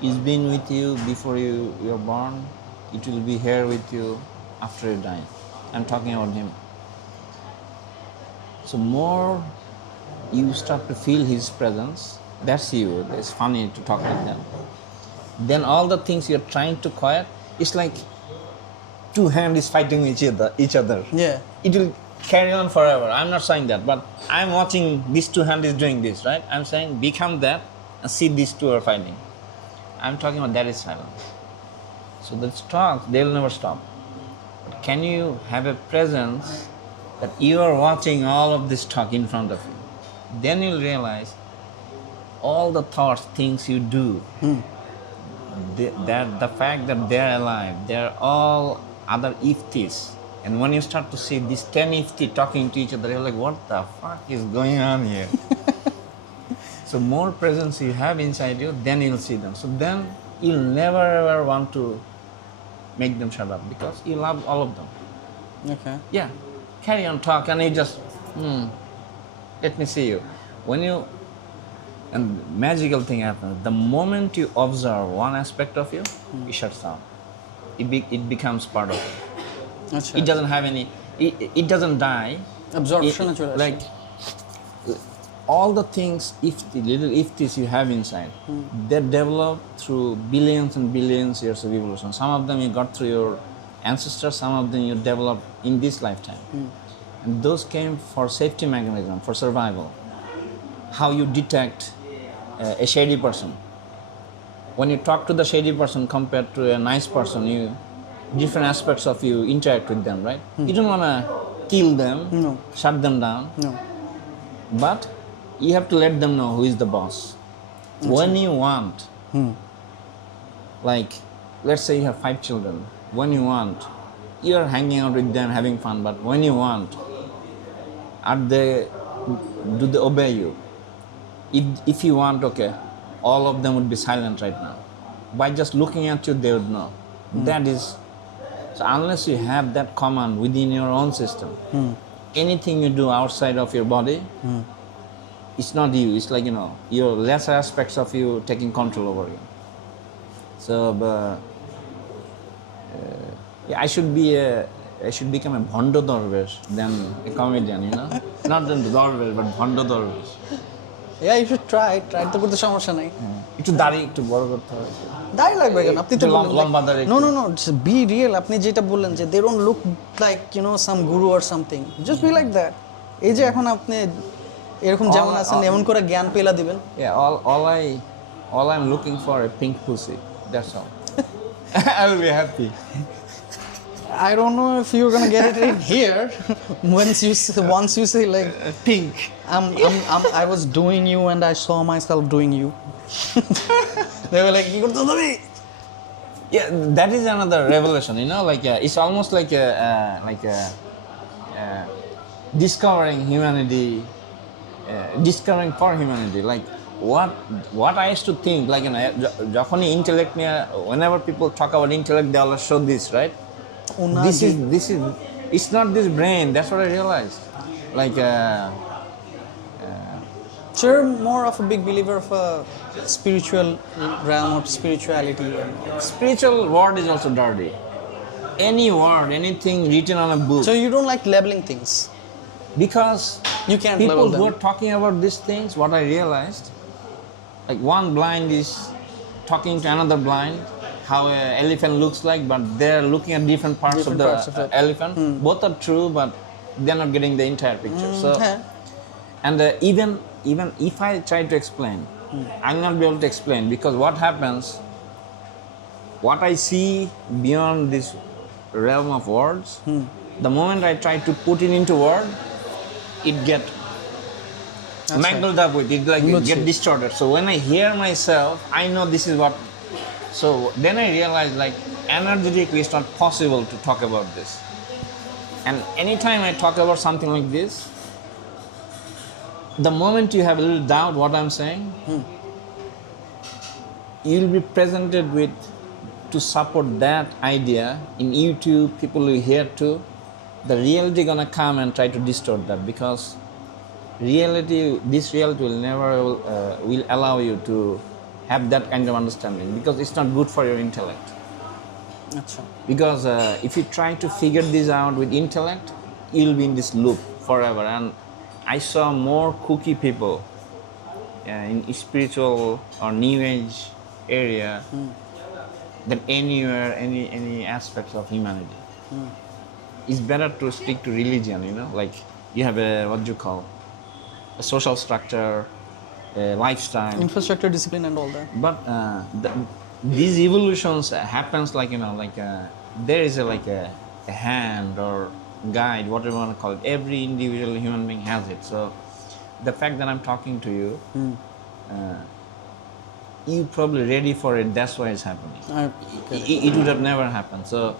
It's been with you before you're born. It will be here with you after you die. I'm talking about him. So more you start to feel his presence, that's you. It's funny to talk like that. Then all the things you're trying to quiet, it's like two hands is fighting each other. Yeah. It will carry on forever. I'm not saying that, but I'm watching these two hands is doing this, right? I'm saying become that and see these two are fighting. I'm talking about that is silence. So that's talk, they'll never stop. But can you have a presence that you are watching all of this talk in front of you? Then you'll realize all the thoughts, things you do, the fact that they're alive, they're all other IFTIs. And when you start to see these 10 IFTI talking to each other, you're like, what the fuck is going on here? So more presence you have inside you, then you'll see them. So then you'll never ever want to make them shut up because you love all of them. Okay. Yeah, carry on talk and you just, let me see you. When you, and magical thing happens, the moment you observe one aspect of you, it shuts down. It becomes part of you. Achha. It doesn't have any, it doesn't die. Absorption Like all the things, if the little iftis you have inside, they're developed through billions and billions years of evolution. Some of them you got through your ancestors, some of them you developed in this lifetime. And those came for safety mechanism, for survival. How you detect a shady person. When you talk to the shady person compared to a nice person, different aspects of you interact with them, right? You don't want to kill them, shut them down. No. But you have to let them know who is the boss. When you want, like, let's say you have 5 children. When you want, you're hanging out with them, having fun. But when you want, do they obey you? If you want, okay, all of them would be silent right now. By just looking at you, they would know. That is, so unless you have that command within your own system, anything you do outside of your body, it's not you. It's like, your lesser aspects of you taking control over you. So, I should become a Bhondo Darvish than a comedian, Not than the Darvish, but Bhondo Darvish. Yeah, you should try তো করতে সমস্যা নাই একটু দাড়ি একটু বড় করতে হবে দাড়ি লাগবে কেন আপনি তো লম্বা দাড়ি no be real আপনি যেটা বললেন যে they don't look like some guru or something just be like that এই যে এখন আপনি এরকম যেমন আছেন এমন করে জ্ঞান পেলা দিবেন yeah all I'm looking for a pink pussy that's all I will be happy. I don't know if you're gonna get it in here once you say like pink. I was doing you and I saw myself doing you. They were like, yeah, that is another revelation. Like it's almost like discovering humanity, discovering for humanity. Like what I used to think, like যখনই intellect whenever people talk about intellect, they always show this, right? This is it's not this brain. That's what I realized. Like so you're more of a big believer of a spiritual realm of spirituality. Spiritual word is also dirty. Any word, anything written on a book. So you don't like labeling things? Because you can't people label them. Who are talking about these things, what I realized, like one blind is talking to another blind, how an elephant looks like, but they're looking at different parts of the elephant. Both are true, but they're not getting the entire picture. So, and even if I try to explain, I'll not be able to explain because what happens, what I see beyond this realm of words, the moment I try to put it into word, it get mangled up with it, like it get distorted. So when I hear myself, I know this is what. So then I realized, like, energetically it's not possible to talk about this. And anytime I talk about something like this, the moment you have a little doubt what I'm saying, you'll be presented with, to support that idea in YouTube, people will hear too, the reality gonna come and try to distort that because this reality will never will allow you to have that kind of understanding because it's not good for your intellect. Achha. Because if you try to figure this out with intellect, you'll be in this loop forever. And I saw more kooky people in spiritual or new age area than anywhere, any aspects of humanity. It's better to stick to religion, like you have a social structure, lifestyle, infrastructure, discipline, and all that. But these evolutions happens like there is a hand or guide, whatever you want to call it. Every individual human being has it. So the fact that I'm talking to you, you probably ready for it. That's why it's happening. It would have never happened. So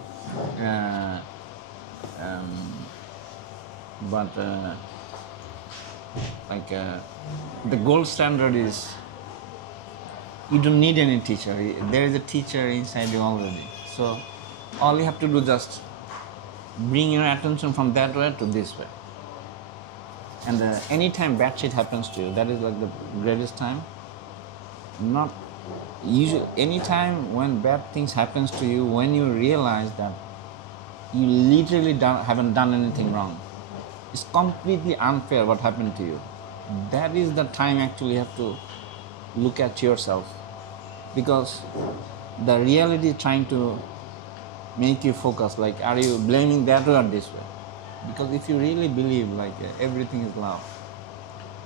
But the gold standard is you don't need any teacher. There is a teacher inside you already. So all you have to do just bring your attention from that way to this way. And anytime bad shit happens to you, that is like the greatest time. Not usually, anytime when bad things happens to you, when you realize that you literally haven't done anything wrong, it's completely unfair what happened to you. That is the time actually you have to look at yourself, because the reality is trying to make you focus, like, are you blaming that way or this way? Because if you really believe like everything is love,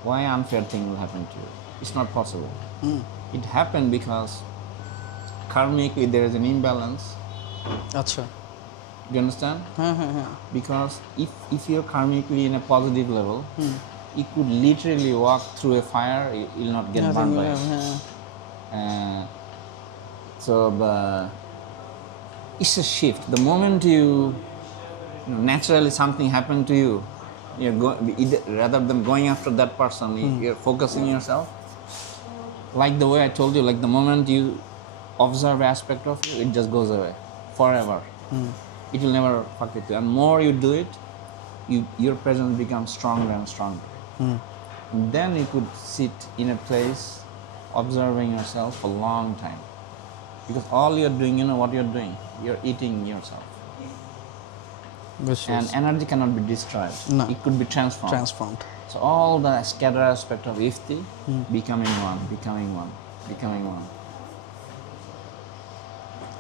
why unfair thing will happen to you? It's not possible. It happened because karmically there is an imbalance. Acha. Do you understand? Because if you're karmically in a positive level, you could literally walk through a fire, you'll not get burned by it. So it's a shift. The moment you naturally something happened to you, rather than going after that person, you're focusing yourself. Like the way I told you, like the moment you observe aspect of you, it just goes away forever. It will never fuck with you. And more you do it, your presence becomes stronger and stronger. And then you could sit in a place observing yourself for a long time. Because all you're doing, you know what you're doing? You're eating yourself. And energy cannot be destroyed. No. It could be transformed. So all the scatter aspect of IFTI, becoming one.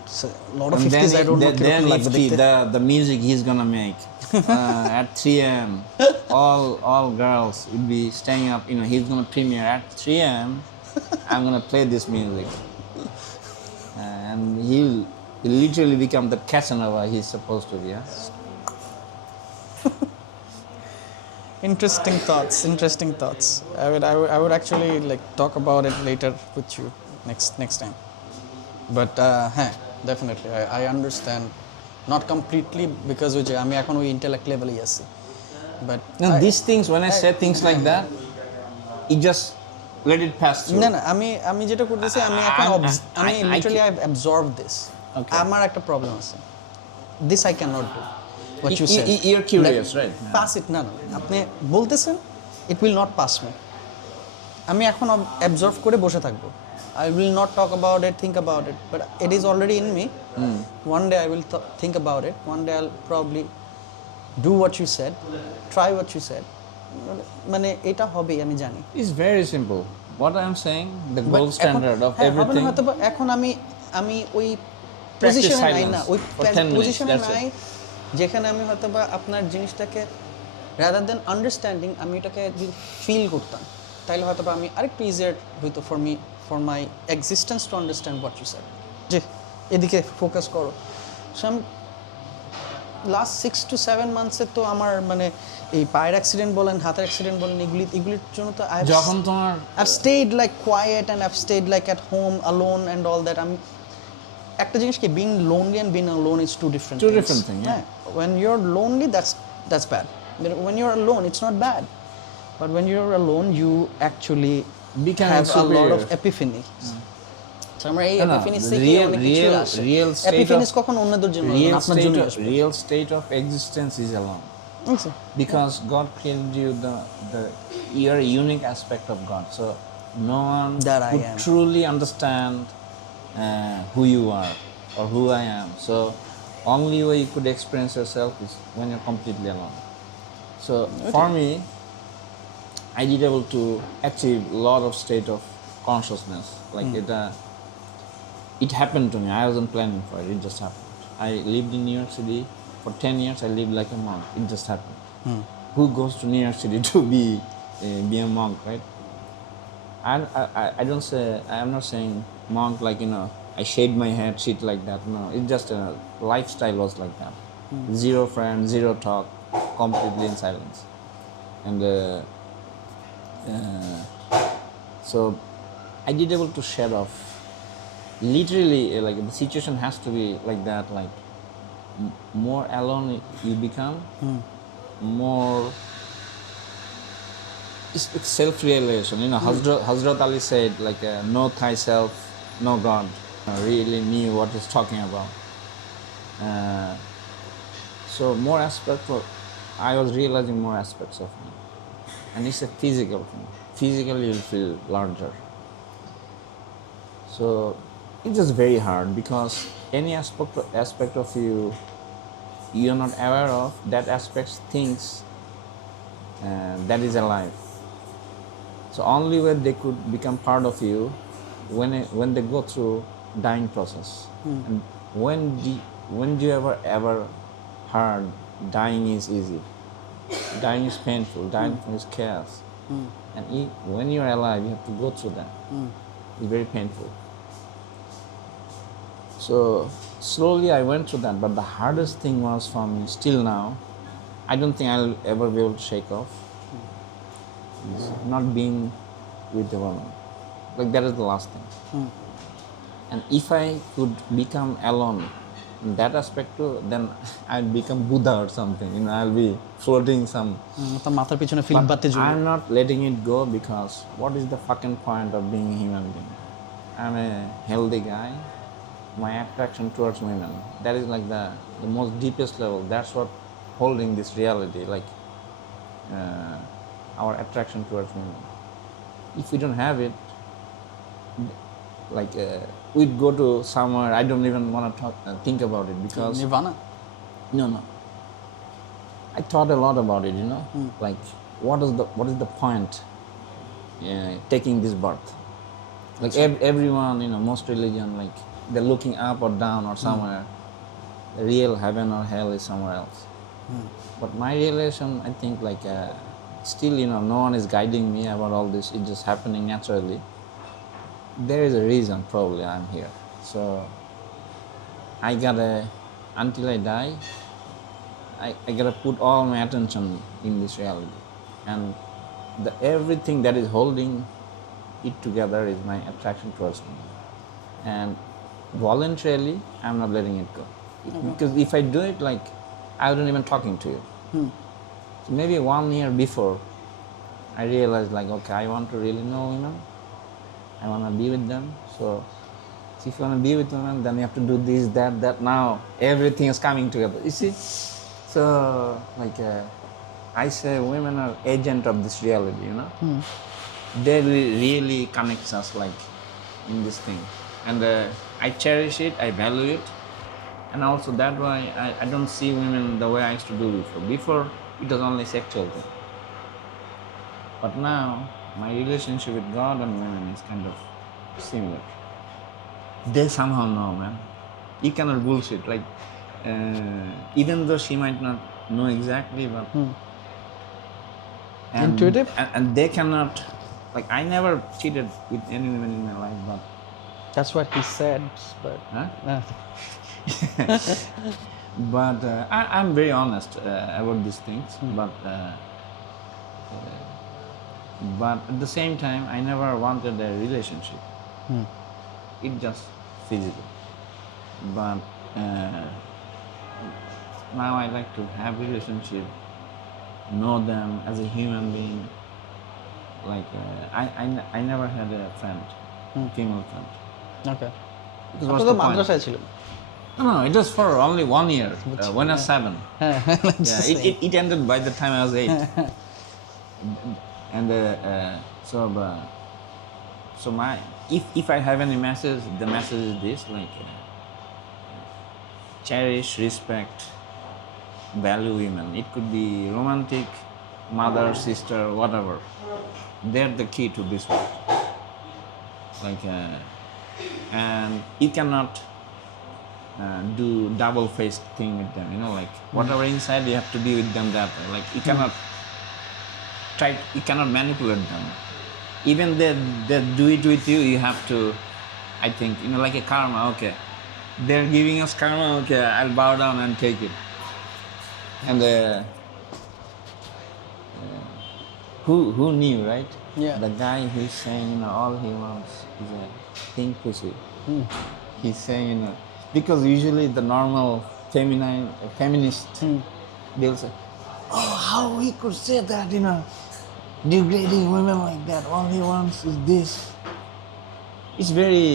So, a lot of And IFTIs I don't know. then IFTI, the music he's gonna make at 3 a.m. all girls will be staying up. He's gonna premiere at 3 a.m. I'm gonna play this music, and he'll literally become the Casanova he's supposed to be. Yeah? Interesting thoughts. I would actually like talk about it later with you next time. But definitely I understand, not completely, because আমি এখন ওই intellect level-ই আছি. But these things, when I say things like that, it just let it pass through. না আমি যেটা করতেছি, আমি এখন আমি literally I've absorbed this. আমার একটা problem আছে. This I cannot do. What you said. You're curious, right? Pass it না আপনি বলতেছেন, it will not pass me. আমি এখন absorb করে বসে থাকবো. I will not talk about it, think about it, but it is already in me. One day I will think about it. One day I'll probably do what you said, try what you said. মানে এটা হবেই, আমি জানি. It's very simple. What I'm saying, the gold standard of everything. এখন আমি ওই পজিশনে নাই না, ওই পজিশনে নাই যেখানে আমি হয়তো বা আপনার জিনিসটাকে rather than understanding, আমি এটাকে যদি ফিল করতাম, তাহলে হয়তো বা আমি আরেকটু ইজিয়ার হইতো for my existence to understand what you said. যে এদিকে ফোকাস করো। সো লাস্ট 6 to 7 মান্থসে তো আমার মানে এই পায়ের অ্যাক্সিডেন্ট বলেন, হাতের অ্যাক্সিডেন্ট বলেন, এগুলির জন্য তো যখন তোমার I've stayed like quiet and I've stayed like at home alone and all that. আমি একটা জিনিস কি, being lonely and being alone is two different things. Yeah. When you're lonely, that's bad. But when you're alone, it's not bad. But when you're alone, you actually have a lot of epiphanies. So আমরা এই epiphanies থেকে অনেক কিছু আসে. Epiphanies কখন অন্যদের জন্য, আপনার জন্য আসবে. Real state of existence is alone. Because God created you, you're a unique aspect of God. So no one could truly understand who you are or who I am. So only way you could experience yourself is when you're completely alone. So for me, I did able to achieve a lot of state of consciousness. Like it happened to me. I wasn't planning for it. It just happened. I lived in New York City for 10 years. I lived like a monk. It just happened. Who goes to New York City to be a monk, right? I don't say. I'm not saying monk like I shaved my head, shit like that. No, it's just a lifestyle was like that. Zero friends, zero talk, completely in silence, and so I did able to shed off. Literally, like the situation has to be like that. Like more alone you become, more it's self-realization. You know, Hazrat Ali said, like, know thyself, know God. I really knew what he's talking about. So more aspects I was realizing more aspects of me. And it's a physical thing. Physically you'll feel larger. So it's just very hard because any aspect of you you're not aware of, that aspect thinks that is alive. So only way they could become part of you when they go through dying process. And when do you ever heard dying is easy? Dying is painful. Dying is chaos. And when you're alive, you have to go through that. It's very painful. So slowly I went through that, but the hardest thing was for me still now, I don't think I'll ever be able to shake off, is not being with a woman. Like, that is the last thing. And if I could become alone in that aspect too, then I'll become Buddha or something. You know, I'll be floating some. But I'm not letting it go because what is the fucking point of being a human being? I'm a healthy guy. My attraction towards women, that is like the most deepest level. That's what holding this reality, like our attraction towards women. If we don't have it, like we'd go to somewhere, I don't even want to think about it because Nirvana? No. I thought a lot about it, you know, like what is the point taking this birth? Like everyone, you know, most religion, like they're looking up or down or somewhere. The real heaven or hell is somewhere else. But my realization, I think, like still, you know, no one is guiding me about all this. It's just happening naturally. There is a reason probably I'm here. So I gotta, until I die, I gotta put all my attention in this reality. And everything that is holding it together is my attraction towards me. And voluntarily, I'm not letting it go. Because if I do it, like, I wouldn't even talking to you. So maybe 1 year before, I realized, like, okay, I want to really know women. I want to be with them. So if you want to be with women, then you have to do this, that. Now everything is coming together. You see? So, like, I say women are agent of this reality, you know? They really connect us, like, in this thing. And I cherish it, I value it. And also that way, I don't see women the way I used to do before. Before, it was only sexual thing. But now, my relationship with God and women is kind of similar. They somehow know, man. You cannot bullshit. Like, even though she might not know exactly, but intuitive. And they cannot. Like, I never cheated with any woman in my life, but that's what he said. But but I'm very honest about these things. But at the same time, I never wanted a relationship. It just physical. But now I like to have relationship, know them as a human being. Like I never had a friend, female friend. Okay. Because what's the point? No, it was for only 1 year. When I was 7. It ended by the time I was 8. And so my if I have any message, the message is this: like cherish, respect, value women. It could be romantic, mother, sister, whatever. They're the key to this world. Like, and you cannot do double-faced thing with them. You know, like whatever inside, you have to be with them that way. Like you cannot you cannot manipulate them. Even they do it with you, you have to. I think, you know, like a karma. Okay, they're giving us karma. Okay, I'll bow down and take it. And who knew, right? Yeah. The guy who's saying, you know, all he wants is a pink pussy. He's saying, you know, because usually the normal feminist, they'll say, "Oh, how he could say that? Degrading women like that. All he wants is this." It's very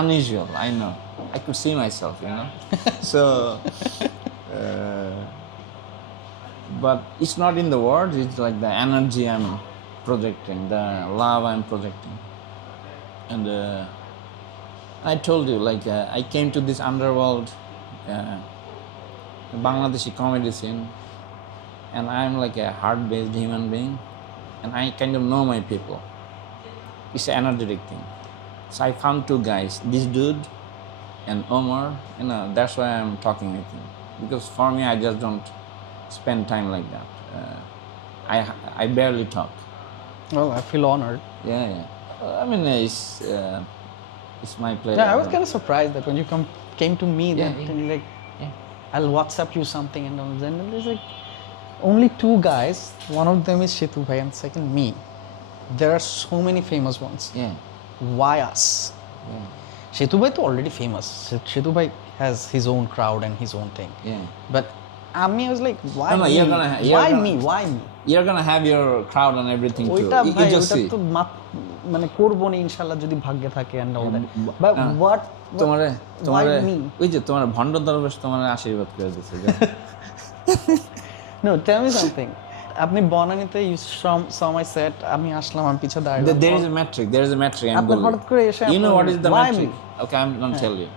unusual. I know. I could see myself, So, but it's not in the words. It's like the energy I'm projecting, the love I'm projecting, and I told you, like I came to this underworld, Bangladeshi comedy scene, and I'm like a heart-based human being, and I kind of know my people. It's an energetic thing. So I found two guys, this dude and Omar. That's why I'm talking with him, because for me, I just don't spend time like that. I barely talk. Well, I feel honored. Yeah. I mean, it's my pleasure. Yeah, I was kind of surprised that when you came to me, Yeah, then yeah. like, I'll WhatsApp you something, and then there's like only two guys. One of them is Shetu Bhai, and second me. There are so many famous ones. Yeah. Why us? Yeah. Shetu Bhai is already famous. Shetu Bhai has his own crowd and his own thing. Yeah. But I was like, why No, me? you're gonna- you're Why gonna- me? Why me? You're gonna have your crowd and everything too. ওইটা You ভাই just ওইটা see. তো মানে করবো না ইনশাআল্লাহ যদি ভাগ্যে থাকে and all that. But what? তোমার Why me? ওই যে তোমার ভণ্ড দরবেশ তোমার আশীর্বাদ করে দিচ্ছে। No, tell me something. আপনি বনানীতে saw my set, আমি আসলাম, আমি পিছে দাঁড়ালাম। There is a metric. There is a metric. I'm আপনার believing. হঠাৎ করে এসে You know আপনার- what is the why metric? me? Okay, I'm gonna tell you.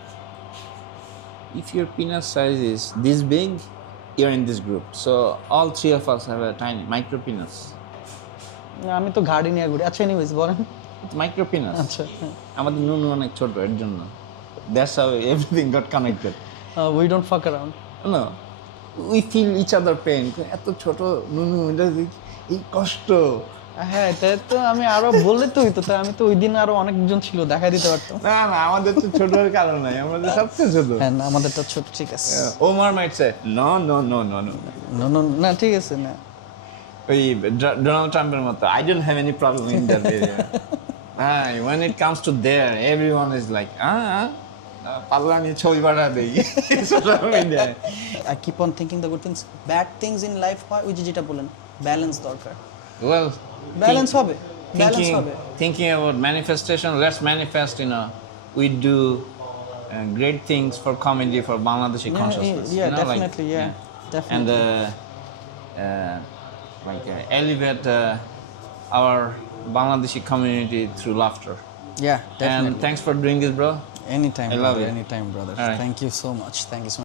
If your penis size is this big, you're in this group. So all three of us have a tiny micro penis. আমি তো গাড়ি নিয়ে ঘুরি। আচ্ছা anyways বলেন। It's micro penis. আচ্ছা আমাদের নুনু অনেক ছোট এর জন্য। That's how everything got connected. we don't fuck around. No, we feel each other pain. এত ছোট নুনু এটা যে এই কষ্ট। হ্যাঁ তাই তো আমি আরো বললে তো হইতো, তাই আমি তো ওই দিন আরো অনেকজন ছিল, দেখাই দিতে পারতাম। না আমাদের তো ছোটর কারণ নাই, আমাদের সবচেয়ে ছোট। হ্যাঁ না আমাদেরটা ছোট, ঠিক আছে। Omar might say, no. না ঠিক আছে না। ওই ডোনাল্ড ট্রাম্পের মতো, I don't have any problem in that area. When it comes to there, everyone is like, পাল্লা নিয়ে ছবি পাঠা দেই সোশ্যাল মিডিয়ায়। I keep on thinking the good things, bad things in life হয়, ওই যে যেটা বলেন ব্যালেন্স দরকার। Well, ব্যালেন্স হবে, ব্যালেন্স হবে। thinking about manifestation, let's manifest, we do great things for comedy, for Bangladeshi consciousness. Yeah, Like, definitely. And elevate our Bangladeshi community through laughter. Yeah, definitely. And thanks for doing this, bro. Anytime, I love brother. it. Anytime, brother. All right. Thank you so much. Thank you so much.